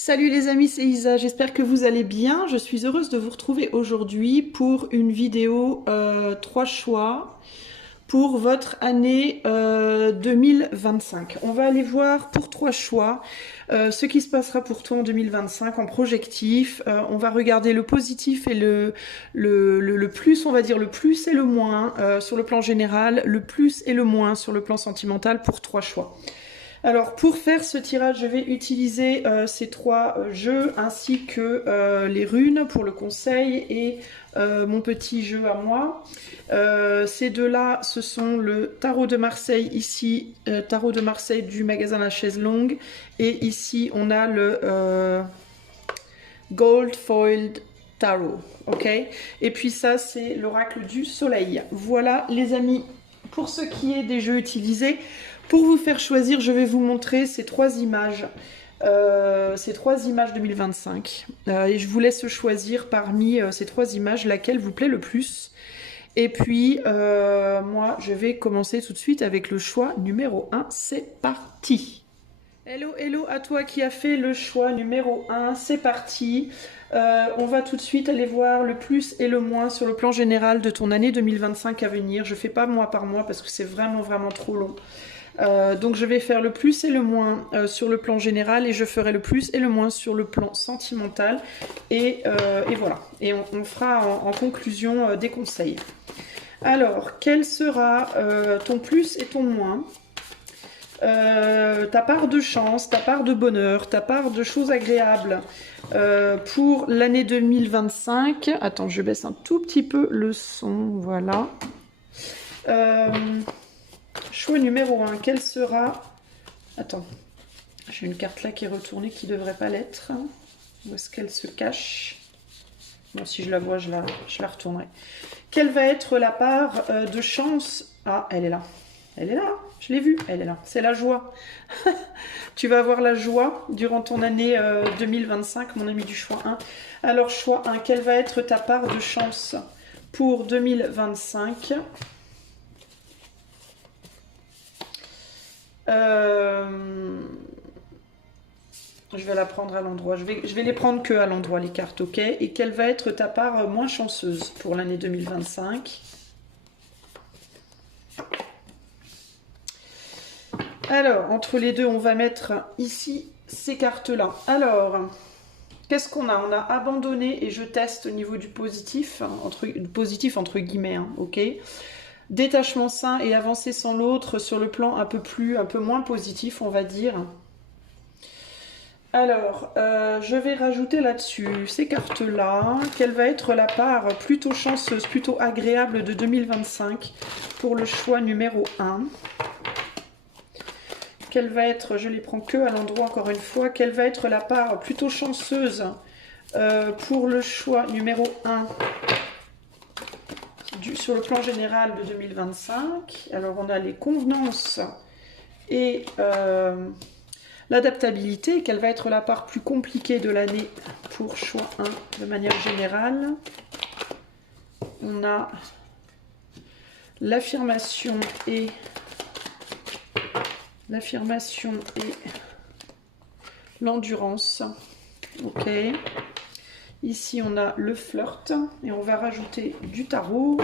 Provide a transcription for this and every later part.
Salut les amis, c'est Isa, j'espère que vous allez bien. Je suis heureuse de vous retrouver aujourd'hui pour une vidéo 3 choix pour votre année 2025. On va aller voir pour 3 choix ce qui se passera pour toi en 2025 en projectif. On va regarder le positif et le plus, on va dire le plus et le moins sur le plan général, le plus et le moins sur le plan sentimental pour 3 choix. Alors pour faire ce tirage, je vais utiliser ces 3 jeux ainsi que les runes pour le conseil et mon petit jeu à moi. Ces deux-là, ce sont le tarot de Marseille ici, tarot de Marseille du magasin La Chaise Longue, et ici on a le Gold Foiled Tarot, ok. Et puis ça c'est l'oracle du soleil. Voilà les amis, pour ce qui est des jeux utilisés. Pour vous faire choisir, je vais vous montrer ces 3 images. Ces 3 images 2025. Et je vous laisse choisir parmi ces 3 images laquelle vous plaît le plus. Et puis, moi, je vais commencer tout de suite avec le choix numéro 1. C'est parti! Hello, hello à toi qui as fait le choix numéro 1. C'est parti! On va tout de suite aller voir le plus et le moins sur le plan général de ton année 2025 à venir. Je ne fais pas mois par mois parce que c'est vraiment trop long. Donc je vais faire le plus et le moins sur le plan général et je ferai le plus et le moins sur le plan sentimental et voilà. Et on fera en conclusion des conseils. Alors, quel sera ton plus et ton moins, ta part de chance, ta part de bonheur, ta part de choses agréables pour l'année 2025. Attends, je baisse un tout petit peu le son, voilà. Choix numéro 1, quel sera... Attends, j'ai une carte là qui est retournée qui ne devrait pas l'être. Où est-ce qu'elle se cache? Bon, si je la vois, je la retournerai. Quelle va être la part de chance? Ah, elle est là. Elle est là, je l'ai vue, elle est là. C'est la joie. Tu vas avoir la joie durant ton année 2025, mon ami du choix 1. Alors, choix 1, quelle va être ta part de chance pour 2025? Je vais la prendre à l'endroit. Je vais les prendre que à l'endroit, les cartes, ok? Et quelle va être ta part moins chanceuse pour l'année 2025? Alors, entre les deux, on va mettre ici ces cartes-là. Alors, qu'est-ce qu'on a? On a abandonné et je teste au niveau du positif, positif entre guillemets, hein, ok? Détachement sain et avancer sans l'autre sur le plan un peu moins positif, on va dire. Alors, je vais rajouter là-dessus ces cartes-là. Quelle va être la part plutôt chanceuse, plutôt agréable de 2025 pour le choix numéro 1? Quelle va être, je les prends que à l'endroit encore une fois, quelle va être la part plutôt chanceuse pour le choix numéro 1 sur le plan général de 2025? Alors on a les convenances et l'adaptabilité. Quelle va être la part plus compliquée de l'année pour choix 1 de manière générale? On a l'affirmation et l'endurance. Ok. Ici, on a le flirt et on va rajouter du tarot.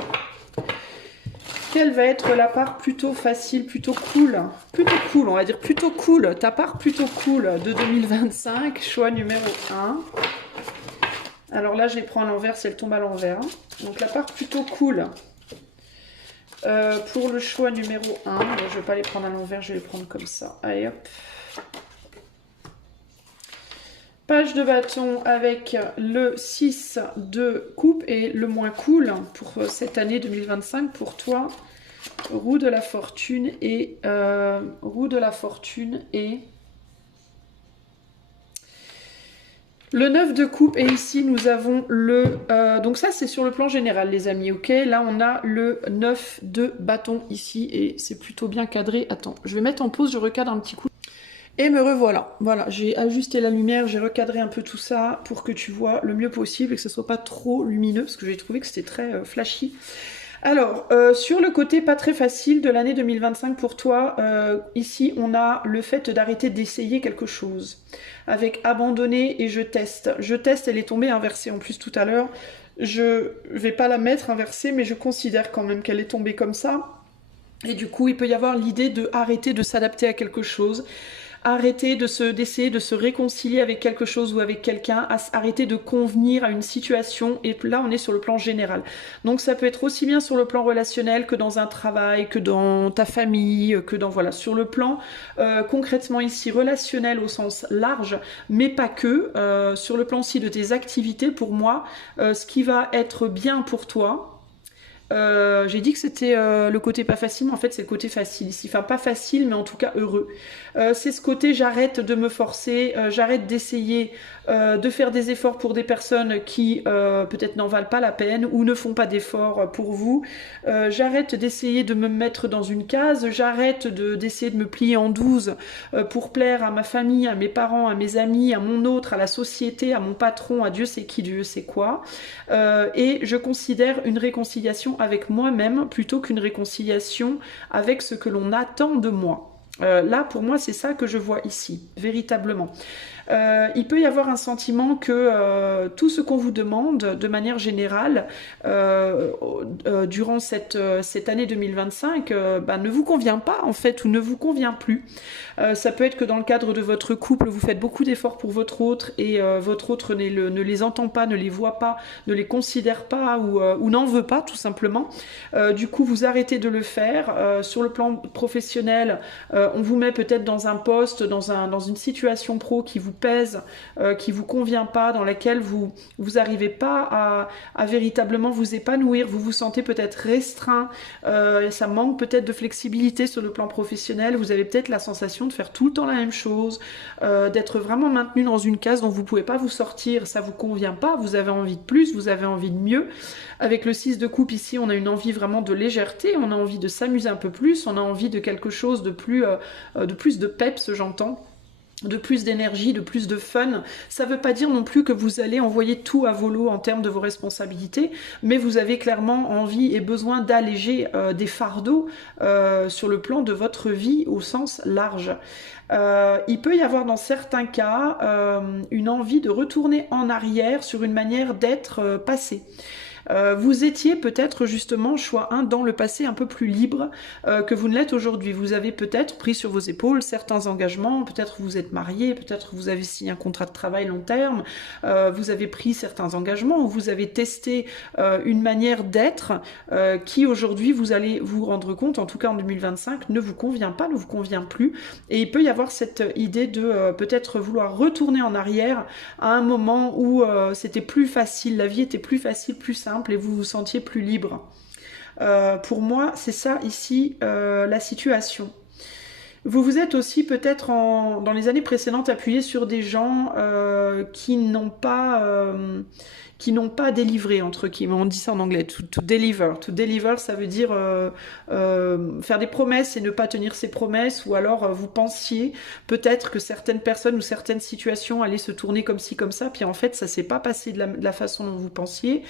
Quelle va être la part plutôt facile, plutôt cool, on va dire plutôt cool, ta part plutôt cool de 2025, choix numéro 1. Alors là, je les prends à l'envers si elles tombent à l'envers. Donc la part plutôt cool pour le choix numéro 1. Alors, je ne vais pas les prendre à l'envers, je vais les prendre comme ça. Allez hop. Page de bâton avec le 6 de coupe et le moins cool pour cette année 2025 pour toi. Roue de la fortune et le 9 de coupe. Et ici nous avons le... donc ça c'est sur le plan général les amis, ok? Là on a le 9 de bâton ici et c'est plutôt bien cadré. Attends, je vais mettre en pause, je recadre un petit coup. Et me revoilà. Voilà, j'ai ajusté la lumière, j'ai recadré un peu tout ça pour que tu vois le mieux possible et que ce soit pas trop lumineux parce que j'ai trouvé que c'était très flashy. Alors, sur le côté pas très facile de l'année 2025 pour toi, ici on a le fait d'arrêter d'essayer quelque chose. Avec abandonner et je teste. Je teste, elle est tombée inversée en plus tout à l'heure. Je vais pas la mettre inversée, mais je considère quand même qu'elle est tombée comme ça. Et du coup, il peut y avoir l'idée de arrêter de s'adapter à quelque chose, arrêter d'essayer de se réconcilier avec quelque chose ou avec quelqu'un, arrêter de convenir à une situation, et là on est sur le plan général. Donc ça peut être aussi bien sur le plan relationnel que dans un travail, que dans ta famille, que dans, voilà, sur le plan concrètement ici relationnel au sens large, mais pas que, sur le plan aussi de tes activités, pour moi, ce qui va être bien pour toi, j'ai dit que c'était le côté pas facile, mais en fait c'est le côté facile ici. Enfin pas facile, mais en tout cas heureux. C'est ce côté j'arrête de me forcer, j'arrête d'essayer de faire des efforts pour des personnes qui peut-être n'en valent pas la peine ou ne font pas d'efforts pour vous. J'arrête d'essayer de me mettre dans une case, j'arrête d'essayer de me plier en 12 pour plaire à ma famille, à mes parents, à mes amis, à mon autre, à la société, à mon patron, à Dieu sait qui, Dieu sait quoi. Et je considère une réconciliation avec moi-même plutôt qu'une réconciliation avec ce que l'on attend de moi. Là, pour moi, c'est ça que je vois ici, véritablement. Il peut y avoir un sentiment que tout ce qu'on vous demande de manière générale durant cette année 2025 ne vous convient pas en fait ou ne vous convient plus. Ça peut être que dans le cadre de votre couple vous faites beaucoup d'efforts pour votre autre et votre autre ne les entend pas, ne les voit pas, ne les considère pas ou n'en veut pas tout simplement. Du coup vous arrêtez de le faire. Sur le plan professionnel, on vous met peut-être dans un poste, dans une situation pro qui vous pèse, qui vous convient pas, dans laquelle vous arrivez pas à véritablement vous épanouir, vous vous sentez peut-être restreint, ça manque peut-être de flexibilité sur le plan professionnel, vous avez peut-être la sensation de faire tout le temps la même chose, d'être vraiment maintenu dans une case dont vous pouvez pas vous sortir, ça vous convient pas, vous avez envie de plus, vous avez envie de mieux. Avec le 6 de coupe ici, on a une envie vraiment de légèreté, on a envie de s'amuser un peu plus, on a envie de quelque chose de plus de peps, j'entends, de plus d'énergie, de plus de fun. Ça ne veut pas dire non plus que vous allez envoyer tout à volo en termes de vos responsabilités, mais vous avez clairement envie et besoin d'alléger des fardeaux sur le plan de votre vie au sens large. Il peut y avoir dans certains cas une envie de retourner en arrière sur une manière d'être passé. Vous étiez peut-être justement, choix 1, dans le passé un peu plus libre que vous ne l'êtes aujourd'hui. Vous avez peut-être pris sur vos épaules certains engagements, peut-être vous êtes marié, peut-être vous avez signé un contrat de travail long terme, vous avez pris certains engagements, ou vous avez testé une manière d'être qui aujourd'hui vous allez vous rendre compte, en tout cas en 2025, ne vous convient pas, ne vous convient plus. Et il peut y avoir cette idée de peut-être vouloir retourner en arrière à un moment où c'était plus facile, la vie était plus facile, plus simple, et vous vous sentiez plus libre. Pour moi, c'est ça ici la situation. Vous vous êtes aussi peut-être dans les années précédentes appuyé sur des gens qui n'ont pas délivré, entre qui, on dit ça en anglais, to deliver. To deliver, ça veut dire faire des promesses et ne pas tenir ses promesses, ou alors vous pensiez peut-être que certaines personnes ou certaines situations allaient se tourner comme ci, comme ça, puis en fait ça s'est pas passé de la façon dont vous pensiez,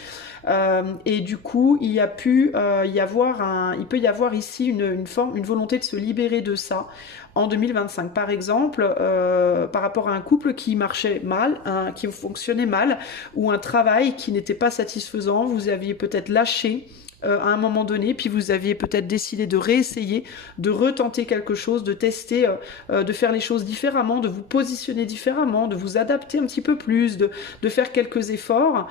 et du coup il peut y avoir ici une volonté de se libérer de ça en 2025. Par exemple, par rapport à un couple qui marchait mal, qui fonctionnait mal, ou un travail qui n'était pas satisfaisant, vous aviez peut-être lâché à un moment donné, puis vous aviez peut-être décidé de réessayer, de retenter quelque chose, de tester, de faire les choses différemment, de vous positionner différemment, de vous adapter un petit peu plus, de faire quelques efforts,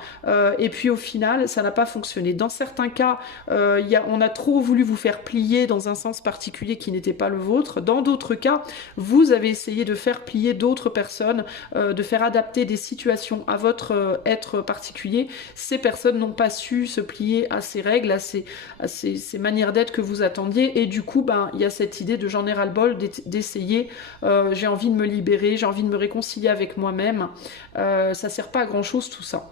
et puis au final, ça n'a pas fonctionné. Dans certains cas, on a trop voulu vous faire plier dans un sens particulier qui n'était pas le vôtre. Dans d'autres cas, vous avez essayé de faire plier d'autres personnes, de faire adapter des situations à votre être particulier. Ces personnes n'ont pas su se plier à ces règles, à ces manières d'être que vous attendiez, et du coup il y a cette idée de j'en ai ras-le-bol d'essayer, j'ai envie de me libérer, j'ai envie de me réconcilier avec moi-même, ça sert pas à grand chose tout ça.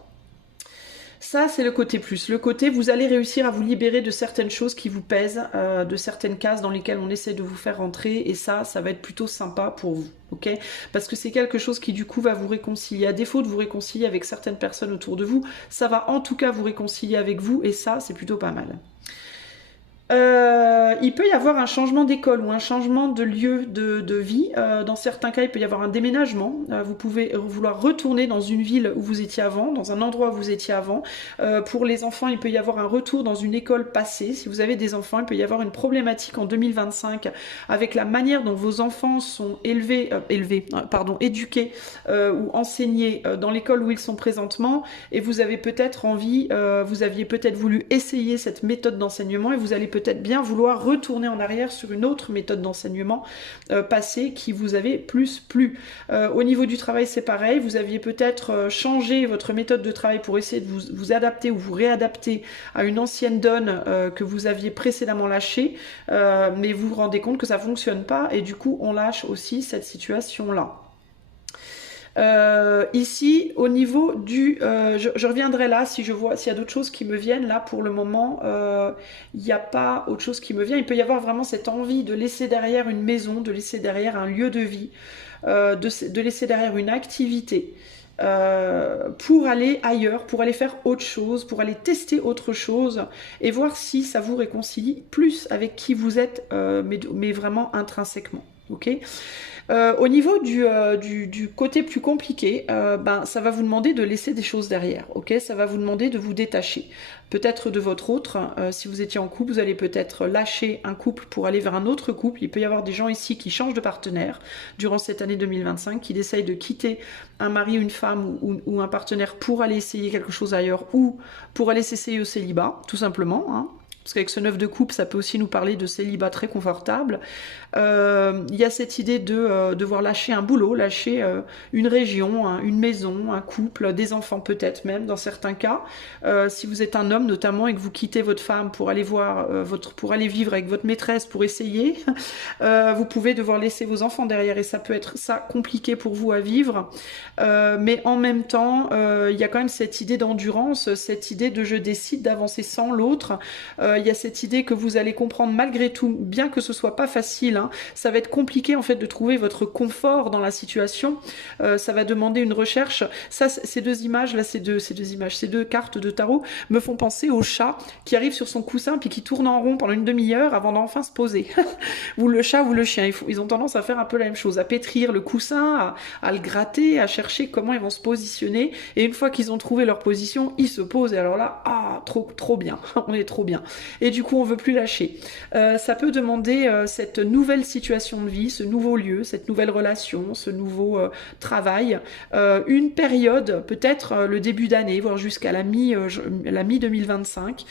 Ça, c'est le côté plus. Le côté, vous allez réussir à vous libérer de certaines choses qui vous pèsent, de certaines cases dans lesquelles on essaie de vous faire rentrer, et ça va être plutôt sympa pour vous, ok? Parce que c'est quelque chose qui, du coup, va vous réconcilier. À défaut de vous réconcilier avec certaines personnes autour de vous, ça va en tout cas vous réconcilier avec vous, et ça, c'est plutôt pas mal. Il peut y avoir un changement d'école ou un changement de lieu de vie. Dans certains cas, il peut y avoir un déménagement. Vous pouvez vouloir retourner dans une ville où vous étiez avant, dans un endroit où vous étiez avant. Pour les enfants, il peut y avoir un retour dans une école passée. Si vous avez des enfants, il peut y avoir une problématique en 2025 avec la manière dont vos enfants sont éduqués ou enseignés dans l'école où ils sont présentement. Et vous avez peut-être envie, vous aviez peut-être voulu essayer cette méthode d'enseignement et vous allez peut-être bien vouloir retourner en arrière sur une autre méthode d'enseignement passée qui vous avait plus plu. Au niveau du travail, c'est pareil. Vous aviez peut-être changé votre méthode de travail pour essayer de vous adapter ou vous réadapter à une ancienne donne que vous aviez précédemment lâchée, mais vous vous rendez compte que ça ne fonctionne pas et du coup, on lâche aussi cette situation-là. Ici, au niveau du... je reviendrai là si je vois s'il y a d'autres choses qui me viennent. Là, pour le moment, il n'y a pas autre chose qui me vient. Il peut y avoir vraiment cette envie de laisser derrière une maison, de laisser derrière un lieu de vie, de laisser derrière une activité. Pour aller ailleurs, pour aller faire autre chose, pour aller tester autre chose et voir si ça vous réconcilie plus avec qui vous êtes, mais vraiment intrinsèquement. Ok. Au niveau du côté plus compliqué, ça va vous demander de laisser des choses derrière, ok? Ça va vous demander de vous détacher, peut-être de votre autre. Si vous étiez en couple, vous allez peut-être lâcher un couple pour aller vers un autre couple. Il peut y avoir des gens ici qui changent de partenaire durant cette année 2025, qui essayent de quitter un mari, une femme ou un partenaire pour aller essayer quelque chose ailleurs ou pour aller s'essayer au célibat, tout simplement, hein. Parce qu'avec ce 9 de coupe, ça peut aussi nous parler de célibat très confortable. Il y a cette idée de devoir lâcher un boulot, lâcher une région, une maison, un couple, des enfants peut-être même dans certains cas. Si vous êtes un homme notamment et que vous quittez votre femme pour aller voir pour aller vivre avec votre maîtresse pour essayer, vous pouvez devoir laisser vos enfants derrière et ça peut être ça compliqué pour vous à vivre. Mais en même temps, il y a quand même cette idée d'endurance, cette idée de je décide d'avancer sans l'autre. Il y a cette idée que vous allez comprendre malgré tout, bien que ce soit pas facile, hein, ça va être compliqué en fait de trouver votre confort dans la situation. Ça va demander une recherche. Ça, ces deux images là, ces deux cartes de tarot me font penser au chat qui arrive sur son coussin puis qui tourne en rond pendant une demi-heure avant d'enfin se poser. Ou le chat ou le chien, ils ont tendance à faire un peu la même chose, à pétrir le coussin, à le gratter, à chercher comment ils vont se positionner. Et une fois qu'ils ont trouvé leur position, ils se posent. Et alors là, trop bien, on est trop bien. Et du coup on veut plus lâcher. Ça peut demander cette nouvelle situation de vie, ce nouveau lieu, cette nouvelle relation, ce nouveau travail, une période, peut-être le début d'année, voire jusqu'à la mi 2025,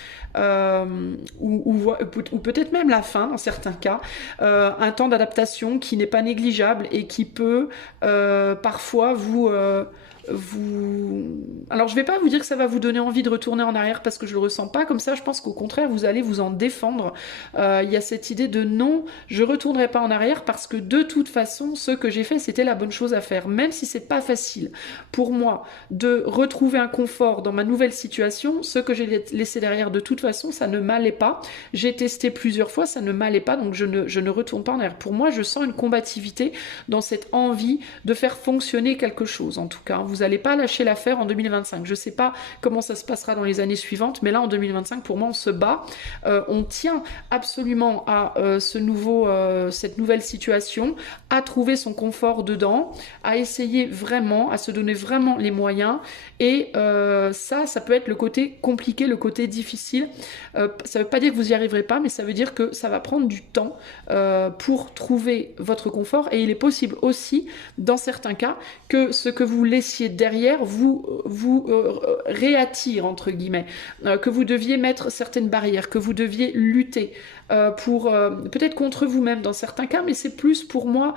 ou peut-être même la fin dans certains cas, un temps d'adaptation qui n'est pas négligeable et qui peut parfois alors je vais pas vous dire que ça va vous donner envie de retourner en arrière parce que je le ressens pas comme ça, je pense qu'au contraire vous allez vous en défendre. Il y a cette idée de non, je retournerai pas en arrière parce que de toute façon ce que j'ai fait c'était la bonne chose à faire, même si c'est pas facile pour moi de retrouver un confort dans ma nouvelle situation. Ce que j'ai laissé derrière de toute façon ça ne m'allait pas, j'ai testé plusieurs fois, ça ne m'allait pas, donc je ne retourne pas en arrière. Pour moi je sens une combativité dans cette envie de faire fonctionner quelque chose en tout cas. Vous n'allez pas lâcher l'affaire en 2025. Je ne sais pas comment ça se passera dans les années suivantes, mais là en 2025, pour moi, on se bat. On tient absolument à cette nouvelle situation, à trouver son confort dedans, à essayer vraiment, à se donner vraiment les moyens. Et ça peut être le côté compliqué, le côté difficile. Ça ne veut pas dire que vous n'y arriverez pas, mais ça veut dire que ça va prendre du temps pour trouver votre confort. Et il est possible aussi, dans certains cas, que ce que vous laissiez derrière vous réattire, entre guillemets, que vous deviez mettre certaines barrières, que vous deviez lutter pour peut-être contre vous-même dans certains cas, mais c'est plus pour moi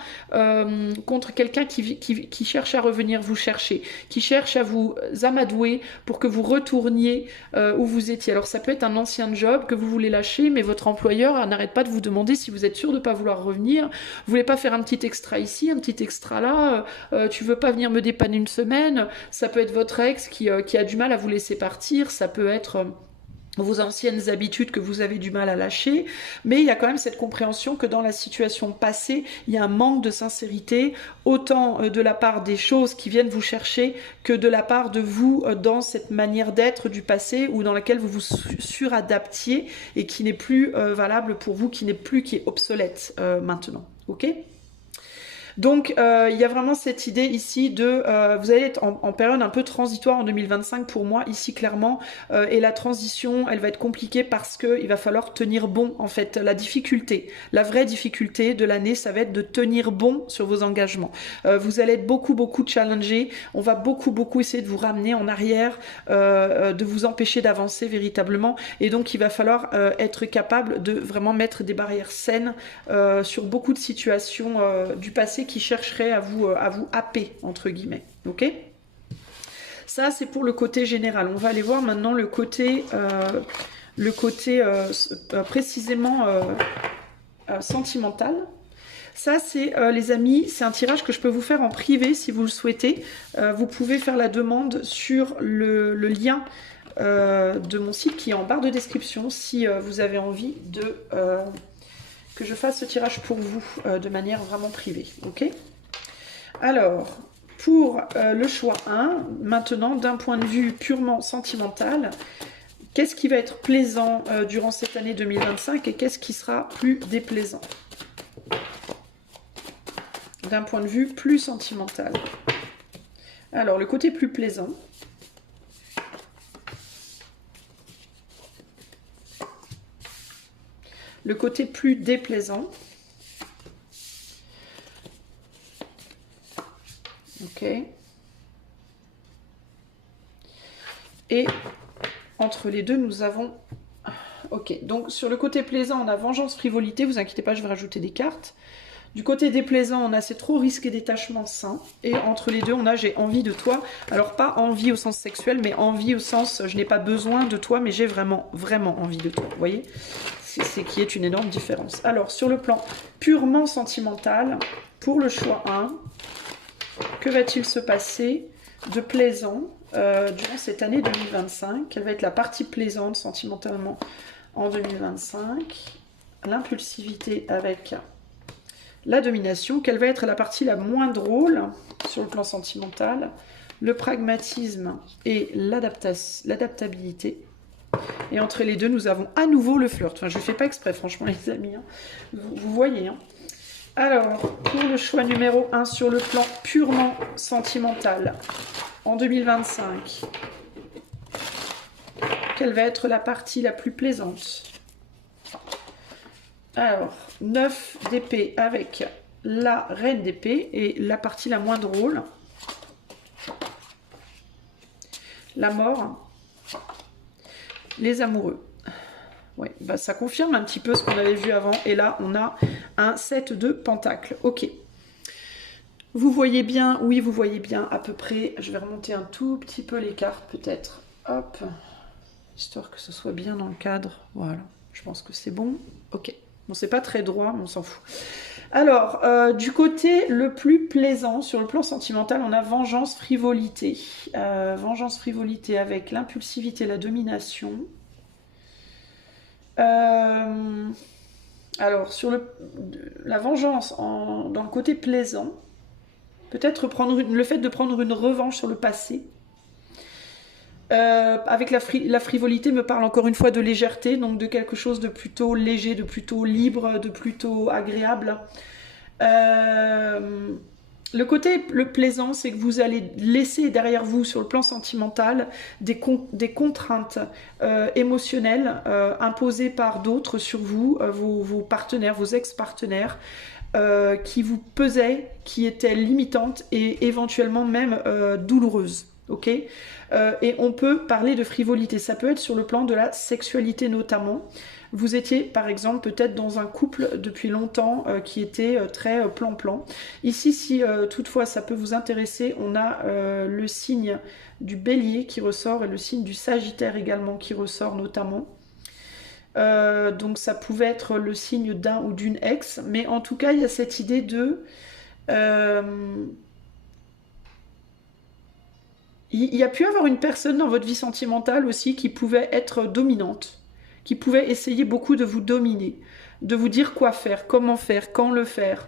contre quelqu'un qui cherche à revenir vous chercher, qui cherche à vous amadouer pour que vous retourniez où vous étiez. Alors ça peut être un ancien job que vous voulez lâcher, mais votre employeur n'arrête pas de vous demander si vous êtes sûr de ne pas vouloir revenir. Vous voulez pas faire un petit extra ici, un petit extra là, tu veux pas venir me dépanner une semaine. Ça peut être votre ex qui a du mal à vous laisser partir, ça peut être vos anciennes habitudes que vous avez du mal à lâcher, mais il y a quand même cette compréhension que dans la situation passée, il y a un manque de sincérité, autant de la part des choses qui viennent vous chercher que de la part de vous dans cette manière d'être du passé ou dans laquelle vous vous suradaptiez et qui n'est plus valable pour vous, qui est obsolète maintenant. Ok ? Donc, il y a vraiment cette idée ici de... vous allez être en période un peu transitoire en 2025 pour moi, ici clairement. Et la transition, elle va être compliquée parce qu'il va falloir tenir bon, en fait. La difficulté, la vraie difficulté de l'année, ça va être de tenir bon sur vos engagements. Vous allez être beaucoup challengé. On va beaucoup essayer de vous ramener en arrière, de vous empêcher d'avancer véritablement. Et donc, il va falloir être capable de vraiment mettre des barrières saines sur beaucoup de situations du passé qui chercherait à vous happer, entre guillemets. Ok ? Ça, c'est pour le côté général. On va aller voir maintenant le côté précisément sentimental. Ça, c'est, les amis, c'est un tirage que je peux vous faire en privé si vous le souhaitez. Vous pouvez faire la demande sur le lien de mon site qui est en barre de description si vous avez envie de... que je fasse ce tirage pour vous de manière vraiment privée. Ok ? Alors, pour le choix 1, maintenant, d'un point de vue purement sentimental, qu'est-ce qui va être plaisant durant cette année 2025 et qu'est-ce qui sera plus déplaisant? D'un point de vue plus sentimental. Alors, le côté plus plaisant... Le côté plus déplaisant. Ok. Et entre les deux, nous avons... Ok, donc sur le côté plaisant, on a vengeance, frivolité. Vous inquiétez pas, je vais rajouter des cartes. Du côté déplaisant, on a c'est trop risque et détachement sain. Et entre les deux, on a j'ai envie de toi. Alors pas envie au sens sexuel, mais envie au sens je n'ai pas besoin de toi, mais j'ai vraiment envie de toi. Vous voyez ? C'est qui est une énorme différence. Alors sur le plan purement sentimental, pour le choix 1, que va-t-il se passer de plaisant durant cette année 2025? Quelle va être la partie plaisante sentimentalement en 2025? L'impulsivité avec... la domination, quelle va être la partie la moins drôle sur le plan sentimental? Le pragmatisme et l'adaptabilité. Et entre les deux, nous avons à nouveau le flirt. Enfin, je ne fais pas exprès, franchement, les amis. Hein. Vous voyez. Hein. Alors, pour le choix numéro 1 sur le plan purement sentimental, en 2025, quelle va être la partie la plus plaisante? Alors, 9 d'épée avec la reine d'épée et la partie la moins drôle. La mort. Les amoureux. Ouais, bah ça confirme un petit peu ce qu'on avait vu avant. Et là, on a un 7 de pentacles. Ok. Vous voyez bien, oui, vous voyez bien à peu près. Je vais remonter un tout petit peu les cartes peut-être. Hop. Histoire que ce soit bien dans le cadre. Voilà. Je pense que c'est bon. Ok. Bon, c'est pas très droit, mais on s'en fout. Alors, du côté le plus plaisant, sur le plan sentimental, on a vengeance, frivolité. Vengeance, frivolité avec l'impulsivité, la domination. Alors, sur la vengeance, dans le côté plaisant, peut-être le fait de prendre une revanche sur le passé. Avec la frivolité me parle encore une fois de légèreté, donc de quelque chose de plutôt léger, de plutôt libre, de plutôt agréable. Le côté le plaisant, c'est que vous allez laisser derrière vous, sur le plan sentimental, des contraintes émotionnelles imposées par d'autres sur vous, vos partenaires, vos ex-partenaires, qui vous pesaient, qui étaient limitantes et éventuellement même douloureuses. Ok, et on peut parler de frivolité, ça peut être sur le plan de la sexualité notamment. Vous étiez par exemple peut-être dans un couple depuis longtemps qui était très plan-plan. Ici, si toutefois ça peut vous intéresser, on a le signe du bélier qui ressort et le signe du sagittaire également qui ressort notamment. Donc ça pouvait être le signe d'un ou d'une ex, mais en tout cas il y a cette idée de... il y a pu avoir une personne dans votre vie sentimentale aussi qui pouvait être dominante, qui pouvait essayer beaucoup de vous dominer, de vous dire quoi faire, comment faire, quand le faire,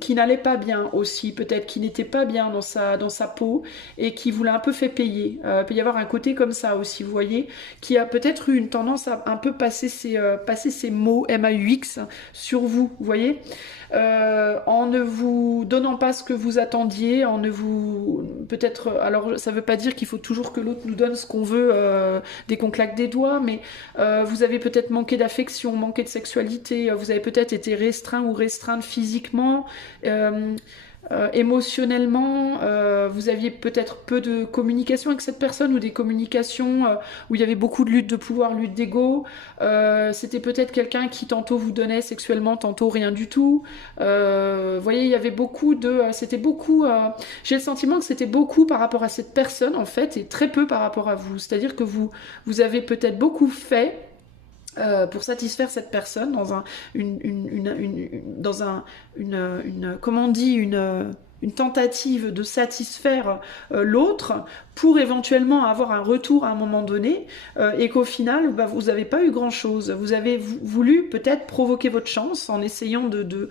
qui n'allait pas bien aussi, peut-être qui n'était pas bien dans sa peau et qui vous l'a un peu fait payer. Il peut y avoir un côté comme ça aussi, vous voyez, qui a peut-être eu une tendance à un peu passer ses mots MAUX sur vous, vous voyez, en ne vous donnant pas ce que vous attendiez, en ne vous... Peut-être... Alors, ça veut pas dire qu'il faut toujours que l'autre nous donne ce qu'on veut dès qu'on claque des doigts, mais vous avez peut-être manqué d'affection, manqué de sexualité, vous avez peut-être été restreint ou restreinte physiquement, émotionnellement, vous aviez peut-être peu de communication avec cette personne ou des communications où il y avait beaucoup de lutte de pouvoir, lutte d'ego. C'était peut-être quelqu'un qui tantôt vous donnait sexuellement, tantôt rien du tout. Vous voyez, il y avait beaucoup de... c'était beaucoup... j'ai le sentiment que c'était beaucoup par rapport à cette personne en fait et très peu par rapport à vous. C'est-à-dire que vous avez peut-être beaucoup fait pour satisfaire cette personne dans comment on dit, une tentative de satisfaire l'autre pour éventuellement avoir un retour à un moment donné et qu'au final bah, vous n'avez pas eu grand chose. Vous avez voulu peut-être provoquer votre chance en essayant de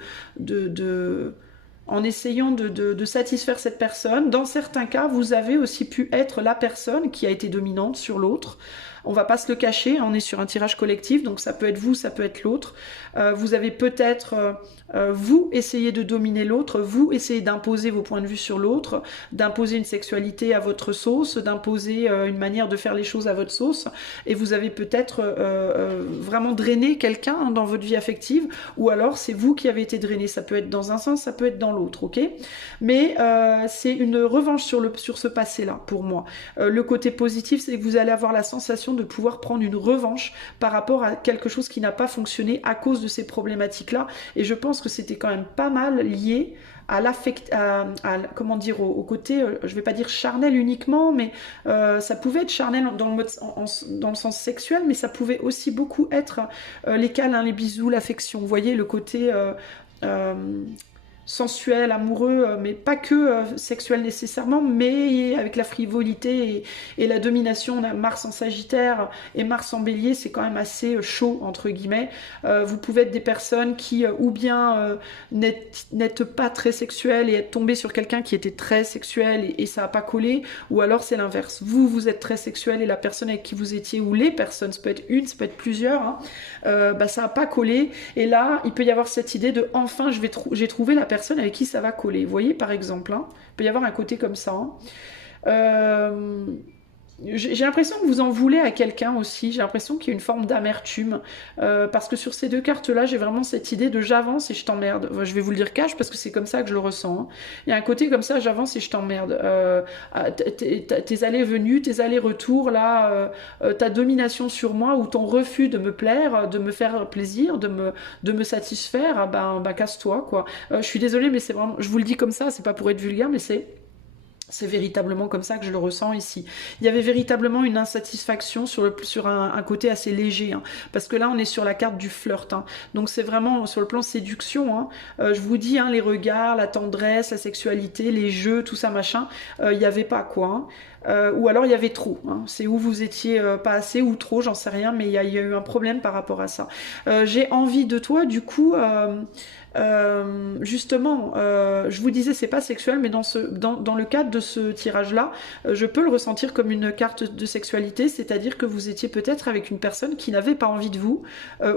satisfaire cette personne. Dans certains cas, vous avez aussi pu être la personne qui a été dominante sur l'autre. On va pas se le cacher, on est sur un tirage collectif, donc ça peut être vous, ça peut être l'autre. Vous avez peut-être, vous, essayé de dominer l'autre, vous, essayé d'imposer vos points de vue sur l'autre, d'imposer une sexualité à votre sauce, d'imposer une manière de faire les choses à votre sauce, et vous avez peut-être vraiment drainé quelqu'un dans votre vie affective, ou alors c'est vous qui avez été drainé. Ça peut être dans un sens, ça peut être dans l'autre, ok? Mais c'est une revanche sur ce passé-là, pour moi. Le côté positif, c'est que vous allez avoir la sensation de pouvoir prendre une revanche par rapport à quelque chose qui n'a pas fonctionné à cause de ces problématiques-là. Et je pense que c'était quand même pas mal lié à comment dire, au côté, je vais pas dire charnel uniquement, mais ça pouvait être charnel dans le sens sexuel, mais ça pouvait aussi beaucoup être les câlins, les bisous, l'affection. Vous voyez, le côté... sensuel, amoureux, mais pas que sexuel nécessairement, mais avec la frivolité et la domination. On a Mars en Sagittaire et Mars en Bélier, c'est quand même assez chaud, entre guillemets. Vous pouvez être des personnes qui, ou bien n'êtes pas très sexuelles et être tombé sur quelqu'un qui était très sexuel et ça n'a pas collé, ou alors c'est l'inverse. Vous êtes très sexuel et la personne avec qui vous étiez, ou les personnes, ça peut être une, ça peut être plusieurs, hein, bah, ça n'a pas collé. Et là, il peut y avoir cette idée de enfin, j'ai trouvé la personne avec qui ça va coller. Vous voyez, par exemple, hein, il peut y avoir un côté comme ça. Hein. J'ai l'impression que vous en voulez à quelqu'un aussi. J'ai l'impression qu'il y a une forme d'amertume. Parce que sur ces deux cartes-là, j'ai vraiment cette idée de j'avance et je t'emmerde. Enfin, je vais vous le dire cash parce que c'est comme ça que je le ressens. Hein. Il y a un côté comme ça, j'avance et je t'emmerde. Tes allées-venues, tes allers-retours, là, ta domination sur moi ou ton refus de me plaire, de me faire plaisir, de me satisfaire, ben casse-toi, quoi. Je suis désolée, mais c'est vraiment... Je vous le dis comme ça, c'est pas pour être vulgaire, mais c'est véritablement comme ça que je le ressens ici. Il y avait véritablement une insatisfaction sur un côté assez léger, hein, parce que là on est sur la carte du flirt, hein, donc c'est vraiment sur le plan séduction, hein, je vous dis, hein, les regards, la tendresse, la sexualité, les jeux, tout ça machin, il n'y avait pas quoi, hein. Ou alors il y avait trop, hein. C'est où vous étiez pas assez ou trop, j'en sais rien, mais il y a eu un problème par rapport à ça. J'ai envie de toi, du coup... justement, je vous disais c'est pas sexuel, mais dans le cadre de ce tirage-là, je peux le ressentir comme une carte de sexualité, c'est-à-dire que vous étiez peut-être avec une personne qui n'avait pas envie de vous,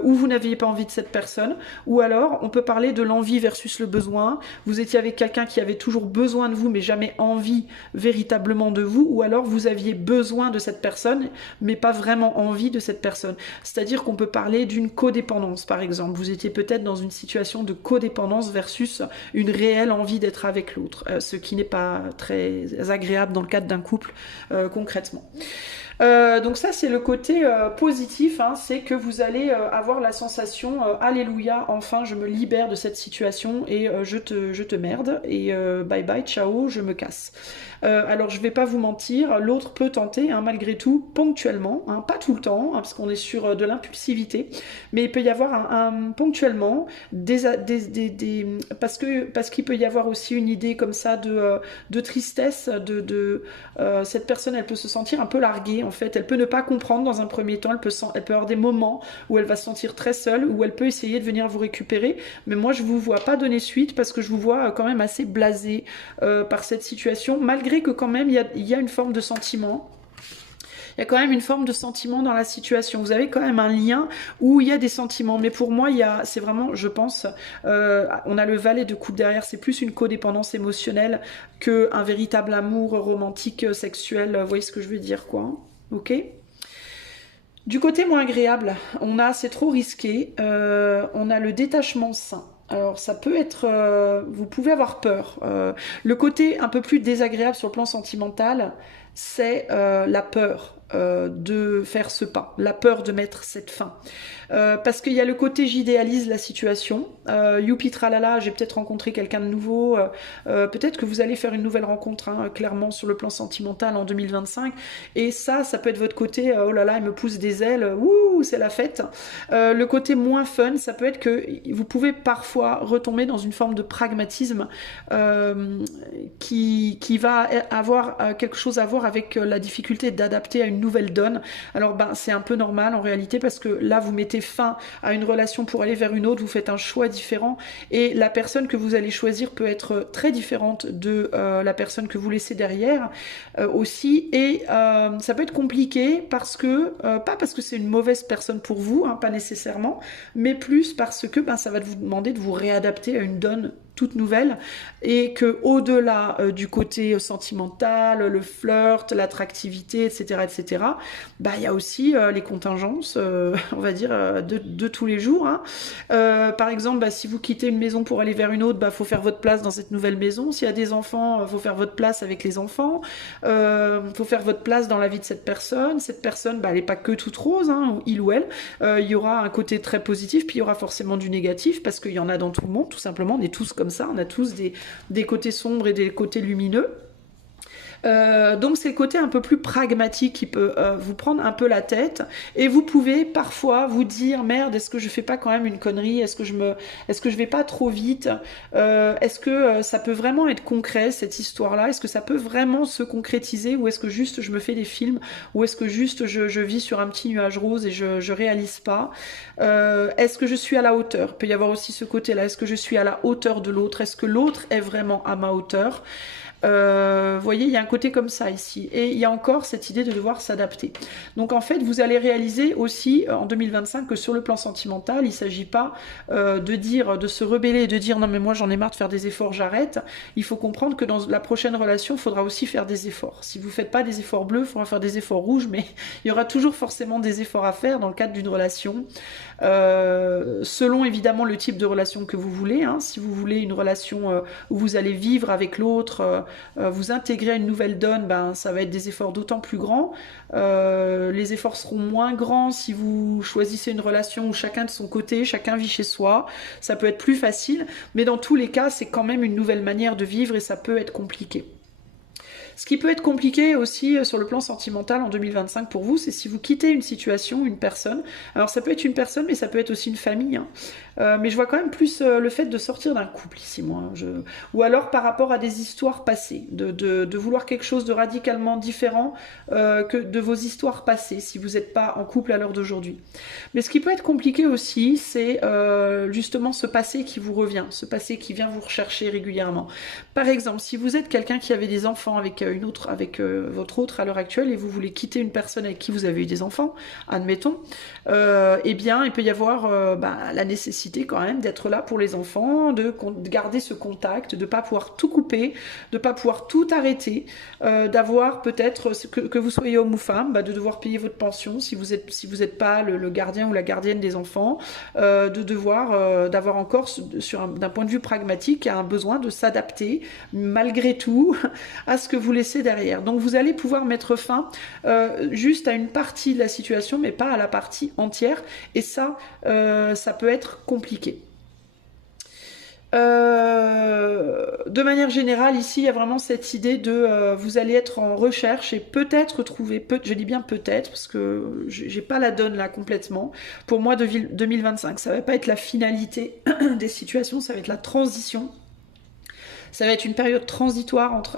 ou vous n'aviez pas envie de cette personne, ou alors on peut parler de l'envie versus le besoin. Vous étiez avec quelqu'un qui avait toujours besoin de vous, mais jamais envie véritablement de vous, ou alors vous aviez besoin de cette personne, mais pas vraiment envie de cette personne. C'est-à-dire qu'on peut parler d'une codépendance, par exemple. Vous étiez peut-être dans une situation de codépendance versus une réelle envie d'être avec l'autre, ce qui n'est pas très agréable dans le cadre d'un couple concrètement. Donc ça c'est le côté positif, hein, c'est que vous allez avoir la sensation alléluia, enfin je me libère de cette situation et je te merde et bye bye, ciao, je me casse. Alors je vais pas vous mentir, l'autre peut tenter, hein, malgré tout, ponctuellement, hein, pas tout le temps, hein, parce qu'on est sur de l'impulsivité, mais il peut y avoir ponctuellement parce qu'il peut y avoir aussi une idée comme ça de tristesse, cette personne elle peut se sentir un peu larguée en fait, elle peut ne pas comprendre dans un premier temps, elle peut avoir des moments où elle va se sentir très seule, où elle peut essayer de venir vous récupérer, mais moi je vous vois pas donner suite parce que je vous vois quand même assez blasé par cette situation, malgré que quand même il y a une forme de sentiment. Il y a quand même une forme de sentiment dans la situation. Vous avez quand même un lien où il y a des sentiments. Mais pour moi, c'est vraiment, je pense, on a le valet de coupe derrière. C'est plus une codépendance émotionnelle qu'un véritable amour romantique, sexuel. Vous voyez ce que je veux dire, quoi. Ok ? Du côté moins agréable, c'est trop risqué. On a le détachement sain. Alors ça peut être, vous pouvez avoir peur. Le côté un peu plus désagréable sur le plan sentimental, c'est la peur de faire ce pas, la peur de mettre cette fin. Parce qu'il y a le côté j'idéalise la situation, youpi tralala, j'ai peut-être rencontré quelqu'un de nouveau, peut-être que vous allez faire une nouvelle rencontre, hein, clairement sur le plan sentimental en 2025, et ça peut être votre côté, oh là là, il me pousse des ailes, ouh, c'est la fête. Le côté moins fun, ça peut être que vous pouvez parfois retomber dans une forme de pragmatisme qui va avoir quelque chose à voir avec la difficulté d'adapter à une nouvelle donne. Alors c'est un peu normal en réalité parce que là vous mettez fin à une relation pour aller vers une autre, vous faites un choix différent et la personne que vous allez choisir peut être très différente de la personne que vous laissez derrière aussi, et ça peut être compliqué parce que pas parce que c'est une mauvaise personne pour vous, hein, pas nécessairement, mais plus parce que ça va vous demander de vous réadapter à une donne toute nouvelle, et que au-delà du côté sentimental, le flirt, l'attractivité, etc., il y a aussi les contingences, on va dire, de tous les jours. Hein. Par exemple, si vous quittez une maison pour aller vers une autre, faut faire votre place dans cette nouvelle maison. S'il y a des enfants, faut faire votre place avec les enfants. Faut faire votre place dans la vie de cette personne. Cette personne, elle n'est pas que toute rose, hein, il ou elle. Il y aura un côté très positif, puis il y aura forcément du négatif, parce qu'il y en a dans tout le monde, tout simplement. On est tous comme ça, on a tous des côtés sombres et des côtés lumineux. Donc c'est le côté un peu plus pragmatique qui peut vous prendre un peu la tête, et vous pouvez parfois vous dire merde, est-ce que je fais pas quand même une connerie, est-ce que je vais pas trop vite, est-ce que ça peut vraiment être concret cette histoire-là, est-ce que ça peut vraiment se concrétiser, ou est-ce que juste je me fais des films, ou est-ce que juste je vis sur un petit nuage rose et je réalise pas, est-ce que je suis à la hauteur, il peut y avoir aussi ce côté-là, est-ce que je suis à la hauteur de l'autre, est-ce que l'autre est vraiment à ma hauteur. Vous voyez, il y a un côté comme ça ici, et il y a encore cette idée de devoir s'adapter. Donc en fait, vous allez réaliser aussi en 2025 que sur le plan sentimental, il ne s'agit pas de se rebeller et de dire non mais moi j'en ai marre de faire des efforts, j'arrête. Il faut comprendre que dans la prochaine relation, il faudra aussi faire des efforts. Si vous ne faites pas des efforts bleus, il faudra faire des efforts rouges, mais il y aura toujours forcément des efforts à faire dans le cadre d'une relation. Selon évidemment le type de relation que vous voulez, hein. Si vous voulez une relation où vous allez vivre avec l'autre, vous intégrer à une nouvelle donne, ça va être des efforts d'autant plus grands. Les efforts seront moins grands si vous choisissez une relation où chacun de son côté, chacun vit chez soi. Ça peut être plus facile, mais dans tous les cas, c'est quand même une nouvelle manière de vivre et ça peut être compliqué. Ce qui peut être compliqué aussi sur le plan sentimental en 2025 pour vous, c'est si vous quittez une situation, une personne. Alors ça peut être une personne, mais ça peut être aussi une famille. Hein. Mais je vois quand même plus le fait de sortir d'un couple ici, moi. Ou alors par rapport à des histoires passées, de vouloir quelque chose de radicalement différent que de vos histoires passées, si vous n'êtes pas en couple à l'heure d'aujourd'hui. Mais ce qui peut être compliqué aussi, c'est justement ce passé qui vous revient, ce passé qui vient vous rechercher régulièrement. Par exemple, si vous êtes quelqu'un qui avait des enfants avec votre autre à l'heure actuelle, et vous voulez quitter une personne avec qui vous avez eu des enfants, admettons, eh bien, il peut y avoir la nécessité quand même d'être là pour les enfants, de garder ce contact, de ne pas pouvoir tout couper, de ne pas pouvoir tout arrêter, d'avoir peut-être, que vous soyez homme ou femme, de devoir payer votre pension si vous êtes pas le gardien ou la gardienne des enfants, d'avoir encore, d'un point de vue pragmatique, un besoin de s'adapter malgré tout à ce que vous laisser derrière. Donc vous allez pouvoir mettre fin juste à une partie de la situation, mais pas à la partie entière. Et ça, ça peut être compliqué. De manière générale, ici, il y a vraiment cette idée de vous allez être en recherche et peut-être trouver, je dis bien peut-être, parce que j'ai pas la donne là complètement. Pour moi, 2025, ça va pas être la finalité des situations, ça va être la transition. Ça va être une période transitoire entre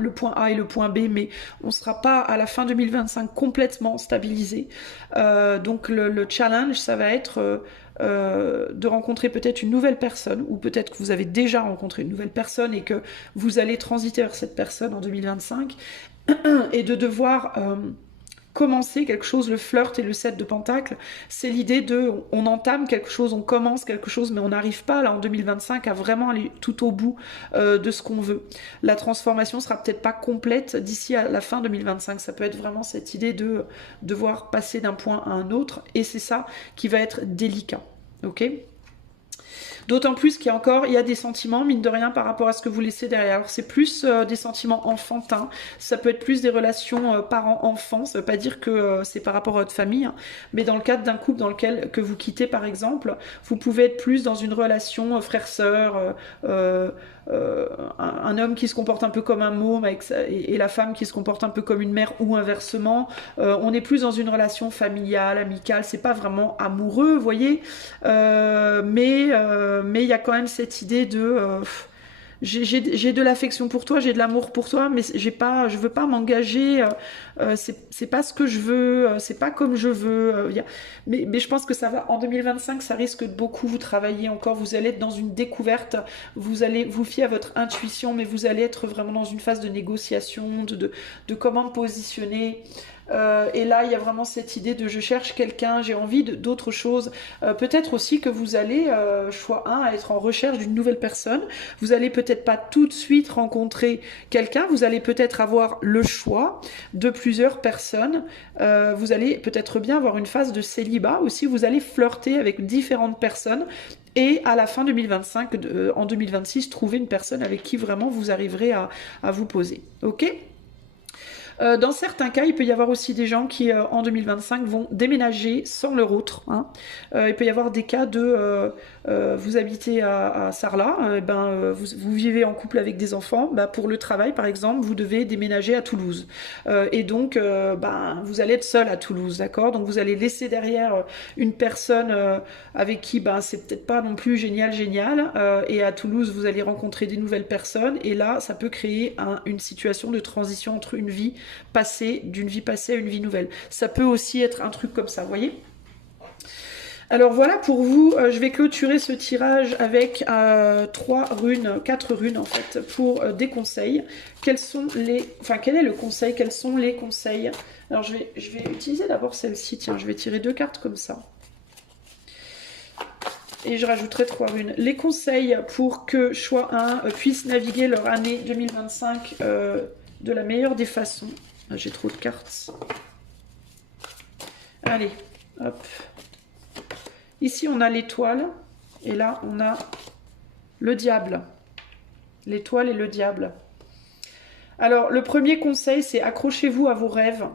le point A et le point B, mais on ne sera pas à la fin 2025 complètement stabilisé. Donc le challenge, ça va être de rencontrer peut-être une nouvelle personne, ou peut-être que vous avez déjà rencontré une nouvelle personne et que vous allez transiter vers cette personne en 2025, et de devoir commencer quelque chose. Le flirt et le 7 de Pentacle, c'est l'idée de on entame quelque chose, on commence quelque chose, mais on n'arrive pas là en 2025 à vraiment aller tout au bout de ce qu'on veut. La transformation sera peut-être pas complète d'ici à la fin 2025. Ça peut être vraiment cette idée de devoir passer d'un point à un autre, et c'est ça qui va être délicat. Ok ? D'autant plus qu'il y a des sentiments, mine de rien, par rapport à ce que vous laissez derrière. Alors c'est plus des sentiments enfantins, ça peut être plus des relations parents-enfants, ça veut pas dire que c'est par rapport à votre famille, hein, mais dans le cadre d'un couple dans lequel que vous quittez par exemple, vous pouvez être plus dans une relation frère-sœur, un homme qui se comporte un peu comme un môme et la femme qui se comporte un peu comme une mère, ou inversement. On est plus dans une relation familiale, amicale, c'est pas vraiment amoureux, vous voyez, mais il y a quand même cette idée de j'ai de l'affection pour toi, j'ai de l'amour pour toi, mais je veux pas m'engager, c'est pas ce que je veux, c'est pas comme je veux. Mais je pense que ça va, en 2025, ça risque de beaucoup vous travailler encore, vous allez être dans une découverte, vous allez vous fier à votre intuition, mais vous allez être vraiment dans une phase de négociation, de comment me positionner. Et là, il y a vraiment cette idée de je cherche quelqu'un, j'ai envie d'autre chose. Peut-être aussi que vous allez, choix 1, à être en recherche d'une nouvelle personne. Vous allez peut-être pas tout de suite rencontrer quelqu'un, vous allez peut-être avoir le choix de plusieurs personnes. Vous allez peut-être bien avoir une phase de célibat aussi, vous allez flirter avec différentes personnes. Et à la fin 2025, en 2026, trouver une personne avec qui vraiment vous arriverez à vous poser. Ok ? Dans certains cas, il peut y avoir aussi des gens qui, en 2025, vont déménager sans leur autre. Hein. Il peut y avoir des cas de vous habitez à Sarlat, vous vivez en couple avec des enfants, pour le travail par exemple, vous devez déménager à Toulouse. Et donc, vous allez être seul à Toulouse, d'accord ? Donc vous allez laisser derrière une personne avec qui c'est peut-être pas non plus génial, et à Toulouse, vous allez rencontrer des nouvelles personnes, et là, ça peut créer une situation de transition entre d'une vie passée à une vie nouvelle. Ça peut aussi être un truc comme ça, vous voyez ? Alors voilà pour vous, je vais clôturer ce tirage avec 4 runes en fait, pour des conseils. Quel est le conseil? Quels sont les conseils? Alors je vais utiliser d'abord celle-ci, tiens, je vais tirer 2 cartes comme ça. Et je rajouterai 3 runes. Les conseils pour que choix 1 puisse naviguer leur année 2025 de la meilleure des façons. J'ai trop de cartes. Allez, hop. Ici, on a l'étoile. Et là, on a le diable. L'étoile et le diable. Alors, le premier conseil, c'est accrochez-vous à vos rêves.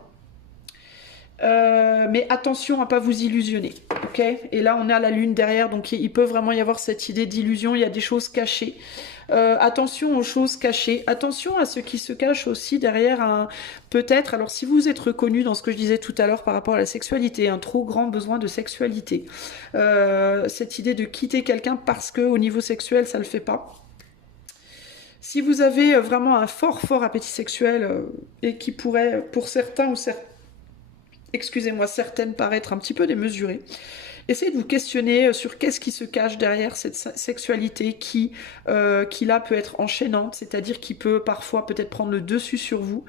Mais attention à ne pas vous illusionner. Ok ? Et là, on a la lune derrière. Donc, il peut vraiment y avoir cette idée d'illusion. Il y a des choses cachées. Attention aux choses cachées, attention à ce qui se cache aussi derrière peut-être, alors si vous êtes reconnu dans ce que je disais tout à l'heure par rapport à la sexualité, un trop grand besoin de sexualité, cette idée de quitter quelqu'un parce que au niveau sexuel ça le fait pas. Si vous avez vraiment un fort appétit sexuel et qui pourrait pour certains ou certaines paraître un petit peu démesuré, essayez de vous questionner sur qu'est-ce qui se cache derrière cette sexualité qui là peut être enchaînante, c'est-à-dire qui peut parfois peut-être prendre le dessus sur vous.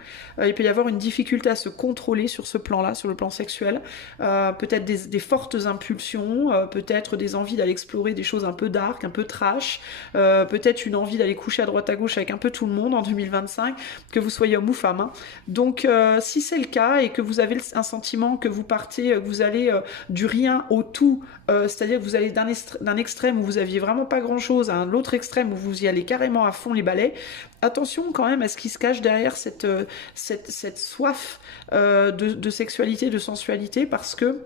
Il peut y avoir une difficulté à se contrôler sur ce plan-là, sur le plan sexuel. Peut-être des fortes impulsions, peut-être des envies d'aller explorer des choses un peu dark, un peu trash, peut-être une envie d'aller coucher à droite à gauche avec un peu tout le monde en 2025, que vous soyez homme ou femme. Hein. Donc si c'est le cas et que vous avez un sentiment que vous partez, que vous allez du rien au tout, tout, c'est-à-dire que vous allez d'un extrême où vous aviez vraiment pas grand-chose à un autre extrême où vous y allez carrément à fond les balais, attention quand même à ce qui se cache derrière cette soif de sexualité, de sensualité, parce que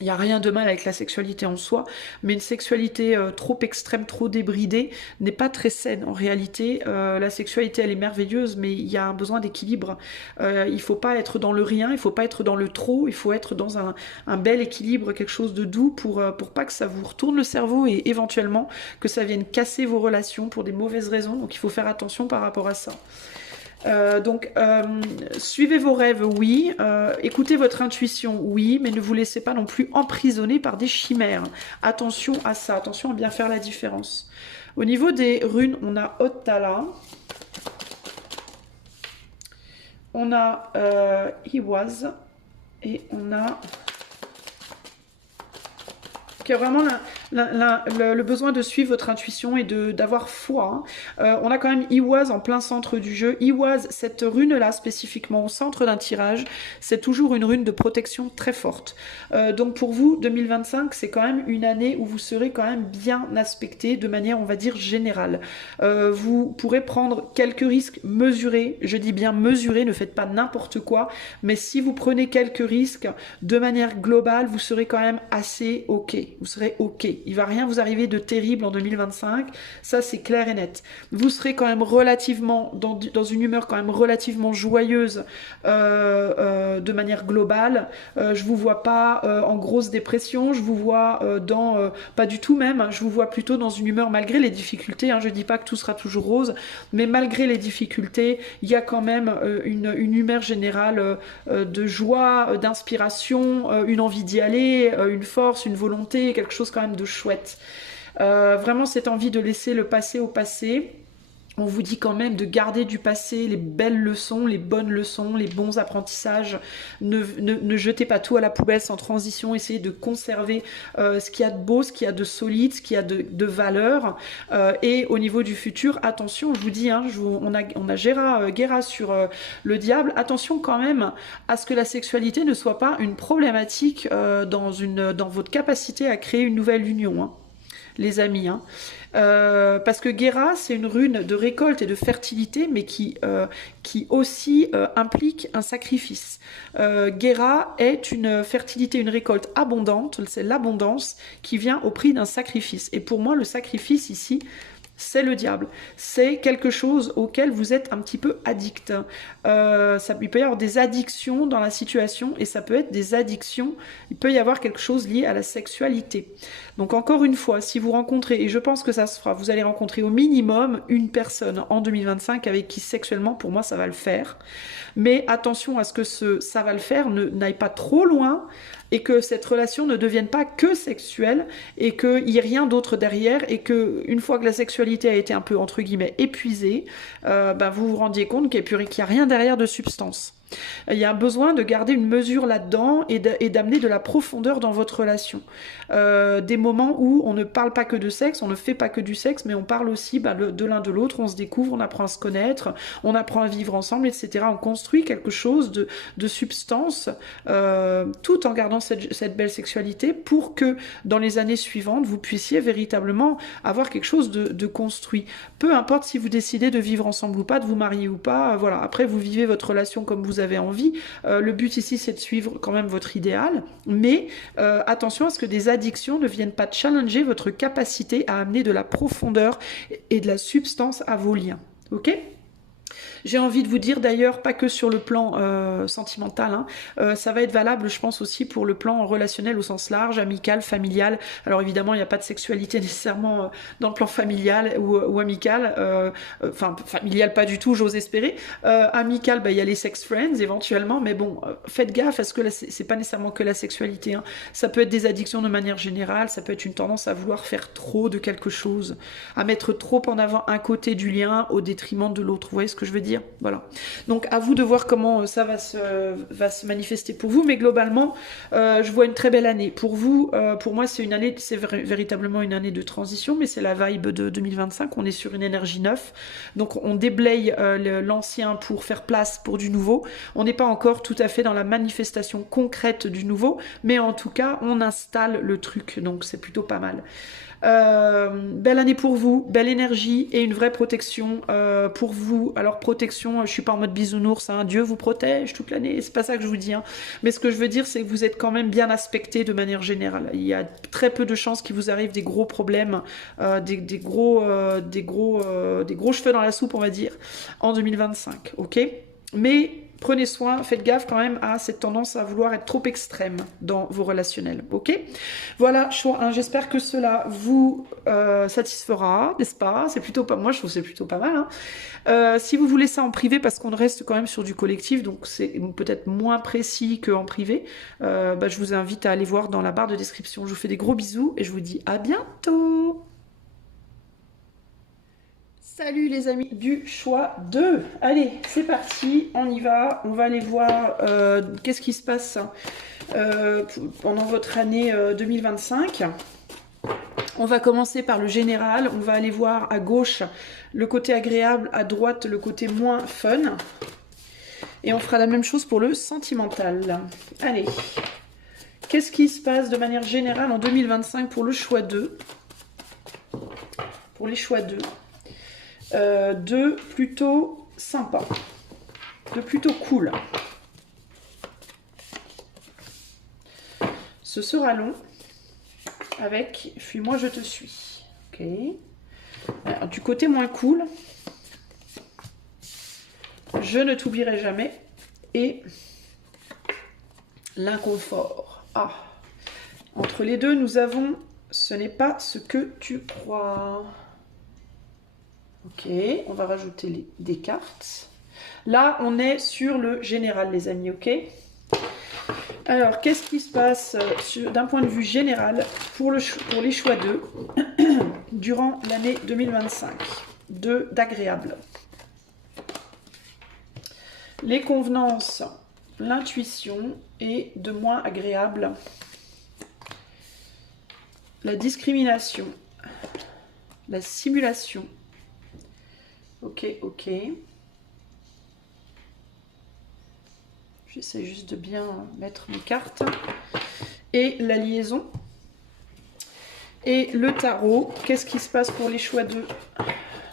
il n'y a rien de mal avec la sexualité en soi, mais une sexualité trop extrême, trop débridée n'est pas très saine. En réalité, la sexualité, elle est merveilleuse, mais il y a un besoin d'équilibre. Il ne faut pas être dans le rien, il ne faut pas être dans le trop, il faut être dans un bel équilibre, quelque chose de doux pour pas que ça vous retourne le cerveau et éventuellement que ça vienne casser vos relations pour des mauvaises raisons. Donc il faut faire attention par rapport à ça. Suivez vos rêves, oui. Écoutez votre intuition, oui, mais ne vous laissez pas non plus emprisonner par des chimères. Attention à ça, attention à bien faire la différence. Au niveau des runes, on a Ottala, on a Iwaz, et on a... qui a vraiment le besoin de suivre votre intuition et d'avoir foi. Hein. On a quand même Iwaz en plein centre du jeu. Iwaz, cette rune-là spécifiquement au centre d'un tirage, c'est toujours une rune de protection très forte. Donc pour vous, 2025, c'est quand même une année où vous serez quand même bien aspecté de manière, on va dire, générale. Vous pourrez prendre quelques risques mesurés. Je dis bien mesurés, ne faites pas n'importe quoi. Mais si vous prenez quelques risques, de manière globale, vous serez quand même assez OK. Vous serez OK. Il va rien vous arriver de terrible en 2025. Ça, c'est clair et net. Vous serez quand même relativement, dans une humeur quand même relativement joyeuse de manière globale. Je vous vois pas en grosse dépression. Je vous vois pas du tout même. Je vous vois plutôt dans une humeur malgré les difficultés. Hein, je dis pas que tout sera toujours rose, mais malgré les difficultés, il y a quand même une humeur générale de joie, d'inspiration, une envie d'y aller, une force, une volonté, quelque chose quand même de chouette. Vraiment cette envie de laisser le passé au passé. On vous dit quand même de garder du passé les belles leçons, les bonnes leçons, les bons apprentissages. Ne jetez pas tout à la poubelle sans transition. Essayez de conserver ce qu'il y a de beau, ce qu'il y a de solide, ce qu'il y a de valeur. Et au niveau du futur, attention, je vous dis, hein, on a Guéra sur le diable. Attention quand même à ce que la sexualité ne soit pas une problématique dans votre capacité à créer une nouvelle union, hein, les amis. Hein. Parce que Guéra, c'est une rune de récolte et de fertilité, mais qui aussi implique un sacrifice. Guéra est une fertilité, une récolte abondante, c'est l'abondance qui vient au prix d'un sacrifice. Et pour moi, le sacrifice ici, c'est le diable. C'est quelque chose auquel vous êtes un petit peu addict. Il peut y avoir des addictions dans la situation et ça peut être des addictions. Il peut y avoir quelque chose lié à la sexualité. Donc encore une fois, si vous rencontrez, et je pense que ça se fera, vous allez rencontrer au minimum une personne en 2025 avec qui sexuellement, pour moi, ça va le faire. Mais attention à ce que ça va le faire n'aille pas trop loin et que cette relation ne devienne pas que sexuelle et qu'il n'y ait rien d'autre derrière et que une fois que la sexualité a été un peu, entre guillemets, épuisée, vous vous rendiez compte qu'il n'y a rien derrière de substance. Il y a un besoin de garder une mesure là-dedans et d'amener de la profondeur dans votre relation. Des moments où on ne parle pas que de sexe, on ne fait pas que du sexe, mais on parle aussi de l'un de l'autre, on se découvre, on apprend à se connaître, on apprend à vivre ensemble, etc. On construit quelque chose de substance, tout en gardant cette belle sexualité pour que dans les années suivantes, vous puissiez véritablement avoir quelque chose de construit. Peu importe si vous décidez de vivre ensemble ou pas, de vous marier ou pas, voilà. Après, vous vivez votre relation comme vous avez envie. Le but ici, c'est de suivre quand même votre idéal, mais attention à ce que des addictions ne viennent pas challenger votre capacité à amener de la profondeur et de la substance à vos liens. Ok ? J'ai envie de vous dire d'ailleurs, pas que sur le plan sentimental, hein, ça va être valable, je pense aussi pour le plan relationnel au sens large, amical, familial. Alors évidemment, il n'y a pas de sexualité nécessairement dans le plan familial ou amical, enfin familial pas du tout, j'ose espérer. Amical, il y a les sex friends éventuellement, mais bon, faites gaffe parce que c'est pas nécessairement que la sexualité. Hein. Ça peut être des addictions de manière générale, ça peut être une tendance à vouloir faire trop de quelque chose, à mettre trop en avant un côté du lien au détriment de l'autre. Vous voyez ce que je veux dire ? dire. Voilà. Donc à vous de voir comment ça va se manifester pour vous, mais globalement, je vois une très belle année. Pour vous, pour moi, c'est une année, c'est véritablement une année de transition, mais c'est la vibe de 2025. On est sur une énergie neuve, donc on déblaye l'ancien pour faire place pour du nouveau. On n'est pas encore tout à fait dans la manifestation concrète du nouveau, mais en tout cas, on installe le truc, donc c'est plutôt pas mal. Belle année pour vous, belle énergie et une vraie protection pour vous. Alors protection, je suis pas en mode bisounours, hein, Dieu vous protège toute l'année, c'est pas ça que je vous dis, hein. Mais ce que je veux dire, c'est que vous êtes quand même bien aspecté de manière générale. Il y a très peu de chances qu'il vous arrive des gros problèmes, des gros cheveux dans la soupe, on va dire, en 2025, ok? Mais prenez soin, faites gaffe quand même à cette tendance à vouloir être trop extrême dans vos relationnels, ok? Voilà, j'espère que cela vous satisfera, n'est-ce pas? C'est plutôt pas, moi je trouve que c'est plutôt pas mal, hein. Si vous voulez ça en privé, parce qu'on reste quand même sur du collectif, donc c'est peut-être moins précis qu'en privé, je vous invite à aller voir dans la barre de description. Je vous fais des gros bisous et je vous dis à bientôt! Salut les amis du choix 2. Allez, c'est parti, on y va. On va aller voir qu'est-ce qui se passe pendant votre année 2025. On va commencer par le général. On va aller voir à gauche le côté agréable, à droite le côté moins fun. Et on fera la même chose pour le sentimental. Allez, qu'est-ce qui se passe de manière générale en 2025 pour le choix 2? Pour les choix 2. De plutôt sympa, de plutôt cool. Ce sera long avec Fuis-moi, je te suis. Ok. Alors, du côté moins cool, je ne t'oublierai jamais et l'inconfort. Ah. Entre les deux, nous avons ce n'est pas ce que tu crois. Ok, on va rajouter des cartes. Là, on est sur le général, les amis, ok? Alors, qu'est-ce qui se passe d'un point de vue général pour les choix 2 durant l'année 2025 d'agréable? Les convenances, l'intuition et de moins agréable. La discrimination, la simulation. Ok, ok. J'essaie juste de bien mettre mes cartes. Et la liaison. Et le tarot. Qu'est-ce qui se passe pour les choix 2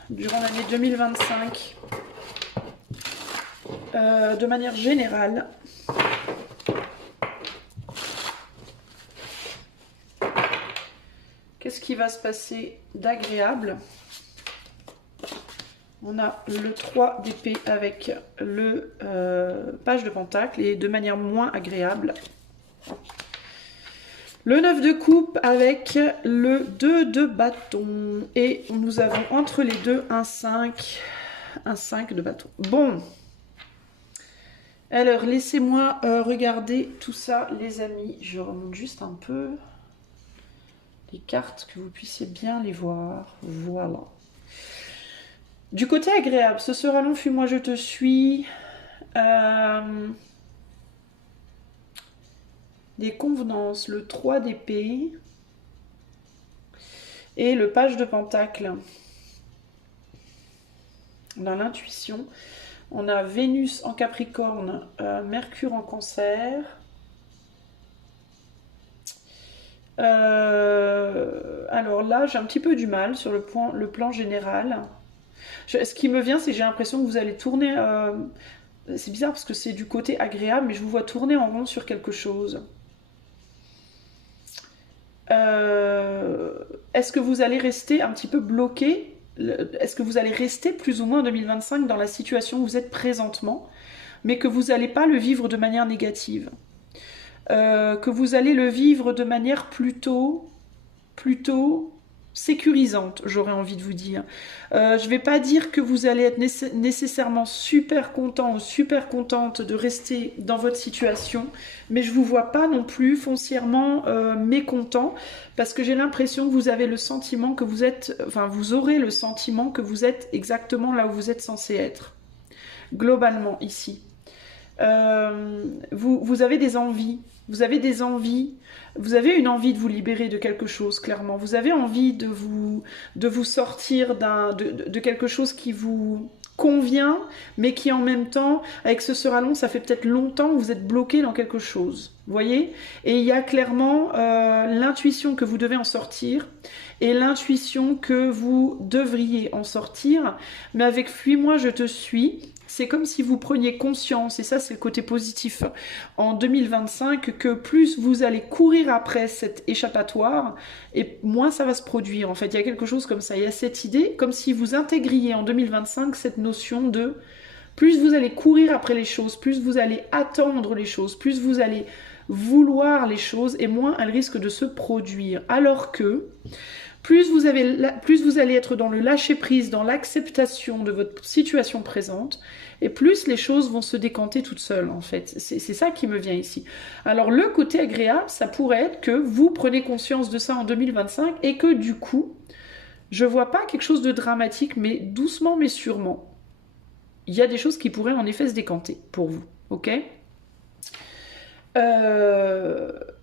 durant l'année 2025 de manière générale? Qu'est-ce qui va se passer d'agréable? On a le 3 d'épée avec le page de pentacle et de manière moins agréable. Le 9 de coupe avec le 2 de bâton. Et nous avons entre les deux un 5 de bâton. Bon. Alors, laissez-moi regarder tout ça, les amis. Je remonte juste un peu les cartes, que vous puissiez bien les voir. Voilà. Du côté agréable, ce sera long, fuis-moi, je te suis. Des convenances, le 3 d'épée et le page de pentacle. On a l'intuition. On a Vénus en Capricorne, Mercure en Cancer. Alors là, j'ai un petit peu du mal sur le plan général. Ce qui me vient, c'est que j'ai l'impression que vous allez tourner... c'est bizarre parce que c'est du côté agréable, mais je vous vois tourner en rond sur quelque chose. Est-ce que vous allez rester un petit peu bloqué? Est-ce que vous allez rester plus ou moins en 2025 dans la situation où vous êtes présentement, mais que vous n'allez pas le vivre de manière négative? Que vous allez le vivre de manière plutôt sécurisante, j'aurais envie de vous dire. Je ne vais pas dire que vous allez être nécessairement super content ou super contente de rester dans votre situation, mais je ne vous vois pas non plus foncièrement mécontent, parce que j'ai l'impression que vous avez le sentiment que vous êtes, enfin vous aurez le sentiment que vous êtes exactement là où vous êtes censé être. globalement, ici. Vous avez des envies, vous avez des envies, vous avez une envie de vous libérer de quelque chose, clairement. Vous avez envie de vous sortir de quelque chose qui vous convient, mais qui en même temps, avec ce sera long, ça fait peut-être longtemps que vous êtes bloqué dans quelque chose. Vous voyez? Et il y a clairement l'intuition que vous devez en sortir et l'intuition que vous devriez en sortir. Mais avec Fuis-moi, je te suis, c'est comme si vous preniez conscience, et ça c'est le côté positif, en 2025, que plus vous allez courir après cet échappatoire, et moins ça va se produire. En fait, il y a quelque chose comme ça, il y a cette idée, comme si vous intégriez en 2025 cette notion de plus vous allez courir après les choses, plus vous allez attendre les choses, plus vous allez vouloir les choses, et moins elles risquent de se produire. Alors que plus vous allez être dans le lâcher-prise, dans l'acceptation de votre situation présente, et plus les choses vont se décanter toutes seules, en fait. C'est ça qui me vient ici. Alors, le côté agréable, ça pourrait être que vous prenez conscience de ça en 2025, et que du coup, je vois pas quelque chose de dramatique, mais doucement mais sûrement, il y a des choses qui pourraient en effet se décanter pour vous, ok ?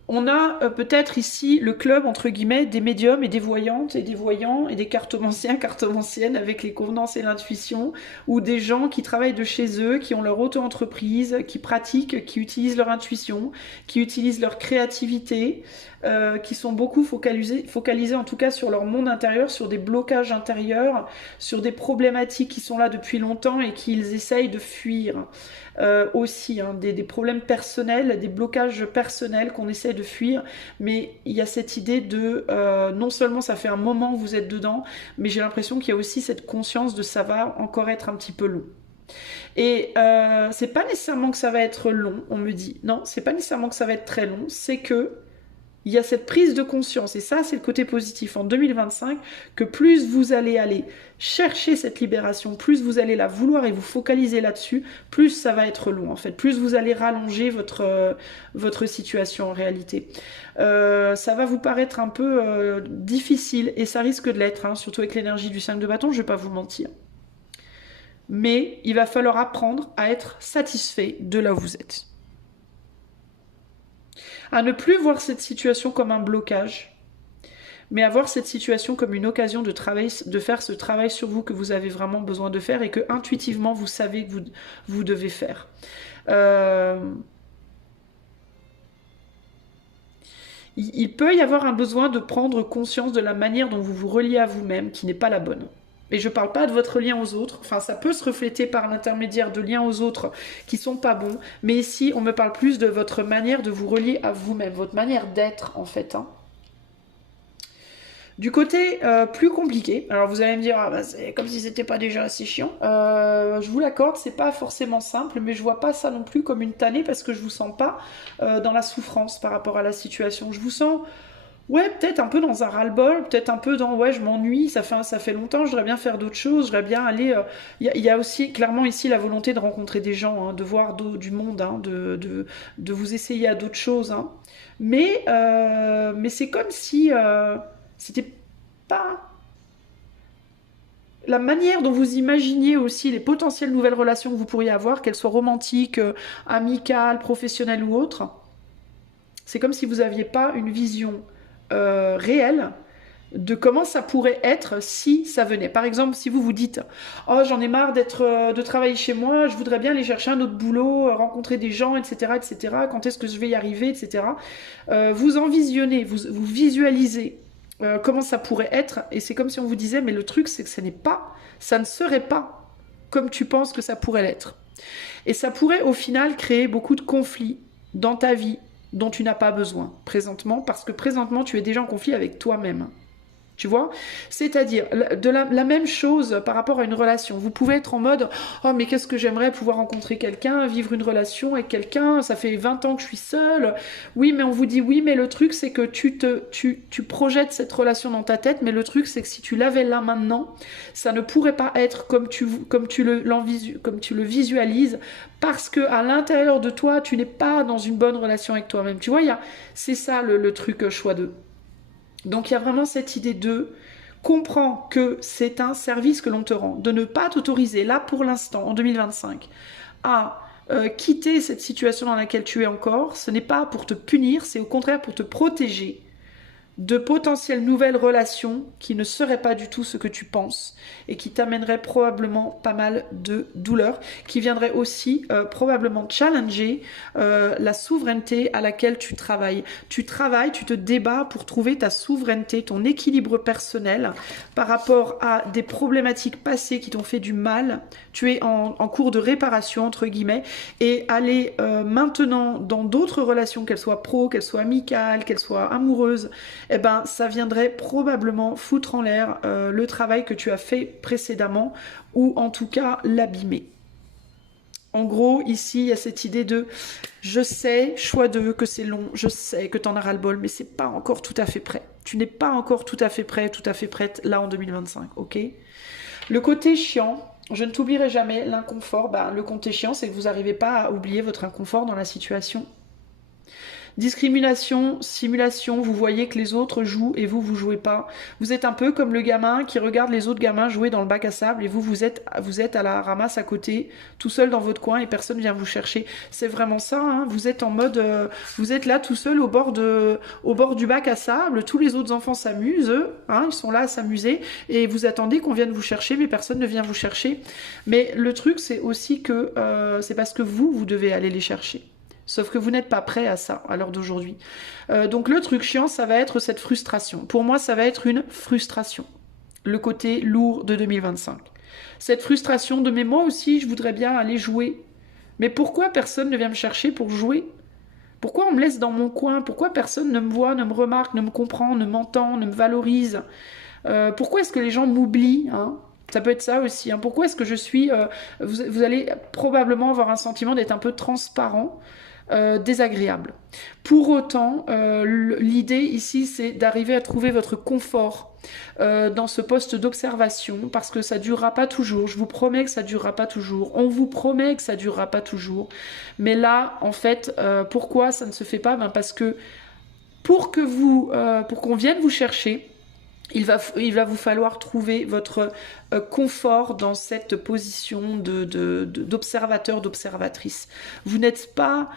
On a peut-être ici le club, entre guillemets, des médiums et des voyantes et des voyants et des cartomanciens, cartomanciennes avec les convenances et l'intuition, ou des gens qui travaillent de chez eux, qui ont leur auto-entreprise, qui pratiquent, qui utilisent leur intuition, qui utilisent leur créativité, qui sont beaucoup focalisés en tout cas sur leur monde intérieur, sur des blocages intérieurs, sur des problématiques qui sont là depuis longtemps et qu'ils essayent de fuir. Aussi, hein, des problèmes personnels, des blocages personnels qu'on essaie de fuir, mais il y a cette idée de non seulement ça fait un moment que vous êtes dedans, mais j'ai l'impression qu'il y a aussi cette conscience de ça va encore être un petit peu long. Et c'est pas nécessairement que ça va être long, on me dit. Non, c'est pas nécessairement que ça va être très long, c'est que il y a cette prise de conscience, et ça c'est le côté positif en 2025, que plus vous allez aller chercher cette libération, plus vous allez la vouloir et vous focaliser là-dessus, plus ça va être long en fait, plus vous allez rallonger votre situation en réalité. Ça va vous paraître un peu difficile, et ça risque de l'être, hein, surtout avec l'énergie du 5 de bâton, je vais pas vous mentir. Mais il va falloir apprendre à être satisfait de là où vous êtes. À ne plus voir cette situation comme un blocage, mais à voir cette situation comme une occasion de faire ce travail sur vous que vous avez vraiment besoin de faire et que intuitivement vous savez que vous devez faire. Il peut y avoir un besoin de prendre conscience de la manière dont vous vous reliez à vous-même qui n'est pas la bonne. Et je parle pas de votre lien aux autres, enfin ça peut se refléter par l'intermédiaire de liens aux autres qui sont pas bons, mais ici on me parle plus de votre manière de vous relier à vous-même, votre manière d'être en fait. Hein. Du côté plus compliqué, alors vous allez me dire, ah bah c'est comme si c'était pas déjà assez chiant, je vous l'accorde, c'est pas forcément simple, mais je vois pas ça non plus comme une tannée parce que je vous sens pas dans la souffrance par rapport à la situation, je vous sens... Ouais, peut-être un peu dans un ras-le-bol, peut-être un peu dans ouais, je m'ennuie, ça fait longtemps, je voudrais bien faire d'autres choses, je voudrais bien aller. Il y a aussi clairement ici la volonté de rencontrer des gens, hein, de voir du monde, hein, de vous essayer à d'autres choses. Hein. Mais c'est comme si c'était pas la manière dont vous imaginiez aussi les potentielles nouvelles relations que vous pourriez avoir, qu'elles soient romantiques, amicales, professionnelles ou autres. C'est comme si vous n'aviez pas une vision réel de comment ça pourrait être si ça venait. Par exemple, si vous vous dites « Oh, j'en ai marre de travailler chez moi, je voudrais bien aller chercher un autre boulot, rencontrer des gens, etc. etc. Quand est-ce que je vais y arriver, etc. » Vous en visionnez, vous visualisez comment ça pourrait être, et c'est comme si on vous disait « Mais le truc, c'est que ça ne serait pas comme tu penses que ça pourrait l'être. » Et ça pourrait, au final, créer beaucoup de conflits dans ta vie, dont tu n'as pas besoin présentement, parce que présentement tu es déjà en conflit avec toi-même. Tu vois ? C'est-à-dire, la même chose par rapport à une relation. Vous pouvez être en mode « Oh, mais qu'est-ce que j'aimerais pouvoir rencontrer quelqu'un, vivre une relation avec quelqu'un, ça fait 20 ans que je suis seule. » Oui, mais on vous dit « Oui, mais le truc, c'est que tu projettes cette relation dans ta tête, mais le truc, c'est que si tu l'avais là maintenant, ça ne pourrait pas être comme tu le visualises, parce que à l'intérieur de toi, tu n'es pas dans une bonne relation avec toi-même. » Tu vois, c'est ça le truc choix 2. Donc il y a vraiment cette idée de comprends que c'est un service que l'on te rend, de ne pas t'autoriser, là pour l'instant, en 2025, à quitter cette situation dans laquelle tu es encore. Ce n'est pas pour te punir, c'est au contraire pour te protéger de potentielles nouvelles relations qui ne seraient pas du tout ce que tu penses et qui t'amèneraient probablement pas mal de douleurs, qui viendraient aussi probablement challenger la souveraineté à laquelle tu travailles. Tu travailles, tu te débats pour trouver ta souveraineté, ton équilibre personnel par rapport à des problématiques passées qui t'ont fait du mal. Tu es en cours de réparation, entre guillemets, et aller maintenant dans d'autres relations, qu'elles soient pro, qu'elles soient amicales, qu'elles soient amoureuses, eh ben, ça viendrait probablement foutre en l'air le travail que tu as fait précédemment, ou en tout cas l'abîmer. En gros, ici, il y a cette idée de « je sais, choix 2, que c'est long, je sais que tu en as ras-le-bol, mais c'est pas encore tout à fait prêt. Tu n'es pas encore tout à fait prêt, tout à fait prête là en 2025, ok ?» Le côté chiant, je ne t'oublierai jamais, l'inconfort, ben, le côté chiant, c'est que vous n'arrivez pas à oublier votre inconfort dans la situation. Discrimination, simulation, vous voyez que les autres jouent et vous, vous jouez pas. Vous êtes un peu comme le gamin qui regarde les autres gamins jouer dans le bac à sable et vous êtes à la ramasse à côté, tout seul dans votre coin et personne vient vous chercher. C'est vraiment ça, hein. Vous êtes en mode, vous êtes là tout seul au bord du bac à sable, tous les autres enfants s'amusent, hein, ils sont là à s'amuser et vous attendez qu'on vienne vous chercher, mais personne ne vient vous chercher. Mais le truc, c'est aussi que c'est parce que vous devez aller les chercher. Sauf que vous n'êtes pas prêt à ça, à l'heure d'aujourd'hui. Donc le truc chiant, ça va être cette frustration. Pour moi, ça va être une frustration. Le côté lourd de 2025. Cette frustration de « mais moi aussi, je voudrais bien aller jouer. Mais pourquoi personne ne vient me chercher pour jouer ? Pourquoi on me laisse dans mon coin ? Pourquoi personne ne me voit, ne me remarque, ne me comprend, ne m'entend, ne me valorise ? Pourquoi est-ce que les gens m'oublient, hein ? Ça peut être ça aussi. Hein. Pourquoi est-ce que je suis... vous allez probablement avoir un sentiment d'être un peu transparent, désagréable. Pour autant, l'idée ici, c'est d'arriver à trouver votre confort dans ce poste d'observation, parce que ça durera pas toujours. Je vous promets que ça durera pas toujours. On vous promet que ça durera pas toujours. Mais là, en fait, pourquoi ça ne se fait pas ? Ben parce que pour qu'on vienne vous chercher, il va vous falloir trouver votre confort dans cette position d'observateur, d'observatrice. Vous n'êtes pas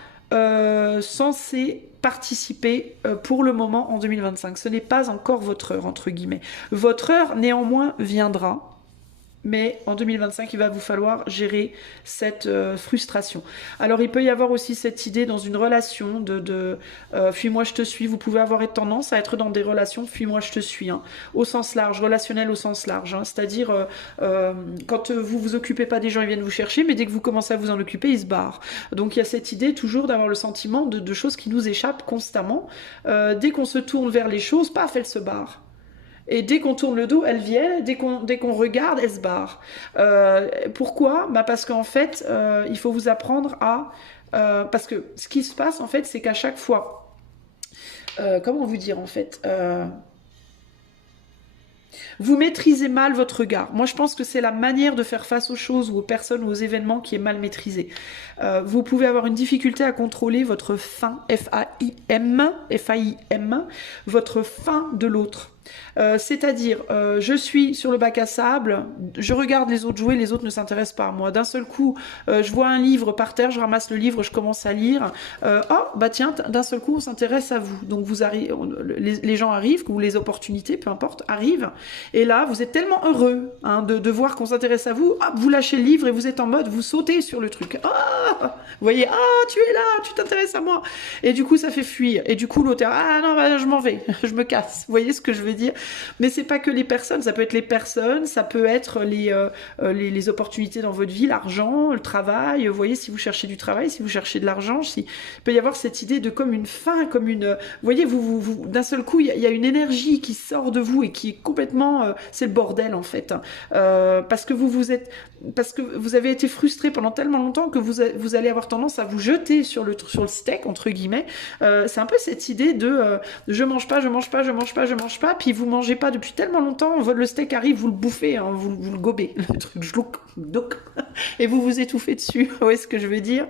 censé participer pour le moment en 2025. Ce n'est pas encore votre heure, entre guillemets. Votre heure, néanmoins, viendra. Mais en 2025, il va vous falloir gérer cette frustration. Alors, il peut y avoir aussi cette idée dans une relation de fuis-moi, je te suis. Vous pouvez avoir tendance à être dans des relations fuis-moi, je te suis. Hein, au sens large, relationnel au sens large. Hein, c'est-à-dire, quand vous vous occupez pas des gens, ils viennent vous chercher, mais dès que vous commencez à vous en occuper, ils se barrent. Donc, il y a cette idée toujours d'avoir le sentiment de choses qui nous échappent constamment. Dès qu'on se tourne vers les choses, paf, elles se barrent. Et dès qu'on tourne le dos, elles viennent. Dès qu'on regarde, elles se barrent. Pourquoi ? Bah parce qu'en fait, il faut vous apprendre à... parce que ce qui se passe, en fait, c'est qu'à chaque fois... comment vous dire, en fait vous maîtrisez mal votre regard. Moi, je pense que c'est la manière de faire face aux choses ou aux personnes ou aux événements qui est mal maîtrisée. Vous pouvez avoir une difficulté à contrôler votre faim, F-A-I-M, votre faim de l'autre. C'est-à-dire, je suis sur le bac à sable, je regarde les autres jouer, les autres ne s'intéressent pas à moi. D'un seul coup, je vois un livre par terre, je ramasse le livre, je commence à lire. Oh, bah tiens, d'un seul coup, on s'intéresse à vous. Donc, les gens arrivent, ou les opportunités, peu importe, arrivent. Et là, vous êtes tellement heureux hein, de voir qu'on s'intéresse à vous. Hop, vous lâchez le livre et vous êtes en mode, vous sautez sur le truc. Oh, vous voyez, ah, tu es là, tu t'intéresses à moi. Et du coup, ça fait fuir. Et du coup, l'auteur, ah non, bah, je m'en vais, je me casse. Vous voyez ce que je veux dire ? Mais c'est pas que les personnes, ça peut être les personnes, ça peut être les opportunités dans votre vie, l'argent, le travail. Vous voyez, si vous cherchez du travail, si vous cherchez de l'argent, il peut y avoir cette idée de comme une faim, comme une... Vous voyez, vous d'un seul coup, il y a une énergie qui sort de vous et qui est complètement... c'est le bordel, en fait. Parce que parce que vous avez été frustré pendant tellement longtemps que vous allez avoir tendance à vous jeter sur le steak, entre guillemets. C'est un peu cette idée de je mange pas, puis vous mangez pas depuis tellement longtemps, le steak arrive, vous le bouffez, hein, vous le gobez, le truc et vous vous étouffez dessus. Vous voyez ce que je veux dire ?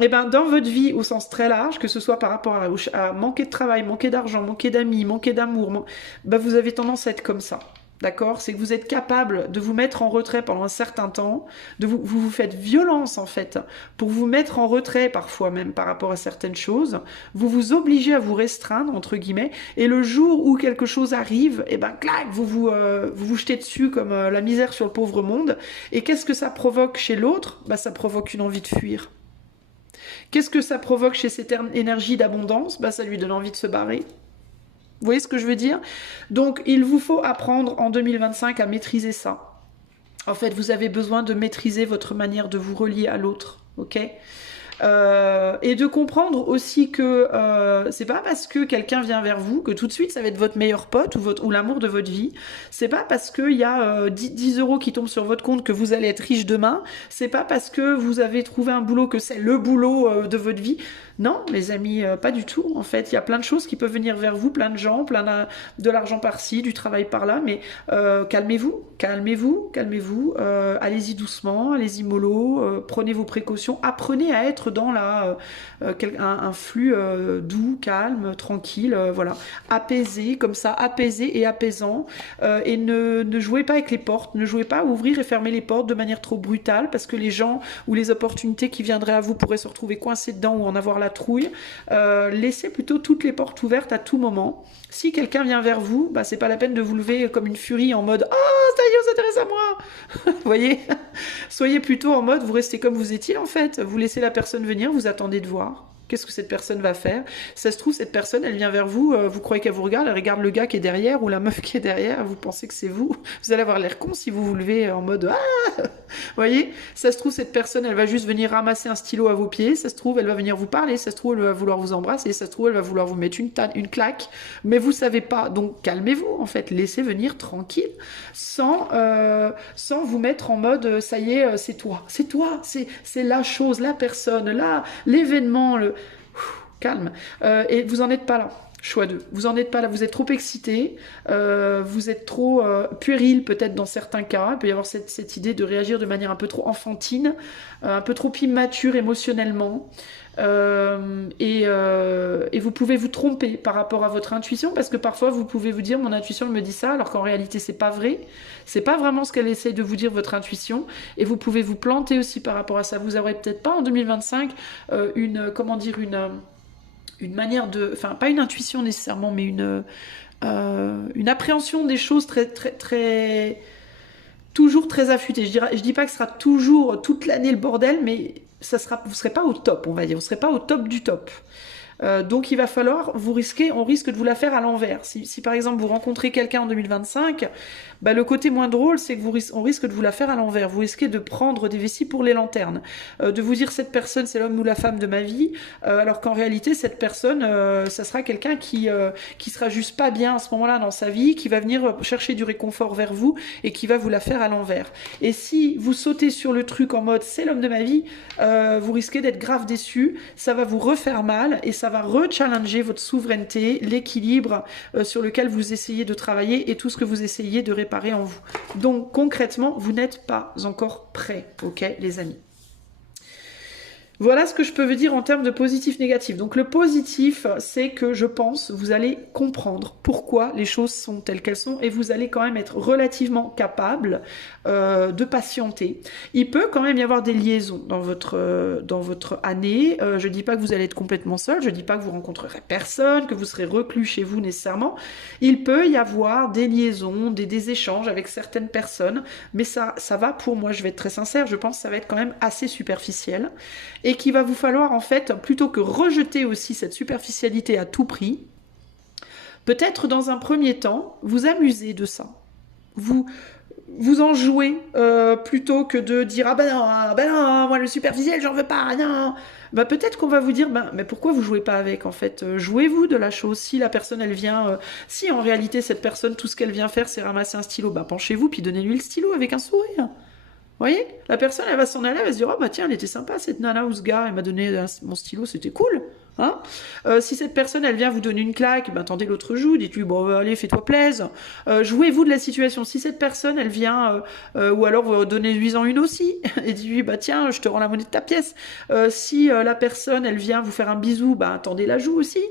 Et ben dans votre vie au sens très large, que ce soit par rapport à manquer de travail, manquer d'argent, manquer d'amis, manquer d'amour, ben vous avez tendance à être comme ça. D'accord? C'est que vous êtes capable de vous mettre en retrait pendant un certain temps, vous vous faites violence en fait, pour vous mettre en retrait parfois même par rapport à certaines choses, vous vous obligez à vous restreindre, entre guillemets, et le jour où quelque chose arrive, et ben clac, vous jetez dessus comme la misère sur le pauvre monde, et qu'est-ce que ça provoque chez l'autre? Bah, ça provoque une envie de fuir. Qu'est-ce que ça provoque chez cette énergie d'abondance? Bah, ça lui donne envie de se barrer. Vous voyez ce que je veux dire? Donc, il vous faut apprendre en 2025 à maîtriser ça. En fait, vous avez besoin de maîtriser votre manière de vous relier à l'autre, ok? Et de comprendre aussi que c'est pas parce que quelqu'un vient vers vous que tout de suite ça va être votre meilleur pote ou l'amour de votre vie. C'est pas parce qu'il y a 10 euros qui tombent sur votre compte que vous allez être riche demain. C'est pas parce que vous avez trouvé un boulot que c'est le boulot de votre vie. Non, les amis, pas du tout. En fait, il y a plein de choses qui peuvent venir vers vous, plein de gens, de l'argent par-ci, du travail par-là, mais calmez-vous, calmez-vous, calmez-vous. Allez-y doucement, allez-y mollo, prenez vos précautions, apprenez à être dans un flux doux, calme, tranquille, voilà, apaisé, comme ça, apaisé et apaisant, et ne jouez pas avec les portes, ne jouez pas à ouvrir et fermer les portes de manière trop brutale, parce que les gens ou les opportunités qui viendraient à vous pourraient se retrouver coincés dedans ou en avoir la trouille. Laissez plutôt toutes les portes ouvertes à tout moment. Si quelqu'un vient vers vous, bah, c'est pas la peine de vous lever comme une furie en mode « Ah, ça y est, on s'intéresse à moi !» Vous voyez? Soyez plutôt en mode, vous restez comme vous étiez en fait. Vous laissez la personne venir, vous attendez de voir. Qu'est-ce que cette personne va faire? Ça se trouve, cette personne, elle vient vers vous, vous croyez qu'elle vous regarde, elle regarde le gars qui est derrière ou la meuf qui est derrière, vous pensez que c'est vous. Vous allez avoir l'air con si vous vous levez en mode « Ah !» Vous voyez? Ça se trouve, cette personne, elle va juste venir ramasser un stylo à vos pieds, ça se trouve, elle va venir vous parler, ça se trouve, elle va vouloir vous embrasser, ça se trouve, elle va vouloir vous mettre une claque, mais vous savez pas. Donc, calmez-vous, en fait, laissez venir tranquille, sans vous mettre en mode « Ça y est, c'est toi, c'est la chose, la personne, là, l'événement, calme. Et vous en êtes pas là. Choix 2. Vous en êtes pas là. Vous êtes trop excité. Vous êtes trop puéril peut-être dans certains cas. Il peut y avoir cette idée de réagir de manière un peu trop enfantine, un peu trop immature émotionnellement. Et vous pouvez vous tromper par rapport à votre intuition, parce que parfois vous pouvez vous dire mon intuition me dit ça, alors qu'en réalité c'est pas vrai, c'est pas vraiment ce qu'elle essaye de vous dire, votre intuition, et vous pouvez vous planter aussi par rapport à ça. Vous aurez peut-être pas en 2025 une manière de, enfin pas une intuition nécessairement, mais une appréhension des choses très toujours très affûtée. Je dis pas que ce sera toujours toute l'année le bordel, mais vous serez pas au top, on va dire, vous serez pas au top du top. Donc il va falloir, on risque de vous la faire à l'envers. Si par exemple vous rencontrez quelqu'un en 2025, bah, le côté moins drôle, c'est que on risque de vous la faire à l'envers. Vous risquez de prendre des vessies pour les lanternes, de vous dire cette personne c'est l'homme ou la femme de ma vie, alors qu'en réalité cette personne, ça sera quelqu'un qui sera juste pas bien à ce moment-là dans sa vie, qui va venir chercher du réconfort vers vous et qui va vous la faire à l'envers. Et si vous sautez sur le truc en mode c'est l'homme de ma vie, vous risquez d'être grave déçu, ça va vous refaire mal et ça va re-challenger votre souveraineté, l'équilibre sur lequel vous essayez de travailler et tout ce que vous essayez de réparer en vous. Donc concrètement, vous n'êtes pas encore prêts, ok les amis? Voilà ce que je peux vous dire en termes de positif-négatif. Donc le positif, c'est que je pense vous allez comprendre pourquoi les choses sont telles qu'elles sont et vous allez quand même être relativement capable de patienter. Il peut quand même y avoir des liaisons dans votre année. Je dis pas que vous allez être complètement seul, je dis pas que vous rencontrerez personne, que vous serez reclus chez vous nécessairement. Il peut y avoir des liaisons, des échanges avec certaines personnes, mais ça va pour moi, je vais être très sincère, je pense que ça va être quand même assez superficiel. Et qu'il va vous falloir en fait, plutôt que rejeter aussi cette superficialité à tout prix, peut-être dans un premier temps, vous amuser de ça. Vous en jouez plutôt que de dire ah ben non, moi le superficiel j'en veux pas, non. Bah peut-être qu'on va vous dire mais pourquoi vous jouez pas avec en fait, jouez-vous de la chose. Si la personne elle vient, si en réalité cette personne tout ce qu'elle vient faire c'est ramasser un stylo, bah penchez-vous puis donnez-lui le stylo avec un sourire. Vous voyez, la personne, elle va s'en aller, elle va se dire « Oh bah tiens, elle était sympa cette nana ou ce gars, elle m'a donné mon stylo, c'était cool. » Hein, si cette personne, elle vient vous donner une claque, ben, tendez l'autre joue, dites-lui « Bon, allez, fais-toi plaisir. » Jouez-vous de la situation. Si cette personne, elle vient, ou alors donnez-lui-en une aussi, et dites-lui « Bah tiens, je te rends la monnaie de ta pièce. » Si la personne, elle vient vous faire un bisou, ben, tendez la joue aussi.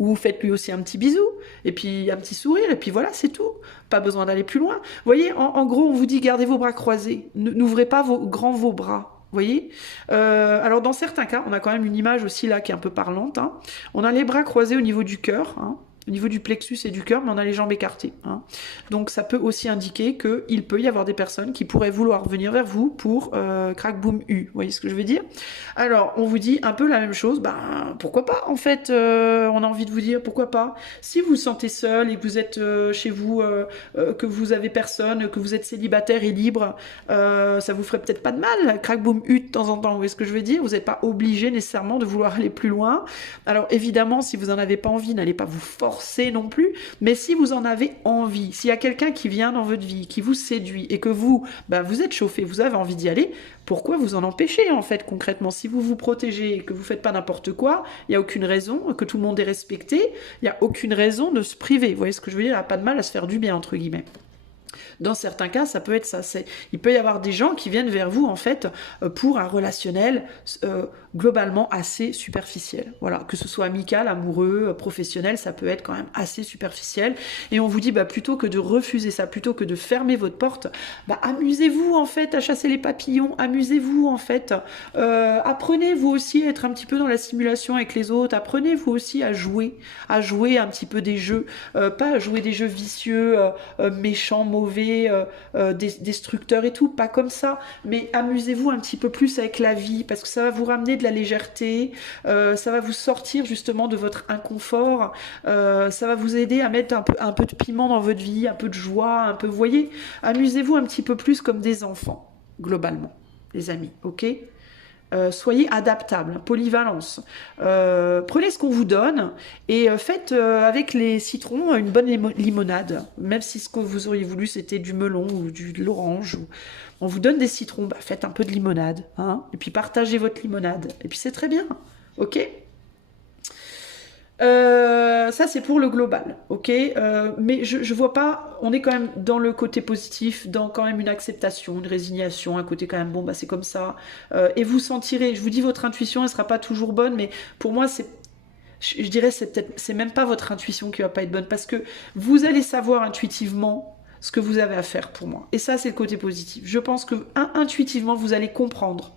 ou faites lui aussi un petit bisou, et puis un petit sourire, et puis voilà, c'est tout. Pas besoin d'aller plus loin. Vous voyez, en gros, on vous dit gardez vos bras croisés, n'ouvrez pas vos bras. Vous voyez, alors dans certains cas, on a quand même une image aussi là qui est un peu parlante. Hein. On a les bras croisés au niveau du cœur, hein, au niveau du plexus et du cœur, mais on a les jambes écartées. Hein. Donc ça peut aussi indiquer qu'il peut y avoir des personnes qui pourraient vouloir venir vers vous pour crack boom U. Vous voyez ce que je veux dire? Alors on vous dit un peu la même chose. Ben pourquoi pas en fait, on a envie de vous dire pourquoi pas. Si vous vous sentez seul et que vous êtes chez vous, que vous avez personne, que vous êtes célibataire et libre, ça vous ferait peut-être pas de mal. Crack boom U de temps en temps. Vous voyez ce que je veux dire? Vous n'êtes pas obligé nécessairement de vouloir aller plus loin. Alors évidemment, si vous en avez pas envie, n'allez pas vous forcer non plus, mais si vous en avez envie, s'il y a quelqu'un qui vient dans votre vie, qui vous séduit et que vous, vous êtes chauffé, vous avez envie d'y aller, pourquoi vous en empêchez en fait concrètement? Si vous vous protégez et que vous faites pas n'importe quoi, il n'y a aucune raison, que tout le monde est respecté, il n'y a aucune raison de se priver. Vous voyez ce que je veux dire? Il n'y a pas de mal à se faire du bien entre guillemets. Dans certains cas, ça peut être ça. Il peut y avoir des gens qui viennent vers vous, en fait, pour un relationnel globalement assez superficiel. Voilà, que ce soit amical, amoureux, professionnel, ça peut être quand même assez superficiel. Et on vous dit, plutôt que de refuser ça, plutôt que de fermer votre porte, amusez-vous, en fait, à chasser les papillons, amusez-vous, en fait. Apprenez, vous aussi, à être un petit peu dans la simulation avec les autres. Apprenez, vous aussi, à jouer un petit peu des jeux. Pas à jouer des jeux vicieux, méchants, mauvais, destructeurs et tout, pas comme ça, mais amusez-vous un petit peu plus avec la vie, parce que ça va vous ramener de la légèreté, ça va vous sortir justement de votre inconfort, ça va vous aider à mettre un peu de piment dans votre vie, un peu de joie, un peu, vous voyez, amusez-vous un petit peu plus comme des enfants, globalement, les amis, ok? Soyez adaptables, polyvalence. Prenez ce qu'on vous donne et faites avec les citrons une bonne limonade. Même si ce que vous auriez voulu c'était du melon ou de l'orange. On vous donne des citrons, faites un peu de limonade. Hein, et puis partagez votre limonade. Et puis c'est très bien. Ok ? Ça c'est pour le global, ok, mais je vois pas, on est quand même dans le côté positif, dans quand même une acceptation, une résignation, un côté quand même bon c'est comme ça, et vous sentirez, je vous dis votre intuition elle sera pas toujours bonne, mais pour moi je dirais c'est même pas votre intuition qui va pas être bonne, parce que vous allez savoir intuitivement ce que vous avez à faire pour moi, et ça c'est le côté positif. Je pense que intuitivement vous allez comprendre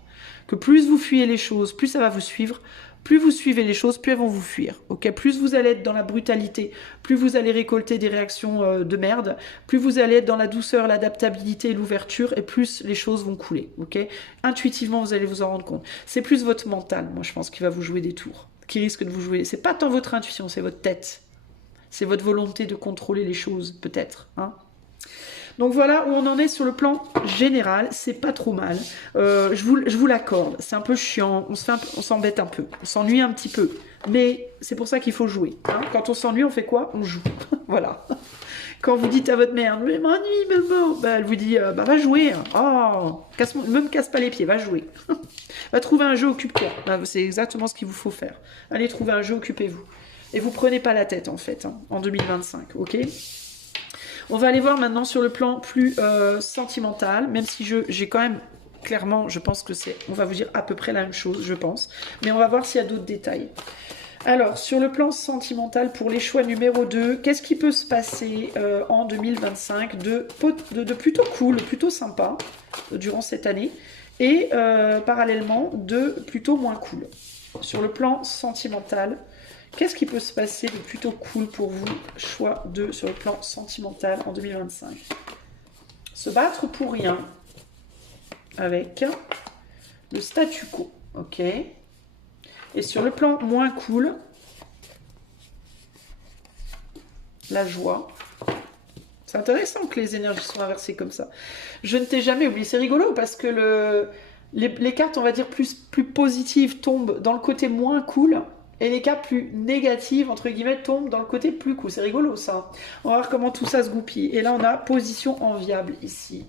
que plus vous fuyez les choses, plus ça va vous suivre. Plus vous suivez les choses, plus elles vont vous fuir. Okay, plus vous allez être dans la brutalité, plus vous allez récolter des réactions de merde, plus vous allez être dans la douceur, l'adaptabilité et l'ouverture, et plus les choses vont couler. Okay, intuitivement, vous allez vous en rendre compte. C'est plus votre mental, moi je pense, qui va vous jouer des tours, qui risque de vous jouer. C'est pas tant votre intuition, c'est votre tête. C'est votre volonté de contrôler les choses, peut-être. Hein. Donc voilà où on en est sur le plan général, c'est pas trop mal. Je vous l'accorde, c'est un peu chiant, on s'embête un peu, on s'ennuie un petit peu. Mais c'est pour ça qu'il faut jouer. Hein. Quand on s'ennuie, on fait quoi? On joue. Voilà. Quand vous dites à votre mère, mais m'ennuie, maman, elle vous dit, va jouer. Oh, ne me casse pas les pieds, va jouer. Va trouver un jeu, occupe-toi. C'est exactement ce qu'il vous faut faire. Allez trouver un jeu, occupez-vous. Et vous prenez pas la tête en fait, hein, en 2025, ok? On va aller voir maintenant sur le plan plus sentimental, même si j'ai quand même, clairement, je pense que on va vous dire à peu près la même chose, je pense. Mais on va voir s'il y a d'autres détails. Alors, sur le plan sentimental, pour les choix numéro 2, qu'est-ce qui peut se passer en 2025 de plutôt cool, plutôt sympa, durant cette année, et parallèlement de plutôt moins cool. Sur le plan sentimental, qu'est-ce qui peut se passer de plutôt cool pour vous, choix 2 sur le plan sentimental en 2025? Se battre pour rien avec le statu quo, ok? Et sur le plan moins cool, la joie. C'est intéressant que les énergies soient inversées comme ça. Je ne t'ai jamais oublié, c'est rigolo parce que les cartes, on va dire, plus positives tombent dans le côté moins cool. Et les cartes plus négatives, entre guillemets, tombent dans le côté plus cool. C'est rigolo, ça. On va voir comment tout ça se goupille. Et là, on a position enviable, ici.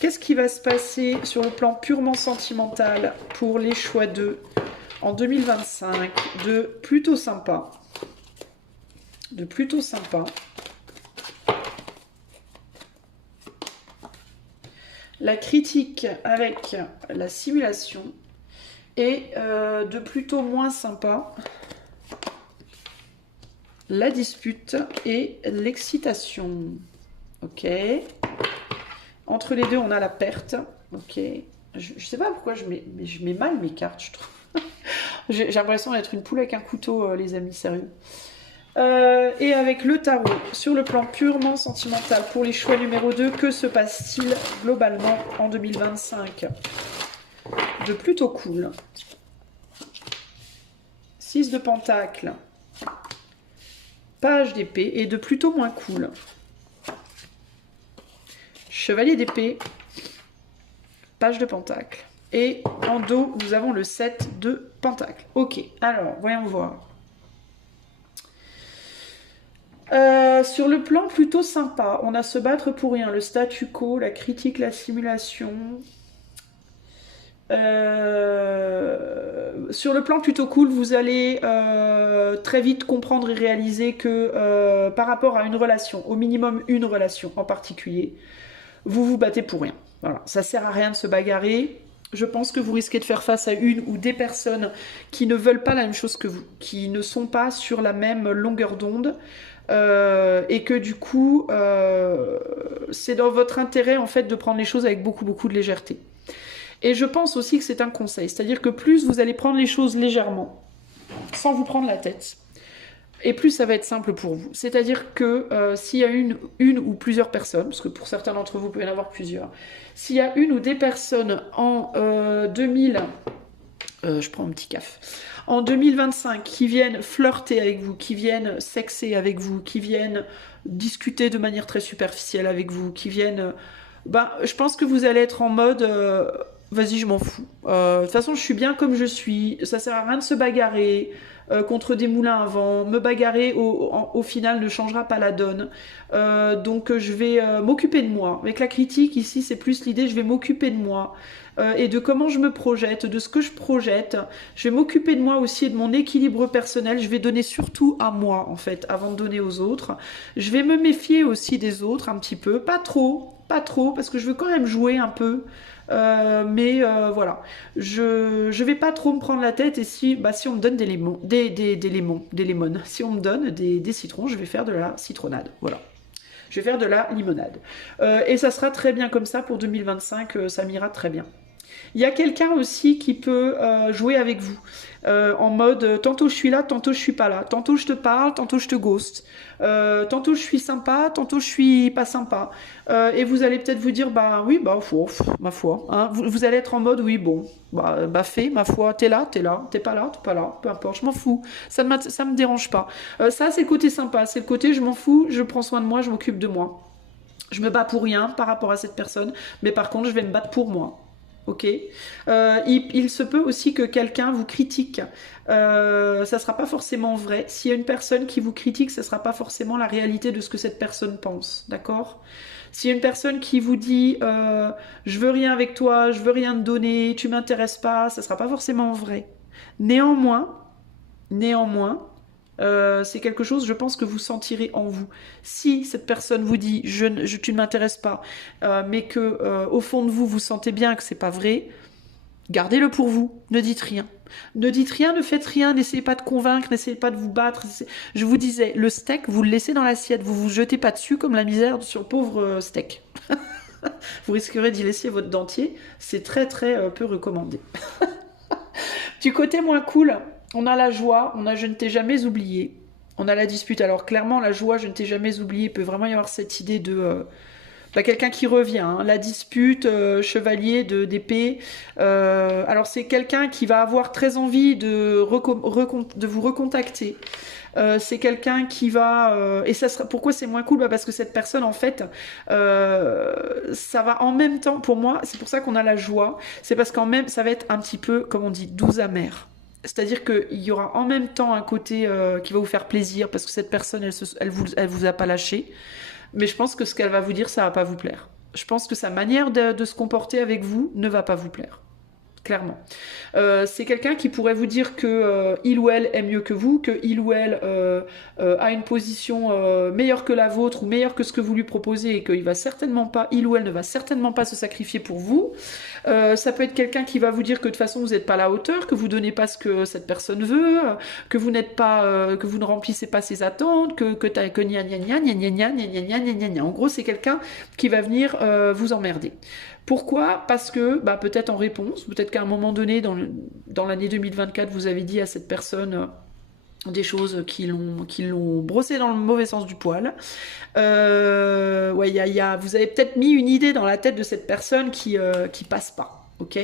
Qu'est-ce qui va se passer sur le plan purement sentimental pour les choix 2 en 2025 de plutôt sympa? De plutôt sympa. La critique avec la simulation. Et de plutôt moins sympa la dispute et l'excitation. Ok. Entre les deux, on a la perte. Ok. Je sais pas pourquoi je mets mal mes cartes, je trouve. J'ai l'impression d'être une poule avec un couteau, les amis, sérieux. Et avec le tarot, sur le plan purement sentimental, pour les choix numéro 2, que se passe-t-il globalement en 2025 de plutôt cool? 6 de pentacle, page d'épée, et de plutôt moins cool. Chevalier d'épée, page de pentacle. Et en dos, nous avons le 7 de pentacle. Ok, alors, voyons voir. Sur le plan plutôt sympa, on a se battre pour rien, le statu quo, la critique, la simulation. Sur le plan plutôt cool, vous allez très vite comprendre et réaliser que par rapport à une relation, au minimum une relation en particulier, vous vous battez pour rien. Voilà, ça sert à rien de se bagarrer. Je pense que vous risquez de faire face à une ou des personnes qui ne veulent pas la même chose que vous, qui ne sont pas sur la même longueur d'onde. Et que du coup, c'est dans votre intérêt en fait de prendre les choses avec beaucoup de légèreté. Et je pense aussi que c'est un conseil, c'est-à-dire que plus vous allez prendre les choses légèrement, sans vous prendre la tête, et plus ça va être simple pour vous. C'est-à-dire que s'il y a une ou plusieurs personnes, parce que pour certains d'entre vous, vous pouvez en avoir plusieurs, s'il y a une ou des personnes en 2000, je prends un petit café, en 2025, qui viennent flirter avec vous, qui viennent sexer avec vous, qui viennent discuter de manière très superficielle avec vous, qui viennent... je pense que vous allez être en mode... vas-y, je m'en fous. De toute façon, je suis bien comme je suis. Ça sert à rien de se bagarrer contre des moulins à vent. Me bagarrer, au final, ne changera pas la donne. Donc, je vais m'occuper de moi. Avec la critique, ici, c'est plus l'idée, je vais m'occuper de moi. Et de comment je me projette, de ce que je projette. Je vais m'occuper de moi aussi et de mon équilibre personnel. Je vais donner surtout à moi, en fait, avant de donner aux autres. Je vais me méfier aussi des autres un petit peu. Pas trop, parce que je veux quand même jouer un peu. Mais voilà, je vais pas trop me prendre la tête. Et si on me donne des lemons, si on me donne des citrons, je vais faire de la citronnade. Voilà. Je vais faire de la limonade. Et ça sera très bien comme ça pour 2025, ça m'ira très bien. Il y a quelqu'un aussi qui peut jouer avec vous en mode tantôt je suis là, tantôt je suis pas là, tantôt je te parle, tantôt je te ghost, tantôt je suis sympa, tantôt je suis pas sympa. Et vous allez peut-être vous dire oui, ma foi. Hein. Vous allez être en mode oui, bon, fait, ma foi, t'es là, t'es pas là, peu importe, je m'en fous, ça me dérange pas. Ça, c'est le côté sympa, c'est le côté je m'en fous, je prends soin de moi, je m'occupe de moi. Je me bats pour rien par rapport à cette personne, mais par contre, je vais me battre pour moi. Ok. Il se peut aussi que quelqu'un vous critique. Ça sera pas forcément vrai. S'il y a une personne qui vous critique, ça sera pas forcément la réalité de ce que cette personne pense. D'accord? S'il y a une personne qui vous dit je veux rien avec toi, je veux rien te donner, tu m'intéresses pas, ça sera pas forcément vrai. Néanmoins, c'est quelque chose, je pense, que vous sentirez en vous. Si cette personne vous dit tu ne m'intéresses pas, mais que au fond de vous, vous sentez bien que c'est pas vrai, gardez-le pour vous. Ne dites rien. Ne dites rien, ne faites rien, n'essayez pas de convaincre, n'essayez pas de vous battre. Je vous disais, le steak, vous le laissez dans l'assiette, vous jetez pas dessus comme la misère sur le pauvre steak. Vous risquerez d'y laisser votre dentier. C'est très peu recommandé. Du côté moins cool, on a la joie, on a je ne t'ai jamais oublié. On a la dispute. Alors clairement, la joie, je ne t'ai jamais oublié, il peut vraiment y avoir cette idée de... quelqu'un qui revient. Hein. La dispute, chevalier d'épée. Alors c'est quelqu'un qui va avoir très envie de vous recontacter. C'est quelqu'un qui va... et ça sera, pourquoi c'est moins cool? Parce que cette personne, en fait, ça va en même temps... Pour moi, c'est pour ça qu'on a la joie. C'est parce qu'en même... Ça va être un petit peu, comme on dit, doux amer. C'est-à-dire qu'il y aura en même temps un côté qui va vous faire plaisir parce que cette personne, elle vous a pas lâché. Mais je pense que ce qu'elle va vous dire, ça va pas vous plaire. Je pense que sa manière de se comporter avec vous ne va pas vous plaire. clairement. C'est quelqu'un qui pourrait vous dire que il ou elle est mieux que vous, que il ou elle a une position meilleure que la vôtre ou meilleure que ce que vous lui proposez et qu'il va certainement pas, il ou elle ne va certainement pas se sacrifier pour vous. Ça peut être quelqu'un qui va vous dire que de toute façon vous n'êtes pas à la hauteur, que vous donnez pas ce que cette personne veut, que vous n'êtes pas, que vous ne remplissez pas ses attentes, que gna gna gna gna gna gna gna gna gna gna gna. En gros, c'est quelqu'un qui va venir vous emmerder. Pourquoi? Parce que, bah, peut-être en réponse, peut-être qu'à un moment donné, dans l'année 2024, vous avez dit à cette personne des choses qui l'ont brossé dans le mauvais sens du poil. Ouais, vous avez peut-être mis une idée dans la tête de cette personne qui passe pas, ok?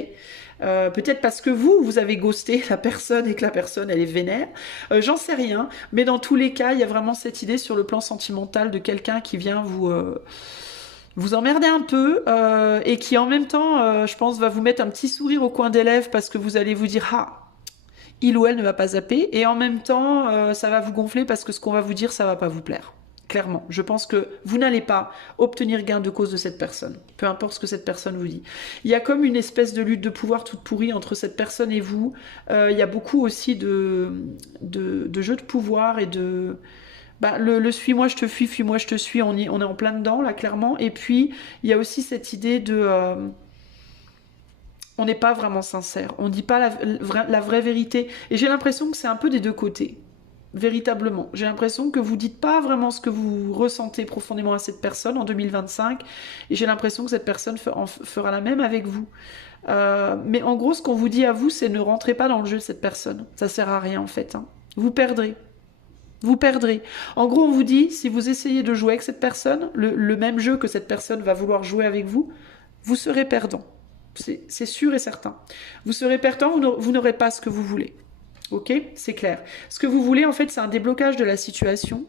Peut-être parce que vous avez ghosté la personne et que la personne elle est vénère, j'en sais rien, mais dans tous les cas il y a vraiment cette idée sur le plan sentimental de quelqu'un qui vient vous emmerder un peu et qui en même temps je pense va vous mettre un petit sourire au coin des lèvres parce que vous allez vous dire ah, il ou elle ne va pas zapper, et en même temps ça va vous gonfler parce que ce qu'on va vous dire ça va pas vous plaire. Clairement, je pense que vous n'allez pas obtenir gain de cause de cette personne, peu importe ce que cette personne vous dit. Il y a comme une espèce de lutte de pouvoir toute pourrie entre cette personne et vous. Il y a beaucoup aussi de jeux de pouvoir et de... Bah, le suis-moi, je te fuis-moi, je te suis, on est en plein dedans, là, clairement. Et puis, il y a aussi cette idée de... on n'est pas vraiment sincère, on ne dit pas la vraie vérité. Et j'ai l'impression que c'est un peu des deux côtés. Véritablement. J'ai l'impression que vous dites pas vraiment ce que vous ressentez profondément à cette personne en 2025, et j'ai l'impression que cette personne fera la même avec vous. Mais en gros, ce qu'on vous dit à vous, c'est ne rentrez pas dans le jeu de cette personne. Ça sert à rien en fait. Hein. Vous perdrez. Vous perdrez. En gros, on vous dit, si vous essayez de jouer avec cette personne, le même jeu que cette personne va vouloir jouer avec vous, vous serez perdant. C'est sûr et certain. Vous serez perdant, vous n'aurez pas ce que vous voulez. Ok, c'est clair. Ce que vous voulez, en fait, c'est un déblocage de la situation.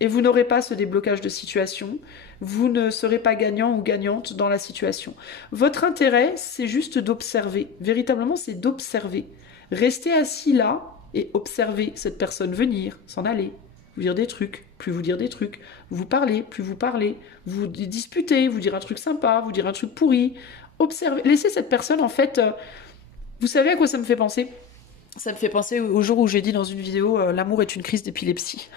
Et vous n'aurez pas ce déblocage de situation. Vous ne serez pas gagnant ou gagnante dans la situation. Votre intérêt, c'est juste d'observer. Véritablement, c'est d'observer. Restez assis là et observer cette personne venir, s'en aller, vous dire des trucs, plus vous dire des trucs, vous parler, plus vous parler, vous disputer, vous dire un truc sympa, vous dire un truc pourri. Observez. Laissez cette personne, en fait... vous savez à quoi ça me fait penser ? Ça me fait penser au jour où j'ai dit dans une vidéo l'amour est une crise d'épilepsie.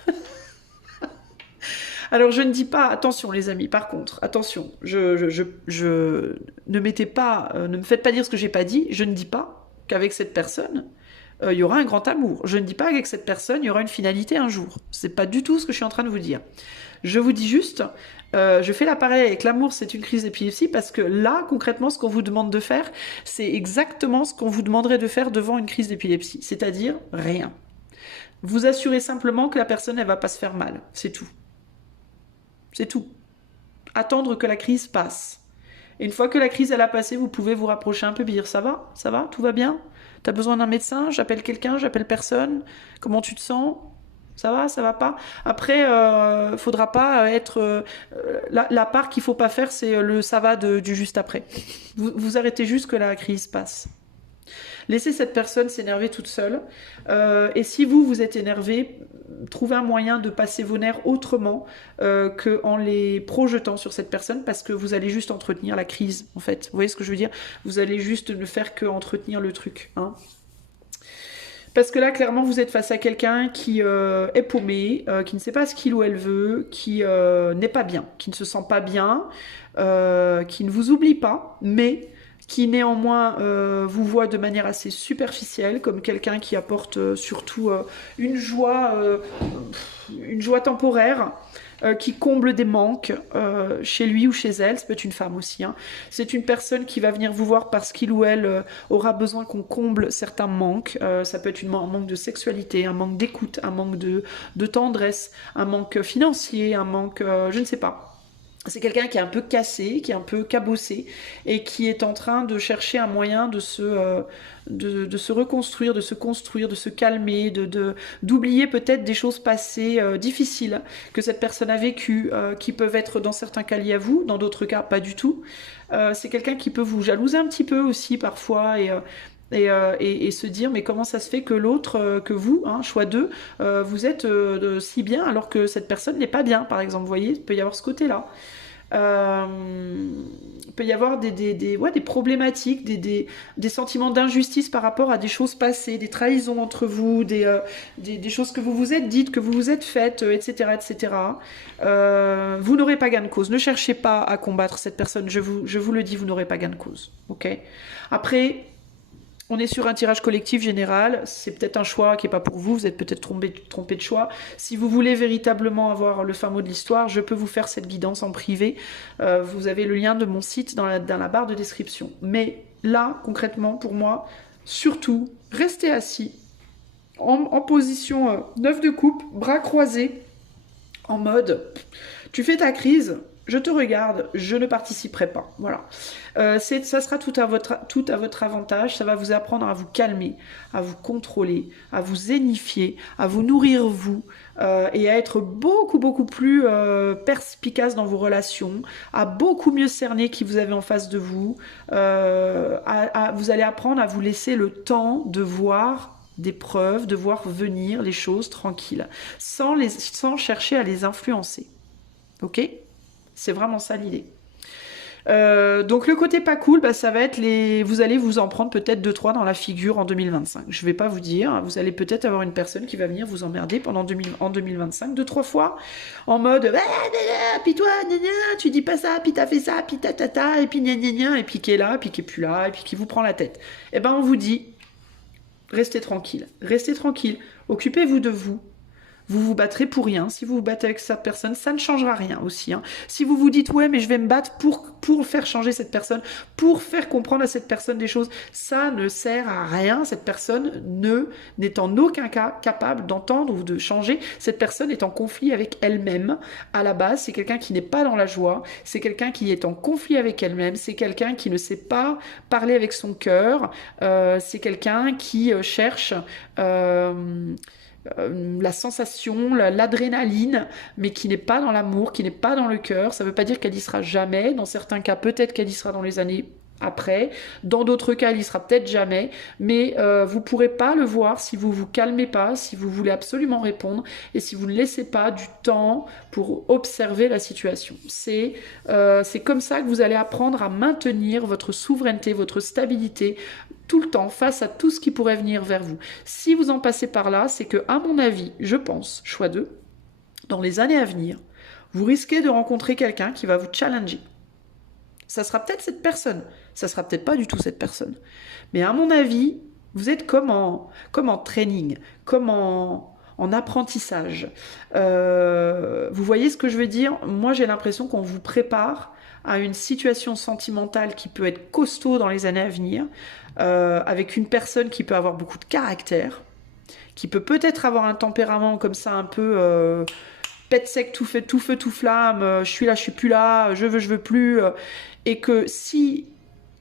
Alors je ne dis pas, attention les amis, par contre, attention, ne mettez pas, ne me faites pas dire ce que j'ai pas dit, je ne dis pas qu'avec cette personne, il y aura un grand amour. Je ne dis pas qu'avec cette personne, il y aura une finalité un jour. C'est pas du tout ce que je suis en train de vous dire. Je vous dis juste, je fais la parallèle avec l'amour, c'est une crise d'épilepsie, parce que là, concrètement, ce qu'on vous demande de faire, c'est exactement ce qu'on vous demanderait de faire devant une crise d'épilepsie, c'est-à-dire rien. Vous assurez simplement que la personne, elle va pas se faire mal, c'est tout. C'est tout. Attendre que la crise passe. Et une fois que la crise, elle a passé, vous pouvez vous rapprocher un peu et dire, ça va, tout va bien? T'as besoin d'un médecin? J'appelle quelqu'un, j'appelle personne? Comment tu te sens? Ça va pas. Après, faudra pas être... la part qu'il faut pas faire, c'est le ça va du juste après. Vous arrêtez juste que la crise passe. Laissez cette personne s'énerver toute seule. Et si vous êtes énervé, trouvez un moyen de passer vos nerfs autrement qu'en les projetant sur cette personne, parce que vous allez juste entretenir la crise, en fait. Vous voyez ce que je veux dire? Vous allez juste ne faire que entretenir le truc, hein. Parce que là, clairement, vous êtes face à quelqu'un qui est paumé, qui ne sait pas ce qu'il ou elle veut, qui n'est pas bien, qui ne se sent pas bien, qui ne vous oublie pas, mais qui néanmoins vous voit de manière assez superficielle, comme quelqu'un qui apporte surtout une joie temporaire, qui comble des manques chez lui ou chez elle. Ça peut être une femme aussi, hein. C'est une personne qui va venir vous voir parce qu'il ou elle aura besoin qu'on comble certains manques. Ça peut être un manque de sexualité, un manque d'écoute, un manque de tendresse, un manque financier, un manque, je ne sais pas. C'est quelqu'un qui est un peu cassé, qui est un peu cabossé, et qui est en train de chercher un moyen de se reconstruire, de se construire, de se calmer, d'oublier peut-être des choses passées difficiles que cette personne a vécues, qui peuvent être dans certains cas liés à vous, dans d'autres cas pas du tout. C'est quelqu'un qui peut vous jalouser un petit peu aussi parfois, et se dire mais comment ça se fait que l'autre, que vous, hein, choix deux, vous êtes si bien alors que cette personne n'est pas bien, par exemple. Vous voyez, il peut y avoir ce côté-là. Il peut y avoir ouais, des problématiques, des sentiments d'injustice par rapport à des choses passées, des trahisons entre vous, des choses que vous vous êtes dites, que vous vous êtes faites, etc. etc. Vous n'aurez pas gain de cause. Ne cherchez pas à combattre cette personne. Je vous le dis, vous n'aurez pas gain de cause. Ok. Après, on est sur un tirage collectif général, c'est peut-être un choix qui n'est pas pour vous, vous êtes peut-être trompé de choix. Si vous voulez véritablement avoir le fin mot de l'histoire, je peux vous faire cette guidance en privé. Vous avez le lien de mon site dans la barre de description. Mais là, concrètement, pour moi, surtout, restez assis, en position 9 de coupe, bras croisés, en mode, tu fais ta crise, je te regarde, je ne participerai pas. Voilà. Ça sera tout à votre avantage. Ça va vous apprendre à vous calmer, à vous contrôler, à vous zénifier, à vous nourrir vous, et à être beaucoup, beaucoup plus perspicace dans vos relations, à beaucoup mieux cerner qui vous avez en face de vous. Vous allez apprendre à vous laisser le temps de voir des preuves, de voir venir les choses tranquilles, sans chercher à les influencer. Ok ? C'est vraiment ça l'idée. Donc le côté pas cool, bah, ça va être vous allez vous en prendre peut-être 2-3 dans la figure en 2025. Je vais pas vous dire, vous allez peut-être avoir une personne qui va venir vous emmerder en 2025 2-3 fois, en mode puis toi, tu dis pas ça, puis t'as fait ça, puis ta, et puis et puis qui est là, puis qui est plus là, et puis qui vous prend la tête. Eh ben on vous dit, restez tranquille, occupez-vous de vous. Vous vous battrez pour rien. Si vous vous battez avec cette personne, ça ne changera rien aussi. Hein. Si vous vous dites, ouais, mais je vais me battre pour faire changer cette personne, pour faire comprendre à cette personne des choses, ça ne sert à rien. Cette personne n'est en aucun cas capable d'entendre ou de changer. Cette personne est en conflit avec elle-même. À la base, c'est quelqu'un qui n'est pas dans la joie. C'est quelqu'un qui est en conflit avec elle-même. C'est quelqu'un qui ne sait pas parler avec son cœur. C'est quelqu'un qui cherche... la sensation, l'adrénaline, mais qui n'est pas dans l'amour, qui n'est pas dans le cœur. Ça ne veut pas dire qu'elle y sera jamais. Dans certains cas, peut-être qu'elle y sera dans les années après. Dans d'autres cas, elle y sera peut-être jamais. Mais vous ne pourrez pas le voir si vous ne vous calmez pas, si vous voulez absolument répondre et si vous ne laissez pas du temps pour observer la situation. C'est comme ça que vous allez apprendre à maintenir votre souveraineté, votre stabilité, tout le temps face à tout ce qui pourrait venir vers vous. Si vous en passez par là, c'est que, à mon avis, je pense, choix 2, dans les années à venir, vous risquez de rencontrer quelqu'un qui va vous challenger. Ça sera peut-être cette personne, ça sera peut-être pas du tout cette personne. Mais à mon avis, vous êtes comme en training, comme en apprentissage. Vous voyez ce que je veux dire ? Moi, j'ai l'impression qu'on vous prépare à une situation sentimentale qui peut être costaud dans les années à venir, avec une personne qui peut avoir beaucoup de caractère, qui peut peut-être avoir un tempérament comme ça un peu pète sec, tout feu, tout flamme, je suis là, je suis plus là, je veux plus, et que si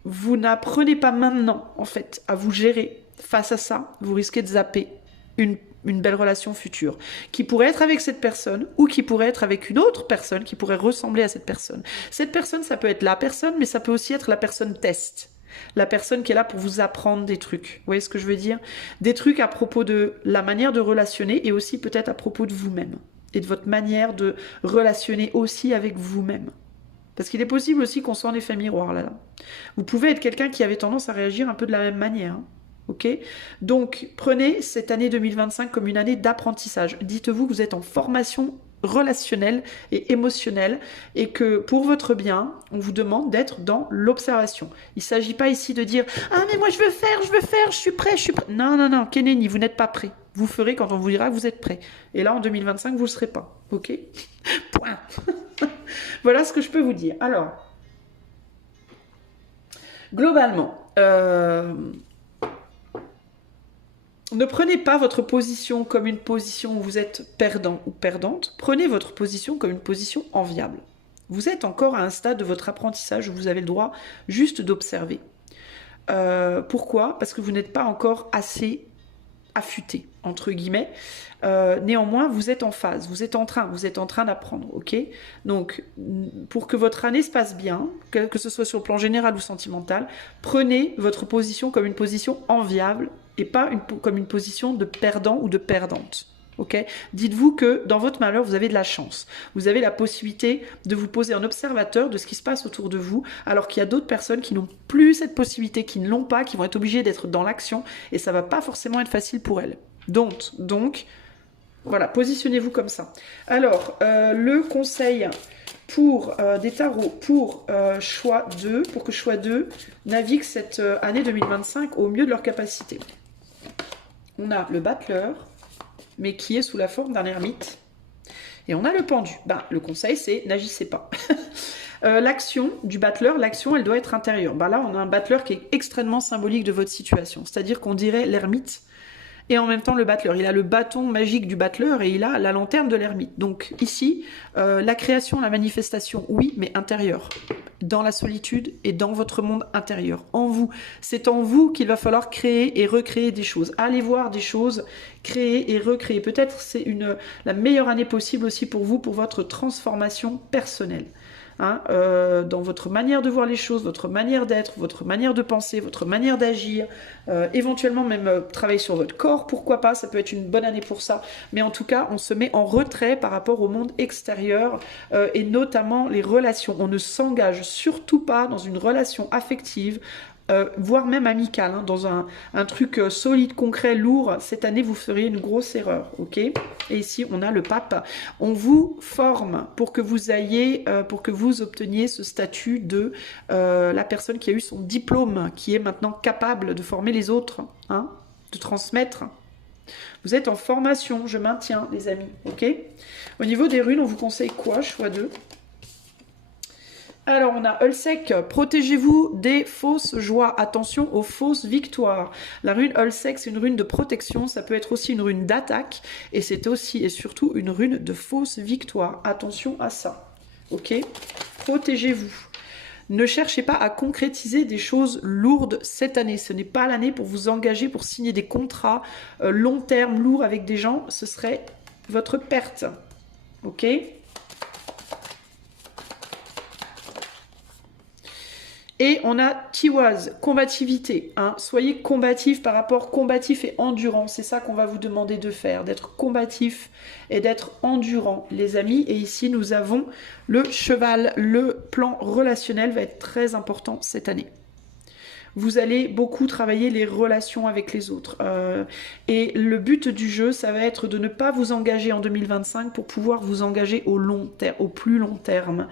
vous n'apprenez pas maintenant, en fait, à vous gérer face à ça, vous risquez de zapper une belle relation future, qui pourrait être avec cette personne ou qui pourrait être avec une autre personne qui pourrait ressembler à cette personne. Cette personne, ça peut être la personne, mais ça peut aussi être la personne test. La personne qui est là pour vous apprendre des trucs. Vous voyez ce que je veux dire ? Des trucs à propos de la manière de relationner et aussi peut-être à propos de vous-même et de votre manière de relationner aussi avec vous-même. Parce qu'il est possible aussi qu'on soit en effet miroir là. Vous pouvez être quelqu'un qui avait tendance à réagir un peu de la même manière. Hein. Ok ? Donc, prenez cette année 2025 comme une année d'apprentissage. Dites-vous que vous êtes en formation relationnelle et émotionnelle et que pour votre bien, on vous demande d'être dans l'observation. Il ne s'agit pas ici de dire « Ah, mais moi je veux faire, je suis prêt. » Non, Keneni, vous n'êtes pas prêt. Vous ferez quand on vous dira que vous êtes prêt. Et là, en 2025, vous ne le serez pas. Ok ? Point. Voilà ce que je peux vous dire. Alors, globalement, ne prenez pas votre position comme une position où vous êtes perdant ou perdante. Prenez votre position comme une position enviable. Vous êtes encore à un stade de votre apprentissage où vous avez le droit juste d'observer. Pourquoi ? Parce que vous n'êtes pas encore assez affûté, entre guillemets. Néanmoins, vous êtes en phase, vous êtes en train d'apprendre, ok ? Donc, pour que votre année se passe bien, que ce soit sur le plan général ou sentimental, prenez votre position comme une position enviable et pas comme une position de perdant ou de perdante, Ok, dites-vous que dans votre malheur, vous avez de la chance. Vous avez la possibilité de vous poser en observateur de ce qui se passe autour de vous, alors qu'il y a d'autres personnes qui n'ont plus cette possibilité, qui ne l'ont pas, qui vont être obligées d'être dans l'action, et ça va pas forcément être facile pour elles. Donc voilà, positionnez-vous comme ça. Alors, le conseil pour des tarots, pour choix 2, pour que choix 2 navigue cette année 2025 au mieux de leur capacité. On a le battleur, mais qui est sous la forme d'un ermite. Et on a le pendu. Ben, le conseil, c'est n'agissez pas. L'action du battleur, l'action, elle doit être intérieure. Ben là, on a un battleur qui est extrêmement symbolique de votre situation. C'est-à-dire qu'on dirait l'ermite et en même temps le battleur. Il a le bâton magique du battleur et il a la lanterne de l'ermite. Donc ici, la création, la manifestation, oui, mais intérieure. Dans la solitude et dans votre monde intérieur, en vous. C'est en vous qu'il va falloir créer et recréer des choses. Allez voir des choses, créer et recréer. Peut-être c'est la meilleure année possible aussi pour vous, pour votre transformation personnelle. Hein, dans votre manière de voir les choses, votre manière d'être, votre manière de penser, votre manière d'agir, éventuellement même travailler sur votre corps, pourquoi pas, ça peut être une bonne année pour ça, mais en tout cas on se met en retrait par rapport au monde extérieur et notamment les relations. On ne s'engage surtout pas dans une relation affective, voire même amical, hein, dans un truc solide, concret, lourd. Cette année, vous feriez une grosse erreur, ok? Et ici, on a le pape. On vous forme pour que vous ayez, pour que vous obteniez ce statut de la personne qui a eu son diplôme, qui est maintenant capable de former les autres, hein, de transmettre. Vous êtes en formation, je maintiens, les amis, ok? Au niveau des runes, on vous conseille quoi, choix 2? Alors, on a Ulsec, protégez-vous des fausses joies. Attention aux fausses victoires. La rune Ulsec, c'est une rune de protection. Ça peut être aussi une rune d'attaque. Et c'est aussi et surtout une rune de fausse victoire. Attention à ça. Ok? Protégez-vous. Ne cherchez pas à concrétiser des choses lourdes cette année. Ce n'est pas l'année pour vous engager, pour signer des contrats long terme, lourds avec des gens. Ce serait votre perte. Ok? Et on a Tiwaz, combativité. Hein. Soyez combatif par rapport combatif et endurant. C'est ça qu'on va vous demander de faire, d'être combatif et d'être endurant, les amis. Et ici, nous avons le cheval. Le plan relationnel va être très important cette année. Vous allez beaucoup travailler les relations avec les autres. Et le but du jeu, ça va être de ne pas vous engager en 2025 pour pouvoir vous engager au long terme, au plus long terme.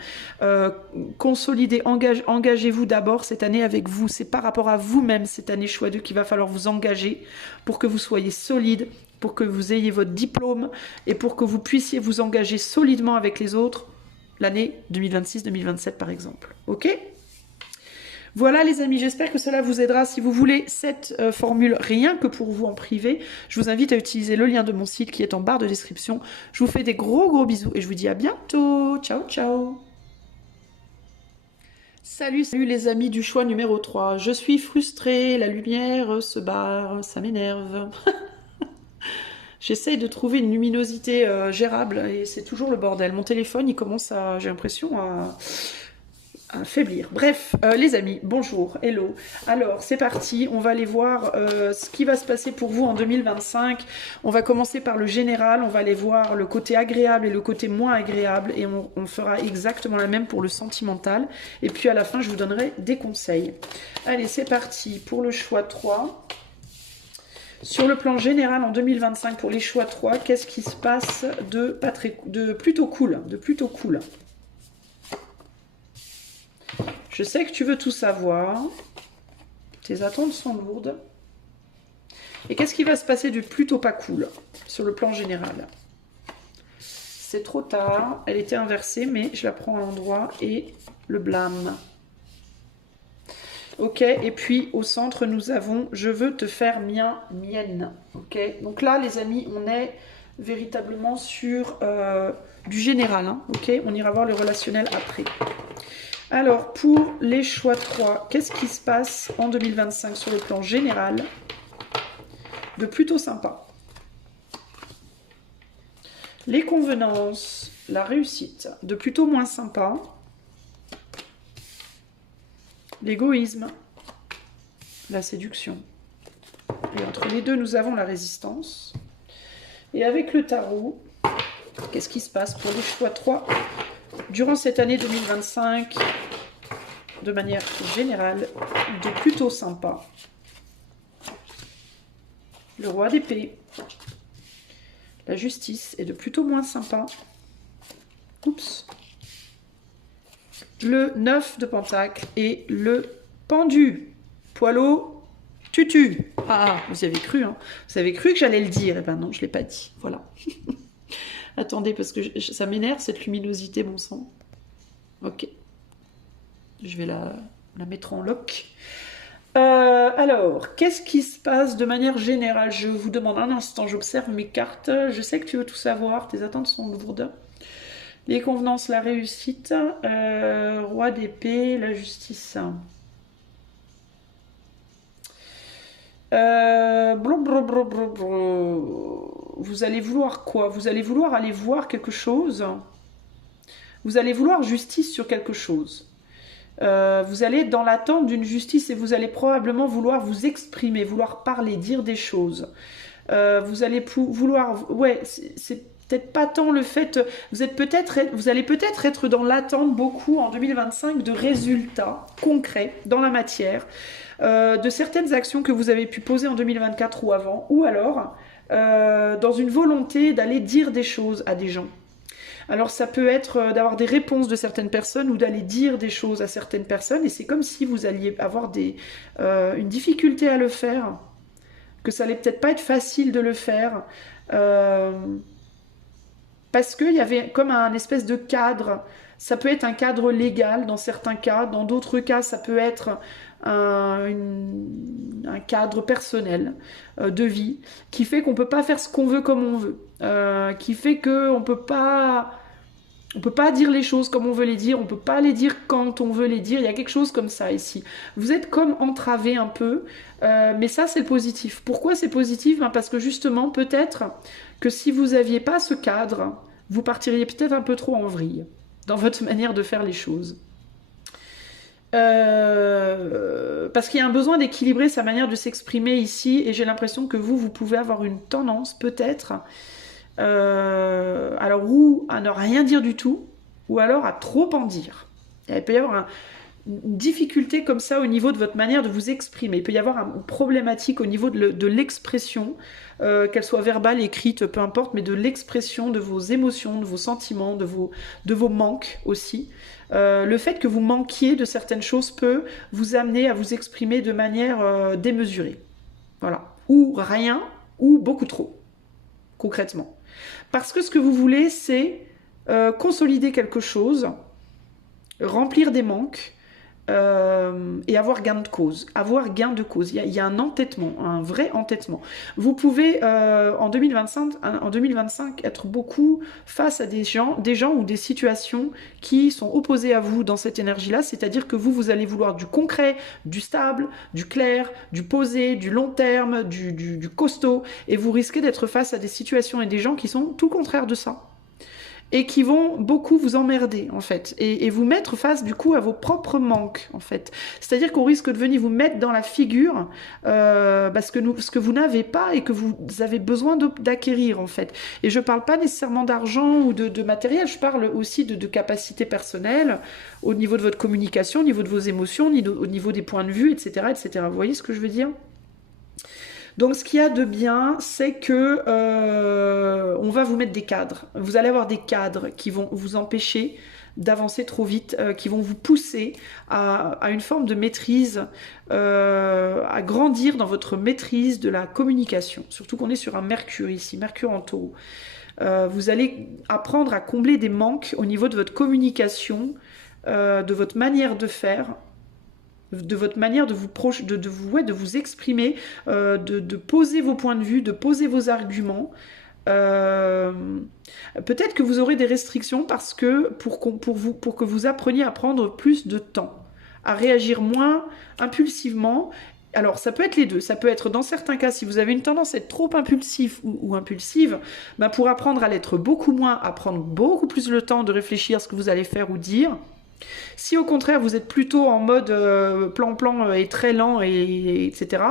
Consolidez, engagez-vous d'abord cette année avec vous. C'est par rapport à vous-même cette année choix 2 qu'il va falloir vous engager pour que vous soyez solide, pour que vous ayez votre diplôme et pour que vous puissiez vous engager solidement avec les autres l'année 2026-2027 par exemple. Ok ? Voilà les amis, j'espère que cela vous aidera. Si vous voulez cette formule rien que pour vous en privé, je vous invite à utiliser le lien de mon site qui est en barre de description. Je vous fais des gros bisous et je vous dis à bientôt. Ciao, ciao. Salut les amis du choix numéro 3. Je suis frustrée, la lumière se barre, ça m'énerve. J'essaye de trouver une luminosité gérable et c'est toujours le bordel. Mon téléphone, il commence à, j'ai l'impression, à faiblir. Bref, les amis, bonjour, hello. Alors, c'est parti, on va aller voir ce qui va se passer pour vous en 2025. On va commencer par le général, on va aller voir le côté agréable et le côté moins agréable et on fera exactement la même pour le sentimental. Et puis à la fin, je vous donnerai des conseils. Allez, c'est parti pour le choix 3. Sur le plan général en 2025 pour les choix 3, qu'est-ce qui se passe de plutôt cool, Je sais que tu veux tout savoir. Tes attentes sont lourdes. Et qu'est-ce qui va se passer de plutôt pas cool sur le plan général? C'est trop tard. Elle était inversée, mais je la prends à l'endroit et le blâme. Ok, et puis au centre, nous avons « Je veux te faire mienne ». Ok, donc là, les amis, on est véritablement sur du général. Hein, ok, on ira voir le relationnel après. Alors, pour les choix 3, qu'est-ce qui se passe en 2025 sur le plan général de plutôt sympa? Les convenances, la réussite, de plutôt moins sympa. L'égoïsme, la séduction. Et entre les deux, nous avons la résistance. Et avec le tarot, qu'est-ce qui se passe pour les choix 3 durant cette année 2025, de manière générale, de plutôt sympa. Le roi d'épée. La justice est de plutôt moins sympa. Oups. Le 9 de pentacle et le pendu. Poileau, tutu. Ah, vous avez cru, hein. Vous avez cru que j'allais le dire. Eh ben non, je ne l'ai pas dit. Voilà. Attendez, parce que ça m'énerve, cette luminosité, bon sang. Ok. Je vais la mettre en lock. Alors, qu'est-ce qui se passe de manière générale? Je vous demande un instant, j'observe mes cartes. Je sais que tu veux tout savoir, tes attentes sont lourdes. Les convenances, la réussite, roi d'épée, la justice. Vous allez vouloir quoi? Vous allez vouloir aller voir quelque chose. Vous allez vouloir justice sur quelque chose. Vous allez être dans l'attente d'une justice et vous allez probablement vouloir vous exprimer, vouloir parler, dire des choses. Vous allez vouloir... Ouais, c'est peut-être pas tant le fait... Vous allez peut-être être dans l'attente beaucoup en 2025 de résultats concrets dans la matière, de certaines actions que vous avez pu poser en 2024 ou avant, ou alors dans une volonté d'aller dire des choses à des gens. Alors ça peut être d'avoir des réponses de certaines personnes ou d'aller dire des choses à certaines personnes et c'est comme si vous alliez avoir une difficulté à le faire, que ça allait peut-être pas être facile de le faire parce qu'il y avait comme un espèce de cadre. Ça peut être un cadre légal dans certains cas, dans d'autres cas ça peut être un cadre personnel de vie qui fait qu'on peut pas faire ce qu'on veut comme on veut, qui fait qu'on peut pas dire les choses comme on veut les dire, on peut pas les dire quand on veut les dire, il y a quelque chose comme ça ici. Vous êtes comme entravé un peu, mais ça c'est le positif. Pourquoi c'est positif? Parce que justement, peut-être que si vous aviez pas ce cadre, vous partiriez peut-être un peu trop en vrille dans votre manière de faire les choses. Parce qu'il y a un besoin d'équilibrer sa manière de s'exprimer ici, et j'ai l'impression que vous pouvez avoir une tendance, peut-être, alors ou à ne rien dire du tout, ou alors à trop en dire. Il peut y avoir une difficulté comme ça au niveau de votre manière de vous exprimer. Il peut y avoir une problématique au niveau de l'expression, qu'elle soit verbale, écrite, peu importe, mais de l'expression de vos émotions, de vos sentiments, de vos manques aussi. Le fait que vous manquiez de certaines choses peut vous amener à vous exprimer de manière démesurée. Voilà. Ou rien, ou beaucoup trop, concrètement. Parce que ce que vous voulez, c'est consolider quelque chose, remplir des manques, et avoir gain de cause. Avoir gain de cause. Il y a un entêtement, un vrai entêtement. Vous pouvez, en 2025, être beaucoup face à des gens ou des situations qui sont opposées à vous dans cette énergie-là, c'est-à-dire que vous allez vouloir du concret, du stable, du clair, du posé, du long terme, du costaud, et vous risquez d'être face à des situations et des gens qui sont tout le contraire de ça. Et qui vont beaucoup vous emmerder, en fait, et vous mettre face, du coup, à vos propres manques, en fait. C'est-à-dire qu'on risque de venir vous mettre dans la figure ce que vous n'avez pas et que vous avez besoin d'acquérir, en fait. Et je parle pas nécessairement d'argent ou de matériel, je parle aussi de capacité personnelle, au niveau de votre communication, au niveau de vos émotions, au niveau des points de vue, etc., etc. Vous voyez ce que je veux dire ? Donc ce qu'il y a de bien, c'est que on va vous mettre des cadres. Vous allez avoir des cadres qui vont vous empêcher d'avancer trop vite, qui vont vous pousser à une forme de maîtrise, à grandir dans votre maîtrise de la communication. Surtout qu'on est sur un Mercure ici, Mercure en Taureau. Vous allez apprendre à combler des manques au niveau de votre communication, de votre manière de faire, de votre manière de vous exprimer, de poser vos points de vue, de poser vos arguments. Peut-être que vous aurez des restrictions parce que pour que vous appreniez à prendre plus de temps, à réagir moins impulsivement. Alors ça peut être les deux, ça peut être dans certains cas, si vous avez une tendance à être trop impulsif ou impulsive, pour apprendre à l'être beaucoup moins, à prendre beaucoup plus le temps de réfléchir à ce que vous allez faire ou dire, Si au contraire vous êtes plutôt en mode plan-plan et très lent, etc.,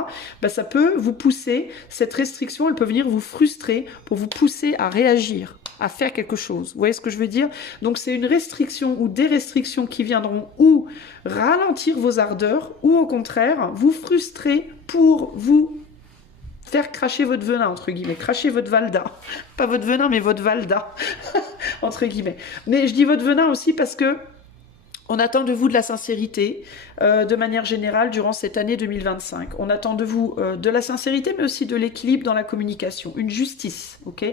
bah, ça peut vous pousser, cette restriction, elle peut venir vous frustrer pour vous pousser à réagir, à faire quelque chose. Vous voyez ce que je veux dire? Donc c'est une restriction ou des restrictions qui viendront ou ralentir vos ardeurs, ou au contraire vous frustrer pour vous faire cracher votre venin, entre guillemets, cracher votre valda. Pas votre venin, mais votre valda, entre guillemets. Mais je dis votre venin aussi parce que on attend de vous de la sincérité, de manière générale, durant cette année 2025. On attend de vous de la sincérité, mais aussi de l'équilibre dans la communication. Une justice, ok,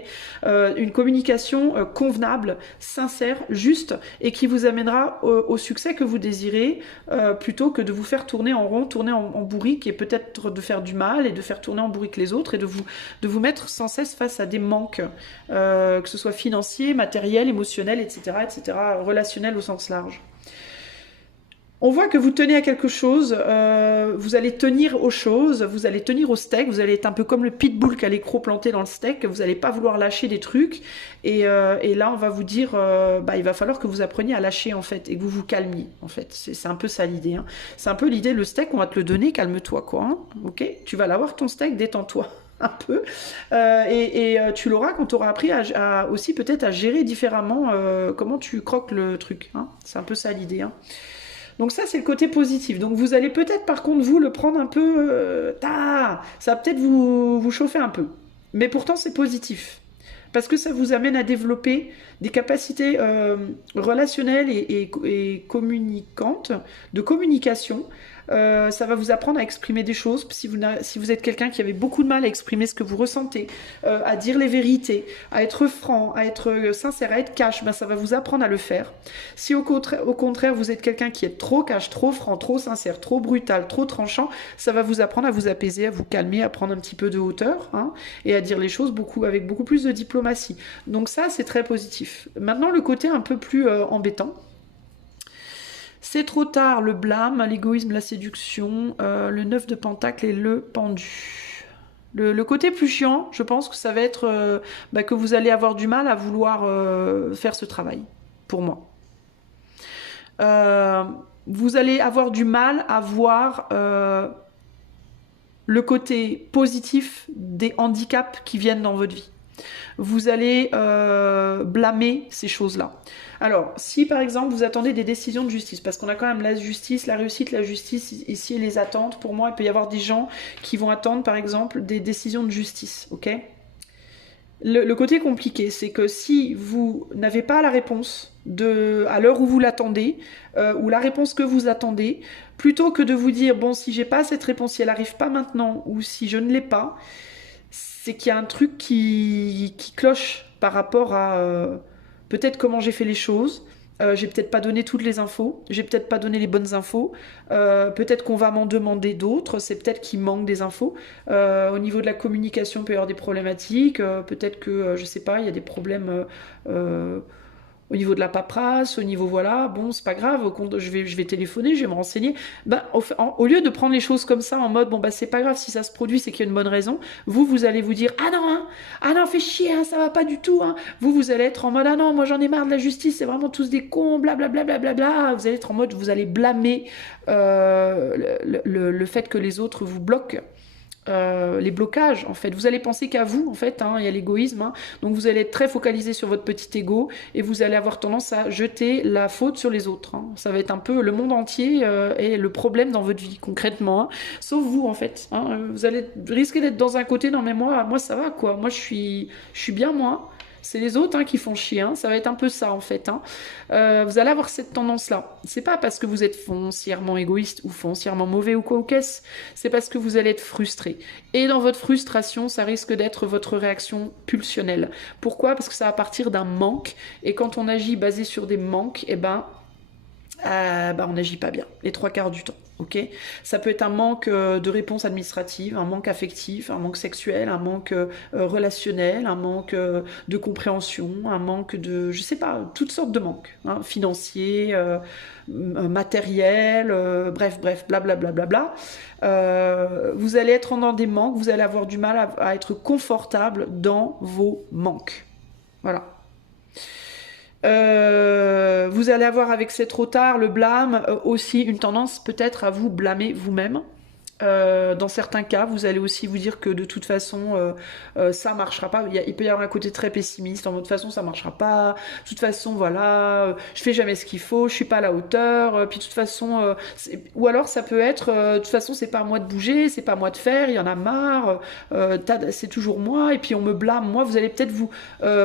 une communication convenable, sincère, juste, et qui vous amènera au succès que vous désirez, plutôt que de vous faire tourner en rond, tourner en bourrique, et peut-être de faire du mal, et de faire tourner en bourrique les autres, et de vous mettre sans cesse face à des manques, que ce soit financiers, matériels, émotionnels, etc., relationnels au sens large. On voit que vous tenez à quelque chose, vous allez tenir aux choses, vous allez tenir au steak, vous allez être un peu comme le pitbull qui a l'écrou planté dans le steak, vous n'allez pas vouloir lâcher des trucs, et là on va vous dire, il va falloir que vous appreniez à lâcher en fait, et que vous vous calmiez en fait, c'est un peu ça l'idée, hein. C'est un peu l'idée, le steak on va te le donner, calme-toi quoi, hein, ok, tu vas l'avoir ton steak, détends-toi un peu, tu l'auras quand tu auras appris aussi peut-être à gérer différemment comment tu croques le truc, hein. C'est un peu ça l'idée, hein. Donc ça, c'est le côté positif. Donc vous allez peut-être, par contre, vous, le prendre un peu... ça va peut-être vous chauffer un peu. Mais pourtant, c'est positif. Parce que ça vous amène à développer des capacités relationnelles et communicantes, de communication. Ça va vous apprendre à exprimer des choses. Si vous êtes quelqu'un qui avait beaucoup de mal à exprimer ce que vous ressentez, à dire les vérités, à être franc, à être sincère, à être cash, ben ça va vous apprendre à le faire. Si au contraire vous êtes quelqu'un qui est trop cash, trop franc, trop sincère, trop brutal, trop tranchant, ça va vous apprendre à vous apaiser, à vous calmer, à prendre un petit peu de hauteur, hein, et à dire les choses avec beaucoup plus de diplomatie. Donc ça, c'est très positif. Maintenant, le côté un peu plus embêtant. C'est trop tard, le blâme, l'égoïsme, la séduction, le 9 de pentacle et le pendu. Le côté plus chiant, je pense que ça va être que vous allez avoir du mal à vouloir faire ce travail, pour moi. Vous allez avoir du mal à voir le côté positif des handicaps qui viennent dans votre vie. Vous allez blâmer ces choses-là. Alors, si par exemple vous attendez des décisions de justice, parce qu'on a quand même la justice, la réussite, la justice, ici et les attentes, pour moi, il peut y avoir des gens qui vont attendre par exemple des décisions de justice, ok ? Le côté compliqué, c'est que si vous n'avez pas la réponse à l'heure où vous l'attendez, ou la réponse que vous attendez, plutôt que de vous dire, bon, si j'ai pas cette réponse, si elle n'arrive pas maintenant, ou si je ne l'ai pas, c'est qu'il y a un truc qui cloche par rapport à peut-être comment j'ai fait les choses. J'ai peut-être pas donné toutes les infos, j'ai peut-être pas donné les bonnes infos, peut-être qu'on va m'en demander d'autres, c'est peut-être qu'il manque des infos. Au niveau de la communication, il peut y avoir des problématiques, peut-être que, je sais pas, il y a des problèmes au niveau de la paperasse, au niveau voilà, bon c'est pas grave, je vais téléphoner, je vais me renseigner. Ben, au lieu de prendre les choses comme ça en mode bon bah c'est pas grave si ça se produit, c'est qu'il y a une bonne raison, vous allez vous dire ah non fais chier, hein, ça va pas du tout, hein. Vous allez être en mode ah non moi j'en ai marre de la justice, c'est vraiment tous des cons, blablabla, blablabla. Vous allez être en mode, vous allez blâmer le fait que les autres vous bloquent. Les blocages en fait, vous allez penser qu'à vous en fait, hein, il y a l'égoïsme, hein. Donc vous allez être très focalisé sur votre petit ego et vous allez avoir tendance à jeter la faute sur les autres, hein. Ça va être un peu le monde entier et le problème dans votre vie concrètement, hein. Sauf vous en fait, hein. Vous allez risquer d'être dans un côté, non mais moi ça va quoi, moi je suis bien moi. C'est les autres, hein, qui font chier, hein. Ça va être un peu ça en fait, hein. Vous allez avoir cette tendance-là. C'est pas parce que vous êtes foncièrement égoïste ou foncièrement mauvais ou quoi ou qu'est-ce, c'est parce que vous allez être frustré. Et dans votre frustration, ça risque d'être votre réaction pulsionnelle. Pourquoi ? Parce que ça va partir d'un manque, et quand on agit basé sur des manques, on n'agit pas bien, les 3/4 du temps. Okay, ça peut être un manque de réponse administrative, un manque affectif, un manque sexuel, un manque relationnel, un manque de compréhension, un manque de, je sais pas, toutes sortes de manques, hein, financiers, matériels, bref, blablabla. Vous allez être dans des manques, vous allez avoir du mal à être confortable dans vos manques. Voilà. Vous allez avoir avec c'est trop tard, le blâme, aussi une tendance peut-être à vous blâmer vous-même. Dans certains cas, vous allez aussi vous dire que de toute façon, ça marchera pas. Il peut y avoir un côté très pessimiste, en mode de toute façon, ça marchera pas. De toute façon, voilà, je fais jamais ce qu'il faut, je suis pas à la hauteur. Puis de toute façon, ou alors ça peut être, de toute façon, c'est pas à moi de bouger, c'est pas à moi de faire. Il y en a marre. C'est toujours moi. Et puis on me blâme. Moi, vous allez peut-être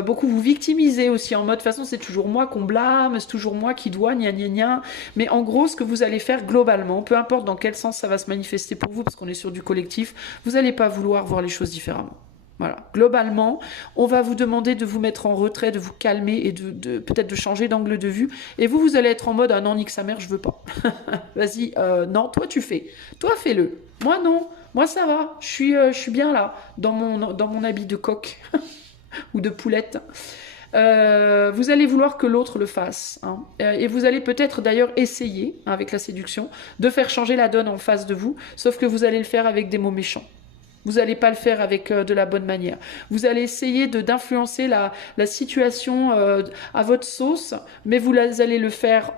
beaucoup vous victimiser aussi en mode de toute façon, c'est toujours moi qu'on blâme, c'est toujours moi qui dois, gna gna gna. Mais en gros, ce que vous allez faire globalement, peu importe dans quel sens ça va se manifester pour vous, parce qu'on est sur du collectif, vous n'allez pas vouloir voir les choses différemment. Voilà. Globalement, on va vous demander de vous mettre en retrait, de vous calmer et peut-être de changer d'angle de vue. Et vous allez être en mode ah non, nique sa mère, je veux pas. Vas-y, non, toi tu fais. Toi fais-le. Moi non. Moi ça va. Je suis bien là, dans mon habit de coq ou de poulette. Vous allez vouloir que l'autre le fasse. Hein. Et vous allez peut-être d'ailleurs essayer, hein, avec la séduction, de faire changer la donne en face de vous, sauf que vous allez le faire avec des mots méchants. Vous n'allez pas le faire avec de la bonne manière. Vous allez essayer d'influencer la situation à votre sauce, mais vous allez le faire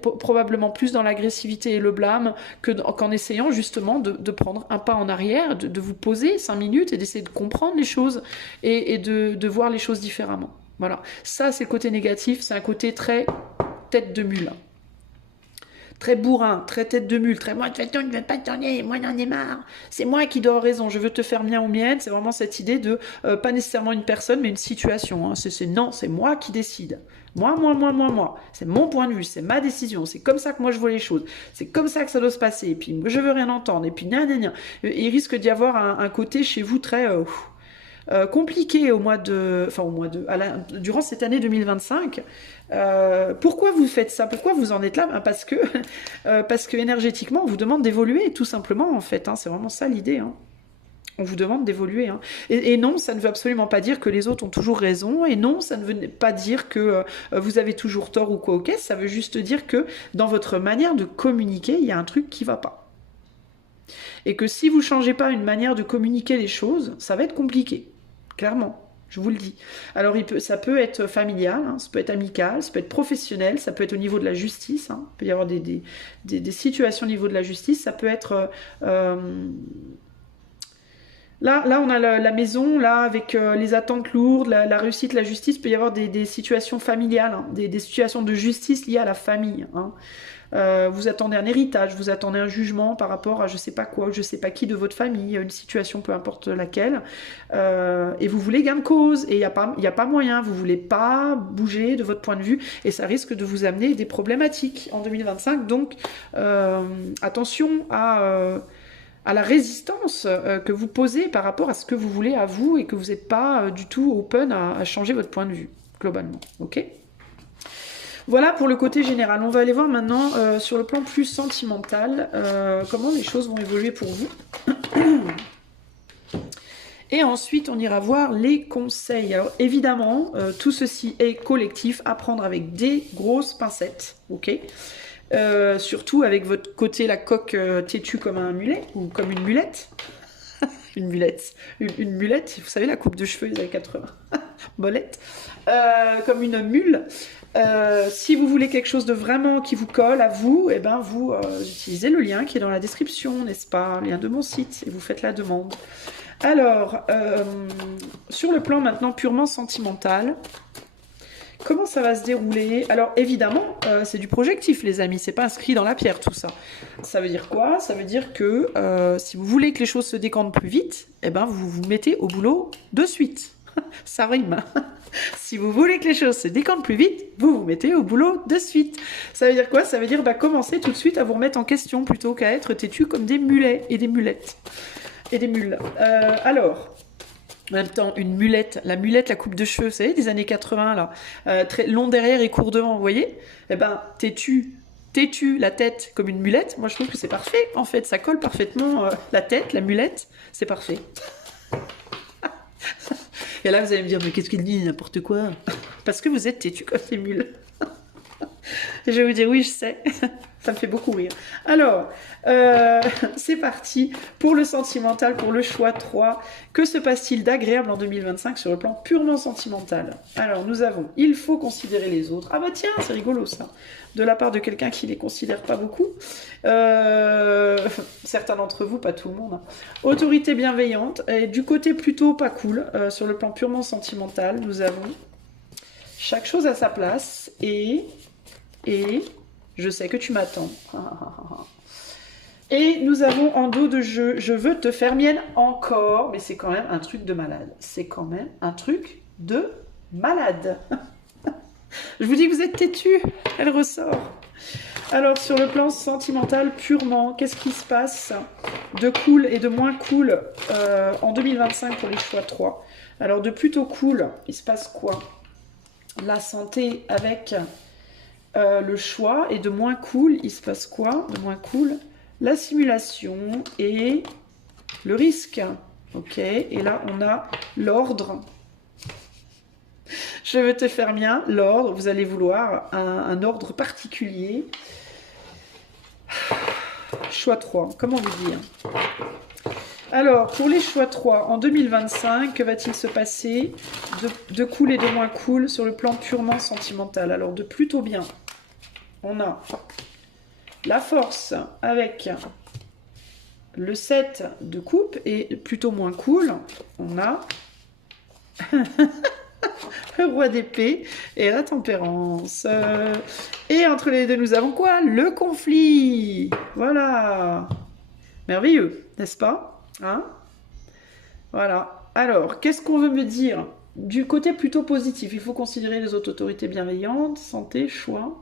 probablement plus dans l'agressivité et le blâme qu'en essayant justement de prendre un pas en arrière, de vous poser 5 minutes et d'essayer de comprendre les choses et de voir les choses différemment. Voilà. Ça, c'est le côté négatif. C'est un côté très tête de mule. Très bourrin, très tête de mule, très moi de toute façon je ne veux pas te donner, moi j'en ai marre, c'est moi qui dois avoir raison, je veux te faire bien ou mienne, c'est vraiment cette idée de, pas nécessairement une personne mais une situation, hein. Non, c'est moi qui décide, moi, c'est mon point de vue, c'est ma décision, c'est comme ça que moi je vois les choses, c'est comme ça que ça doit se passer, et puis je veux rien entendre, et puis gna. Il risque d'y avoir un côté chez vous très... compliqué durant cette année 2025. Pourquoi vous faites ça? Pourquoi vous en êtes là? Parce que énergétiquement, on vous demande d'évoluer, tout simplement, en fait. Hein. C'est vraiment ça l'idée. Hein. On vous demande d'évoluer. Hein. Et non, ça ne veut absolument pas dire que les autres ont toujours raison. Et non, ça ne veut pas dire que vous avez toujours tort ou quoi au caisse. Ça veut juste dire que dans votre manière de communiquer, il y a un truc qui ne va pas. Et que si vous ne changez pas une manière de communiquer les choses, ça va être compliqué. Clairement, je vous le dis. Alors ça peut être familial, hein, ça peut être amical, ça peut être professionnel, ça peut être au niveau de la justice, hein, il peut y avoir des situations au niveau de la justice, ça peut être... Là, on a la maison, là, avec les attentes lourdes, la réussite, la justice, il peut y avoir des situations familiales, hein, des situations de justice liées à la famille, hein. Vous attendez un héritage, vous attendez un jugement par rapport à je sais pas quoi, je sais pas qui de votre famille, une situation peu importe laquelle, et vous voulez gain de cause, et il y a pas moyen, vous voulez pas bouger de votre point de vue, et ça risque de vous amener des problématiques en 2025, donc attention à la résistance que vous posez par rapport à ce que vous voulez à vous, et que vous n'êtes pas du tout open à changer votre point de vue, globalement, ok ? Voilà pour le côté général. On va aller voir maintenant sur le plan plus sentimental comment les choses vont évoluer pour vous. Et ensuite, on ira voir les conseils. Alors évidemment, tout ceci est collectif, à prendre avec des grosses pincettes, ok ? Surtout avec votre côté la coque têtue comme un mulet ou comme une mulette. Une mulette, vous savez la coupe de cheveux des années 80, bolette, comme une mule. Si vous voulez quelque chose de vraiment qui vous colle à vous, et ben vous utilisez le lien qui est dans la description, n'est-ce pas, le lien de mon site, et vous faites la demande. Alors, sur le plan maintenant purement sentimental, comment ça va se dérouler? Alors évidemment, c'est du projectif les amis, c'est pas inscrit dans la pierre tout ça. Ça veut dire quoi? Ça veut dire que si vous voulez que les choses se décantent plus vite, eh ben vous vous mettez au boulot de suite. Ça rime. Si vous voulez que les choses se décantent plus vite, vous vous mettez au boulot de suite. Ça veut dire quoi? Ça veut dire commencer tout de suite à vous remettre en question plutôt qu'à être têtu comme des mulets et des mulettes. Et des mules. Alors... En même temps, une mulette, la coupe de cheveux, vous savez, des années 80, là, très long derrière et court devant, vous voyez? Eh ben, têtu, la tête comme une mulette, moi je trouve que c'est parfait, en fait, ça colle parfaitement, la tête, la mulette, c'est parfait. Et là, vous allez me dire, mais qu'est-ce qu'il dit, n'importe quoi? Parce que vous êtes têtu comme des mules. Et je vais vous dire, oui, je sais. Ça me fait beaucoup rire. Alors, c'est parti pour le sentimental, pour le choix 3. Que se passe-t-il d'agréable en 2025 sur le plan purement sentimental? Alors, nous avons, il faut considérer les autres. Ah bah tiens, c'est rigolo ça. De la part de quelqu'un qui ne les considère pas beaucoup. Certains d'entre vous, pas tout le monde. Hein. Autorité bienveillante. Et du côté plutôt pas cool, sur le plan purement sentimental, nous avons chaque chose à sa place et je sais que tu m'attends. Et nous avons en dos de jeu, je veux te faire mienne encore, mais c'est quand même un truc de malade. C'est quand même un truc de malade. Je vous dis que vous êtes têtus, elle ressort. Alors sur le plan sentimental purement, qu'est-ce qui se passe de cool et de moins cool en 2025 pour les choix 3? Alors de plutôt cool, il se passe quoi? La santé avec le choix, et de moins cool, il se passe quoi? De moins cool, la simulation et le risque. Ok, et là on a l'ordre. Je veux te faire bien, l'ordre, vous allez vouloir un ordre particulier. Choix 3, comment vous dire? Alors, pour les choix 3, en 2025, que va-t-il se passer de cool et de moins cool sur le plan purement sentimental? Alors, de plutôt bien, on a la force avec le 7 de coupe, et plutôt moins cool, on a le roi d'épée et la tempérance. Et entre les deux, nous avons quoi? Le conflit. Voilà. Merveilleux, n'est-ce pas? Hein? Voilà. Alors, qu'est-ce qu'on veut me dire? Du côté plutôt positif, il faut considérer les autres autorités bienveillantes, santé, choix.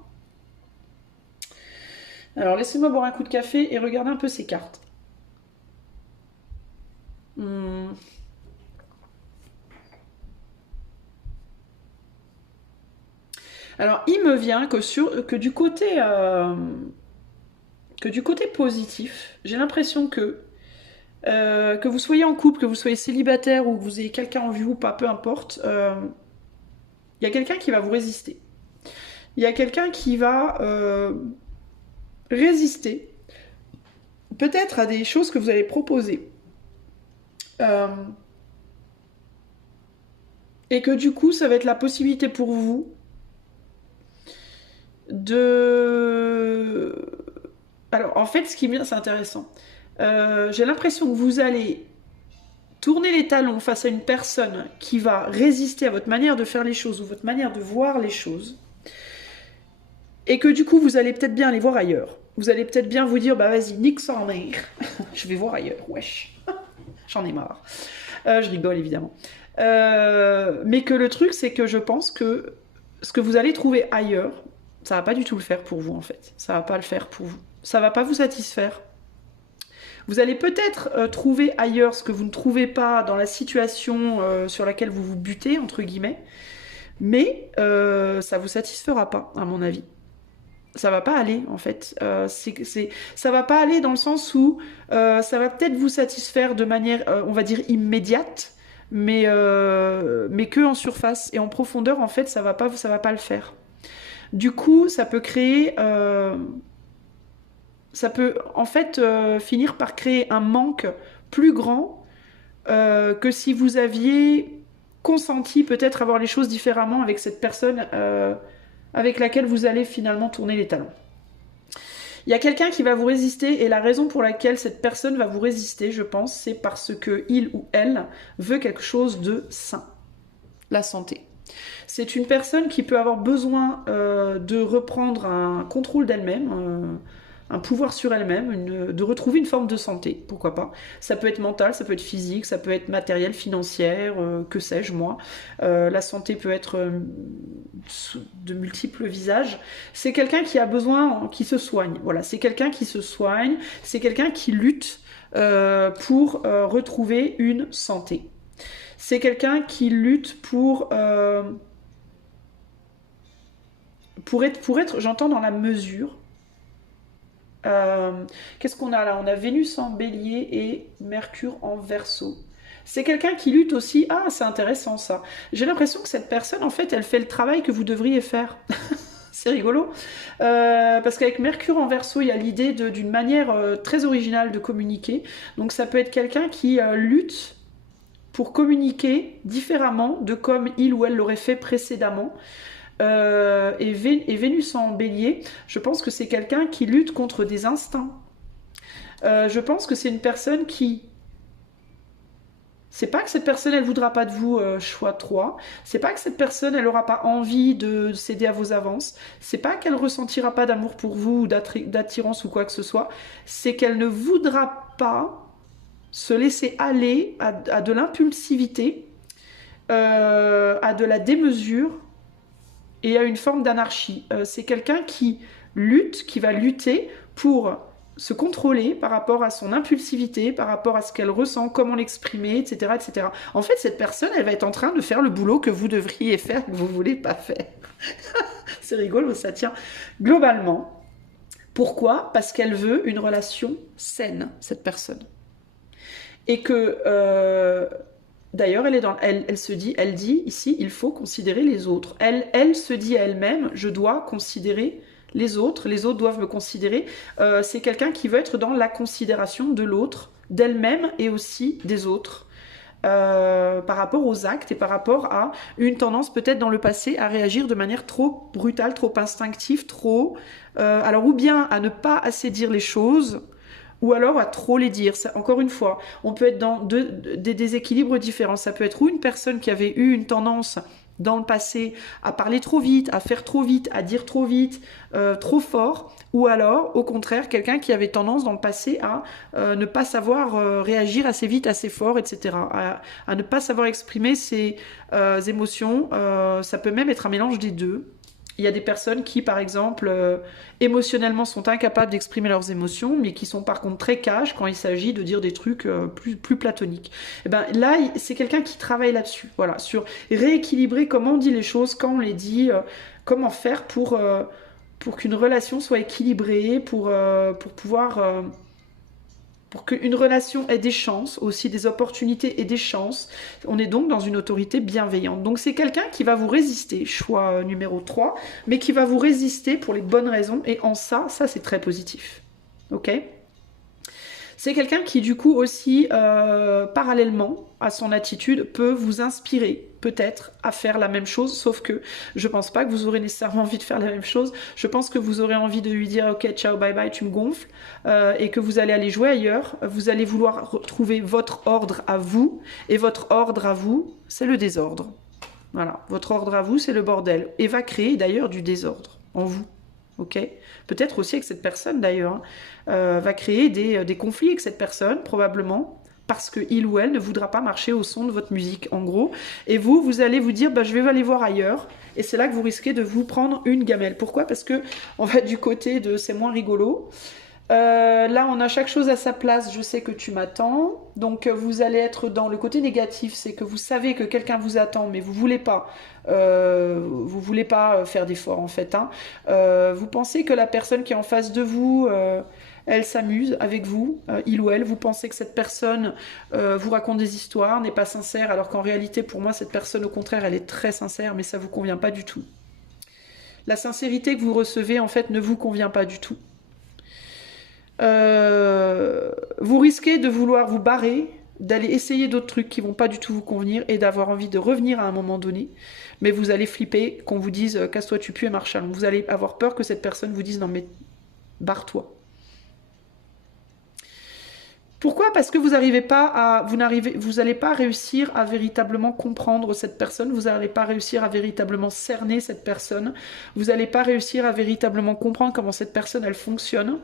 Alors, laissez-moi boire un coup de café et regarder un peu ces cartes. Alors, il me vient que du côté positif, j'ai l'impression que vous soyez en couple, que vous soyez célibataire ou que vous ayez quelqu'un en vue ou pas, peu importe, il y a quelqu'un qui va vous résister. Il y a quelqu'un qui va résister peut-être à des choses que vous allez proposer. Et que du coup, ça va être la possibilité pour vous de... Alors, en fait, ce qui vient, c'est intéressant. J'ai l'impression que vous allez tourner les talons face à une personne qui va résister à votre manière de faire les choses ou votre manière de voir les choses. Et que du coup, vous allez peut-être bien aller voir ailleurs. Vous allez peut-être bien vous dire, bah vas-y, nique sa mère. Je vais voir ailleurs, wesh. J'en ai marre. Je rigole, évidemment. Mais que le truc, c'est que je pense que ce que vous allez trouver ailleurs, ça va pas du tout le faire pour vous, en fait. Ça va pas le faire pour vous. Ça va pas vous satisfaire. Vous allez peut-être trouver ailleurs ce que vous ne trouvez pas dans la situation sur laquelle vous vous butez, entre guillemets. Mais ça vous satisfera pas, à mon avis. Ça va pas aller, en fait. Ça va pas aller dans le sens où ça va peut-être vous satisfaire de manière, on va dire, immédiate, mais que en surface. Et en profondeur, en fait, ça va pas le faire. Du coup, ça peut créer... ça peut, en fait, finir par créer un manque plus grand que si vous aviez consenti peut-être avoir les choses différemment avec cette personne avec laquelle vous allez finalement tourner les talons. Il y a quelqu'un qui va vous résister et la raison pour laquelle cette personne va vous résister, je pense, c'est parce que il ou elle veut quelque chose de sain. La santé. C'est une personne qui peut avoir besoin de reprendre un contrôle d'elle-même, un pouvoir sur elle-même, de retrouver une forme de santé, pourquoi pas. Ça peut être mental, ça peut être physique, ça peut être matériel, financière, que sais-je moi. La santé peut être de multiples visages. C'est quelqu'un qui a besoin, qui se soigne. Voilà, c'est quelqu'un qui se soigne, c'est quelqu'un qui lutte pour retrouver une santé. C'est quelqu'un qui lutte pour être, j'entends dans la mesure. Qu'est-ce qu'on a là? On a Vénus en bélier et Mercure en Verseau. C'est quelqu'un qui lutte aussi. Ah, c'est intéressant ça. J'ai l'impression que cette personne, en fait, elle fait le travail que vous devriez faire. C'est rigolo. Parce qu'avec Mercure en Verseau, il y a l'idée d'une manière très originale de communiquer. Donc ça peut être quelqu'un qui lutte pour communiquer différemment de comme il ou elle l'aurait fait précédemment. Et Vénus en Bélier, je pense que c'est quelqu'un qui lutte contre des instincts. Je pense que c'est une personne qui... C'est pas que cette personne, elle voudra pas de vous, choix 3. C'est pas que cette personne, elle aura pas envie de céder à vos avances. C'est pas qu'elle ressentira pas d'amour pour vous ou d'attirance ou quoi que ce soit. C'est qu'elle ne voudra pas se laisser aller à de l'impulsivité, à de la démesure et à une forme d'anarchie. C'est quelqu'un qui lutte, qui va lutter pour se contrôler par rapport à son impulsivité, par rapport à ce qu'elle ressent, comment l'exprimer, etc., etc. En fait, cette personne, elle va être en train de faire le boulot que vous devriez faire, que vous ne voulez pas faire. C'est rigolo, ça tient. Globalement, pourquoi? Parce qu'elle veut une relation saine, cette personne. Et que... D'ailleurs, elle dit ici, il faut considérer les autres. Elle se dit à elle-même, je dois considérer les autres doivent me considérer. C'est quelqu'un qui veut être dans la considération de l'autre, d'elle-même et aussi des autres, par rapport aux actes et par rapport à une tendance peut-être dans le passé à réagir de manière trop brutale, trop instinctive, alors ou bien à ne pas assez dire les choses, ou alors à trop les dire. Ça, encore une fois, on peut être dans des déséquilibres différents. Ça peut être ou une personne qui avait eu une tendance dans le passé à parler trop vite, à faire trop vite, à dire trop vite, trop fort, ou alors au contraire quelqu'un qui avait tendance dans le passé à ne pas savoir réagir assez vite, assez fort, etc. À ne pas savoir exprimer ses émotions. Ça peut même être un mélange des deux. Il y a des personnes qui, par exemple, émotionnellement sont incapables d'exprimer leurs émotions, mais qui sont par contre très cash quand il s'agit de dire des trucs plus platoniques. Et ben là, c'est quelqu'un qui travaille là-dessus, voilà, sur rééquilibrer comment on dit les choses, quand on les dit, comment faire pour qu'une relation soit équilibrée, pour pouvoir... pour qu'une relation ait des chances, aussi des opportunités et des chances. On est donc dans une autorité bienveillante. Donc c'est quelqu'un qui va vous résister, choix numéro 3, mais qui va vous résister pour les bonnes raisons. Et en ça c'est très positif. Ok ? C'est quelqu'un qui du coup aussi, parallèlement à son attitude, peut vous inspirer peut-être à faire la même chose, sauf que je pense pas que vous aurez nécessairement envie de faire la même chose. Je pense que vous aurez envie de lui dire ok, ciao, bye bye, tu me gonfles, et que vous allez aller jouer ailleurs. Vous allez vouloir retrouver votre ordre à vous, et votre ordre à vous, c'est le désordre. Voilà, votre ordre à vous, c'est le bordel, et va créer d'ailleurs du désordre en vous. Ok, peut-être aussi avec cette personne d'ailleurs, va créer des conflits avec cette personne, probablement, parce qu'il ou elle ne voudra pas marcher au son de votre musique, en gros. Et vous allez vous dire, bah, je vais aller voir ailleurs. Et c'est là que vous risquez de vous prendre une gamelle. Pourquoi? Parce que on va du côté de c'est moins rigolo. Là, on a chaque chose à sa place, je sais que tu m'attends. Donc, vous allez être dans le côté négatif, c'est que vous savez que quelqu'un vous attend, mais vous voulez pas faire d'efforts, en fait. Hein. Vous pensez que la personne qui est en face de vous, elle s'amuse avec vous, il ou elle. Vous pensez que cette personne vous raconte des histoires, n'est pas sincère, alors qu'en réalité, pour moi, cette personne, au contraire, elle est très sincère, mais ça vous convient pas du tout. La sincérité que vous recevez, en fait, ne vous convient pas du tout. Vous risquez de vouloir vous barrer, d'aller essayer d'autres trucs qui vont pas du tout vous convenir et d'avoir envie de revenir à un moment donné, mais vous allez flipper qu'on vous dise casse-toi tu pues et marche à l'ombre. Vous allez avoir peur que cette personne vous dise non mais barre-toi. Pourquoi? Parce que vous n'allez pas réussir à véritablement comprendre cette personne, vous n'allez pas réussir à véritablement cerner cette personne, vous n'allez pas réussir à véritablement comprendre comment cette personne elle fonctionne.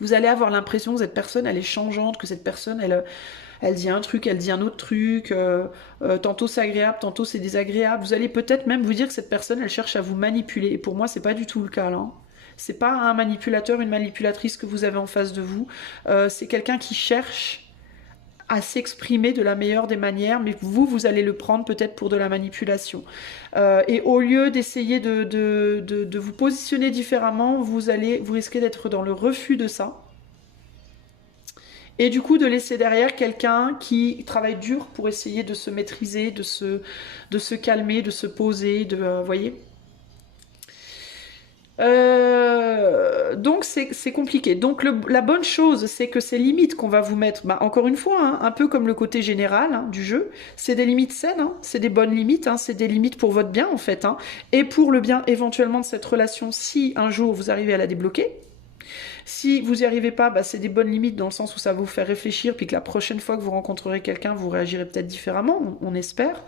Vous allez avoir l'impression que cette personne, elle est changeante, que cette personne, elle dit un truc, elle dit un autre truc, tantôt c'est agréable, tantôt c'est désagréable. Vous allez peut-être même vous dire que cette personne, elle cherche à vous manipuler. Et pour moi, c'est pas du tout le cas, là. C'est pas un manipulateur, une manipulatrice que vous avez en face de vous. C'est quelqu'un qui cherche à s'exprimer de la meilleure des manières, mais vous allez le prendre peut-être pour de la manipulation. Et au lieu d'essayer de vous positionner différemment, vous risquez d'être dans le refus de ça. Et du coup, de laisser derrière quelqu'un qui travaille dur pour essayer de se maîtriser, de se calmer, de se poser, voyez. Donc c'est compliqué. Donc la bonne chose, c'est que ces limites qu'on va vous mettre, bah, encore une fois, hein, un peu comme le côté général hein, du jeu, c'est des limites saines, hein, c'est des bonnes limites, hein, c'est des limites pour votre bien en fait, hein, et pour le bien éventuellement de cette relation si un jour vous arrivez à la débloquer. Si vous n'y arrivez pas, bah, c'est des bonnes limites dans le sens où ça va vous faire réfléchir, puis que la prochaine fois que vous rencontrerez quelqu'un, vous réagirez peut-être différemment, on espère.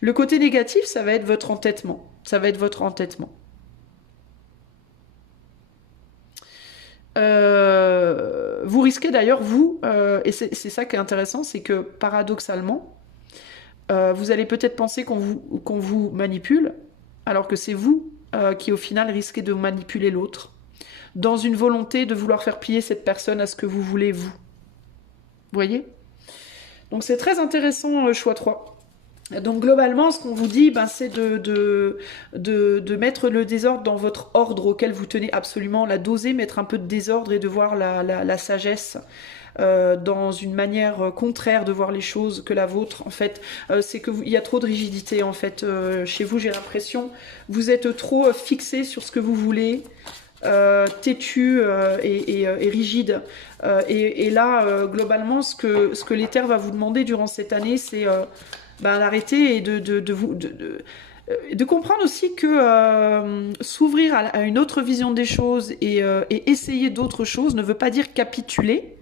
Le côté négatif, ça va être votre entêtement. Ça va être votre entêtement. Vous risquez d'ailleurs, vous, et c'est ça qui est intéressant, c'est que paradoxalement, vous allez peut-être penser qu'on vous manipule, alors que c'est vous qui au final risquez de manipuler l'autre, dans une volonté de vouloir faire plier cette personne à ce que vous voulez, vous. Vous voyez? Donc c'est très intéressant, choix 3. Donc globalement, ce qu'on vous dit, ben, c'est de mettre le désordre dans votre ordre auquel vous tenez absolument, la doser, mettre un peu de désordre et de voir la sagesse dans une manière contraire de voir les choses que la vôtre. En fait, c'est qu'il y a trop de rigidité. En fait, chez vous, j'ai l'impression, vous êtes trop fixé sur ce que vous voulez. Têtu et rigide. Et là, globalement, ce que l'éther va vous demander durant cette année, c'est d'arrêter et de comprendre aussi que s'ouvrir à une autre vision des choses et essayer d'autres choses ne veut pas dire capituler.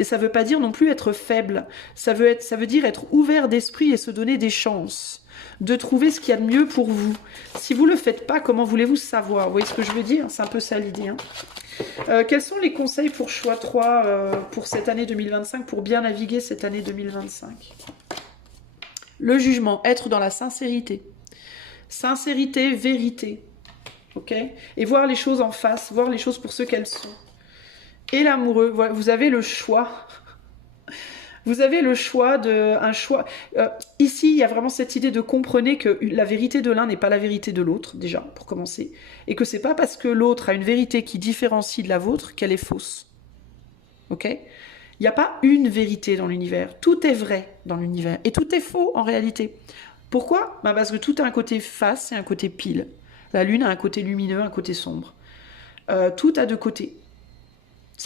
Et ça veut pas dire non plus être faible. Ça veut dire être ouvert d'esprit et se donner des chances de trouver ce qu'il y a de mieux pour vous. Si vous le faites pas, comment voulez-vous savoir? Vous voyez ce que je veux dire? C'est un peu ça l'idée. Hein. Quels sont les conseils pour choix 3 pour cette année 2025, pour bien naviguer cette année 2025? Le jugement, être dans la sincérité. Sincérité, vérité. Ok? Et voir les choses en face, voir les choses pour ce qu'elles sont. Et l'amoureux, voilà, vous avez le choix. Vous avez le choix un choix. Ici, il y a vraiment cette idée de comprenez que la vérité de l'un n'est pas la vérité de l'autre, déjà, pour commencer. Et que c'est pas parce que l'autre a une vérité qui différencie de la vôtre qu'elle est fausse. Ok? Il n'y a pas une vérité dans l'univers. Tout est vrai dans l'univers. Et tout est faux en réalité. Pourquoi? Parce que tout a un côté face et un côté pile. La lune a un côté lumineux, un côté sombre. Tout a deux côtés.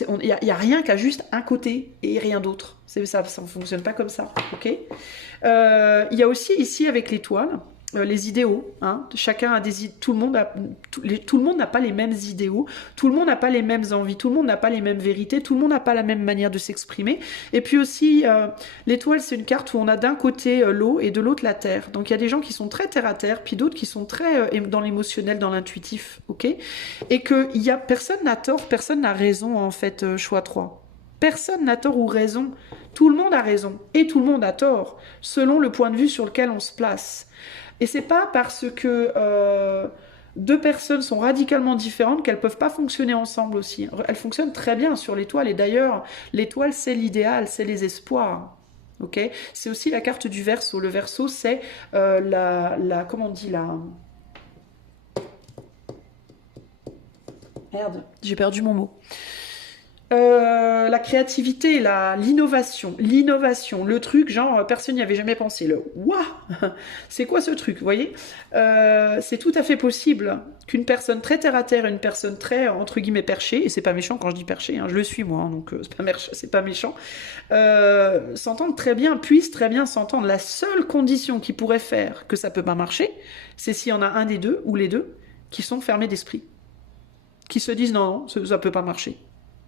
Il n'y a rien qu'à juste un côté et rien d'autre. Ça ne fonctionne pas comme ça. Ok. Il y a aussi ici avec l'étoile, les idéaux. Hein. Chacun a des idées. Tout le monde n'a pas les mêmes idéaux. Tout le monde n'a pas les mêmes envies. Tout le monde n'a pas les mêmes vérités. Tout le monde n'a pas la même manière de s'exprimer. Et puis aussi, l'étoile, c'est une carte où on a d'un côté l'eau et de l'autre la terre. Donc il y a des gens qui sont très terre à terre, puis d'autres qui sont très dans l'émotionnel, dans l'intuitif. Ok. Et que personne n'a tort, personne n'a raison en fait, choix 3. Personne n'a tort ou raison. Tout le monde a raison et tout le monde a tort, selon le point de vue sur lequel on se place. Et c'est pas parce que deux personnes sont radicalement différentes qu'elles peuvent pas fonctionner ensemble aussi. Elles fonctionnent très bien sur l'étoile. Et d'ailleurs, l'étoile, c'est l'idéal, c'est les espoirs. Okay, c'est aussi la carte du Verseau. Le Verseau, c'est comment on dit Merde, j'ai perdu mon mot. La créativité, l'innovation, le truc, genre, personne n'y avait jamais pensé. Le « Waouh !» C'est quoi ce truc, vous voyez? C'est tout à fait possible qu'une personne très terre-à-terre, une personne très, entre guillemets, perchée, et c'est pas méchant quand je dis perché, hein, je le suis moi, hein, donc c'est pas méchant, s'entendent très bien, puissent très bien s'entendre. La seule condition qui pourrait faire que ça peut pas marcher, c'est s'il y en a un des deux, ou les deux, qui sont fermés d'esprit. Qui se disent non, ça peut pas marcher.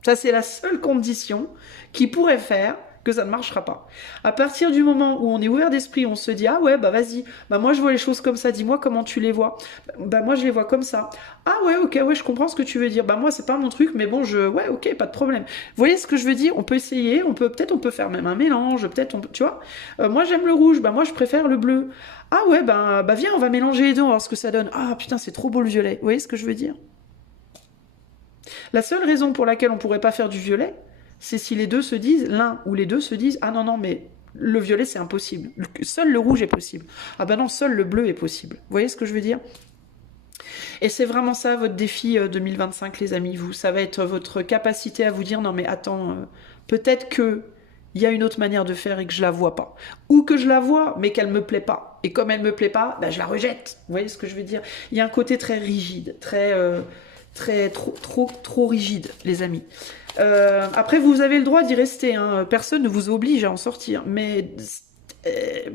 Ça, c'est la seule condition qui pourrait faire que ça ne marchera pas. À partir du moment où on est ouvert d'esprit, on se dit « Ah ouais, bah vas-y, bah moi je vois les choses comme ça, dis-moi comment tu les vois. » Bah moi je les vois comme ça. « Ah ouais, ok, ouais, je comprends ce que tu veux dire. Bah moi c'est pas mon truc, mais bon, ouais, ok, pas de problème. » Vous voyez ce que je veux dire? On peut essayer, on peut faire même un mélange, tu vois. Moi j'aime le rouge, bah moi je préfère le bleu. Ah ouais, bah viens, on va mélanger les deux, on va voir ce que ça donne. Ah putain, c'est trop beau le violet. Vous voyez ce que je veux dire? La seule raison pour laquelle on ne pourrait pas faire du violet, c'est si les deux se disent, l'un ou les deux se disent « Ah non, mais le violet c'est impossible. Seul le rouge est possible. Ah ben non, seul le bleu est possible. » Vous voyez ce que je veux dire? Et c'est vraiment ça votre défi 2025, les amis. Ça va être votre capacité à vous dire « Non mais attends, peut-être que il y a une autre manière de faire et que je la vois pas. Ou que je la vois, mais qu'elle me plaît pas. Et comme elle me plaît pas, ben je la rejette. » Vous voyez ce que je veux dire? Il y a un côté très rigide, très trop rigide, les amis. Après, vous avez le droit d'y rester, hein. Personne ne vous oblige à en sortir, mais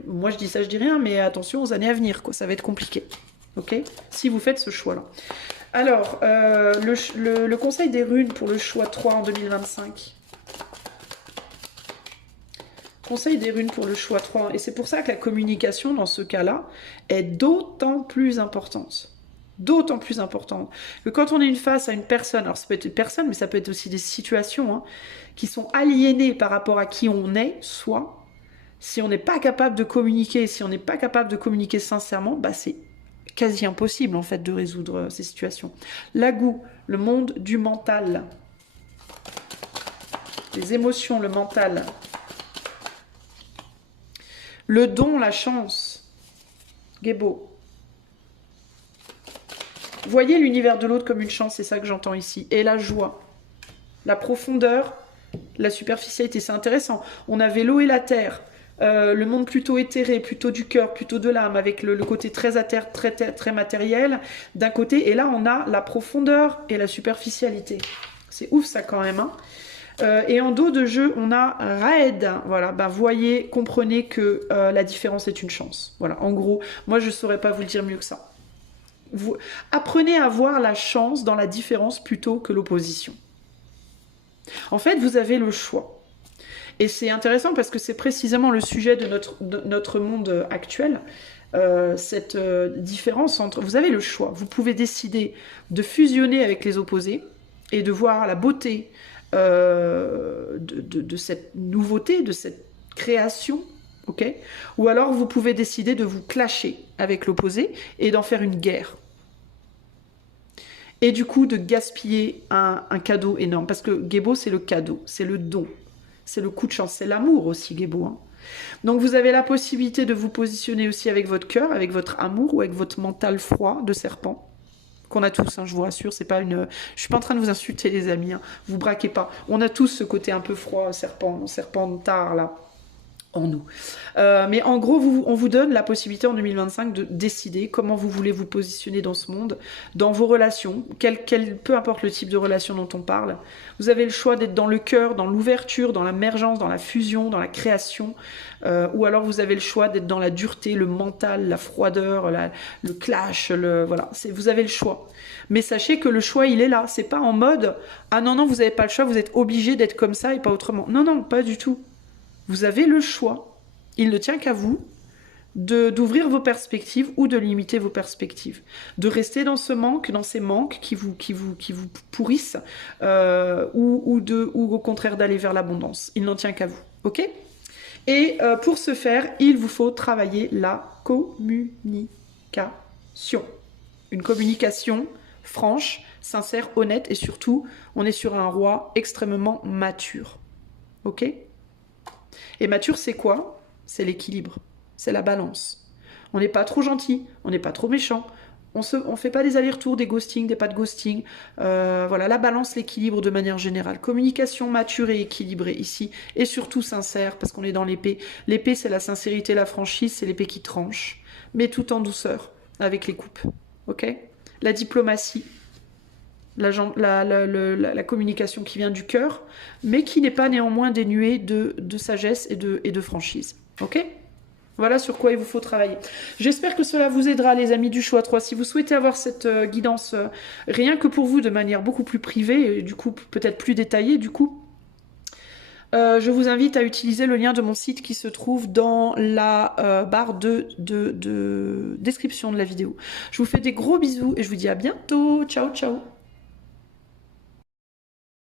moi je dis ça, je dis rien, mais attention aux années à venir, quoi. Ça va être compliqué, ok? Si vous faites ce choix-là. Alors, le conseil des runes pour le choix 3 en 2025. Conseil des runes pour le choix 3. Et c'est pour ça que la communication, dans ce cas-là, est d'autant plus importante. D'autant plus importante que quand on est face à une personne, alors ça peut être une personne, mais ça peut être aussi des situations hein, qui sont aliénées par rapport à qui on est, soit, si on n'est pas capable de communiquer, si on n'est pas capable de communiquer sincèrement, bah c'est quasi impossible en fait de résoudre ces situations. L'agou, le monde du mental, les émotions, le mental, le don, la chance, Gébo. Voyez l'univers de l'autre comme une chance, c'est ça que j'entends ici. Et la joie, la profondeur, la superficialité, c'est intéressant. On avait l'eau et la terre, le monde plutôt éthéré, plutôt du cœur, plutôt de l'âme, avec le côté très très matériel d'un côté. Et là, on a la profondeur et la superficialité. C'est ouf ça quand même. Hein. Et en dos de jeu, on a Raed. Voilà, bah voyez, comprenez que la différence est une chance. Voilà, en gros, moi je ne saurais pas vous le dire mieux que ça. Vous apprenez à voir la chance dans la différence plutôt que l'opposition. En fait, vous avez le choix. Et c'est intéressant parce que c'est précisément le sujet de notre monde actuel. Cette différence entre... Vous avez le choix. Vous pouvez décider de fusionner avec les opposés et de voir la beauté de cette nouveauté, de cette création. Okay, ou alors vous pouvez décider de vous clasher avec l'opposé et d'en faire une guerre. Et du coup de gaspiller un cadeau énorme. Parce que Gébo, c'est le cadeau, c'est le don, c'est le coup de chance, c'est l'amour aussi, Gébo. Hein. Donc vous avez la possibilité de vous positionner aussi avec votre cœur, avec votre amour ou avec votre mental froid de serpent. Qu'on a tous, hein, je vous rassure, c'est pas une... Je suis pas en train de vous insulter les amis, hein, vous braquez pas. On a tous ce côté un peu froid, serpentard là. En nous. Mais en gros, on vous donne la possibilité en 2025 de décider comment vous voulez vous positionner dans ce monde, dans vos relations, peu importe le type de relation dont on parle. Vous avez le choix d'être dans le cœur, dans l'ouverture, dans l'émergence, dans la fusion, dans la création, ou alors vous avez le choix d'être dans la dureté, le mental, la froideur, le clash, voilà. Vous avez le choix. Mais sachez que le choix, il est là. C'est pas en mode « Ah non, non, vous n'avez pas le choix, vous êtes obligé d'être comme ça et pas autrement. » Non, non, pas du tout. Vous avez le choix, il ne tient qu'à vous, d'ouvrir vos perspectives ou de limiter vos perspectives. De rester dans ce manque, dans ces manques qui vous pourrissent, ou au contraire d'aller vers l'abondance. Il n'en tient qu'à vous, ok? Et pour ce faire, il vous faut travailler la communication. Une communication franche, sincère, honnête, et surtout, on est sur un roi extrêmement mature, ok? Et mature, c'est quoi? C'est l'équilibre, c'est la balance. On n'est pas trop gentil, on n'est pas trop méchant, on fait pas des allers-retours, des ghostings, des pas de ghosting. Voilà, la balance, l'équilibre de manière générale. Communication mature et équilibrée ici, et surtout sincère, parce qu'on est dans l'épée. L'épée, c'est la sincérité, la franchise, c'est l'épée qui tranche, mais tout en douceur, avec les coupes. Ok? La diplomatie. La communication qui vient du cœur, mais qui n'est pas néanmoins dénuée de sagesse et de franchise. Ok? Voilà sur quoi il vous faut travailler. J'espère que cela vous aidera, les amis du choix 3. Si vous souhaitez avoir cette guidance rien que pour vous, de manière beaucoup plus privée, et du coup peut-être plus détaillée, du coup, je vous invite à utiliser le lien de mon site qui se trouve dans la barre de description de la vidéo. Je vous fais des gros bisous et je vous dis à bientôt. Ciao, ciao.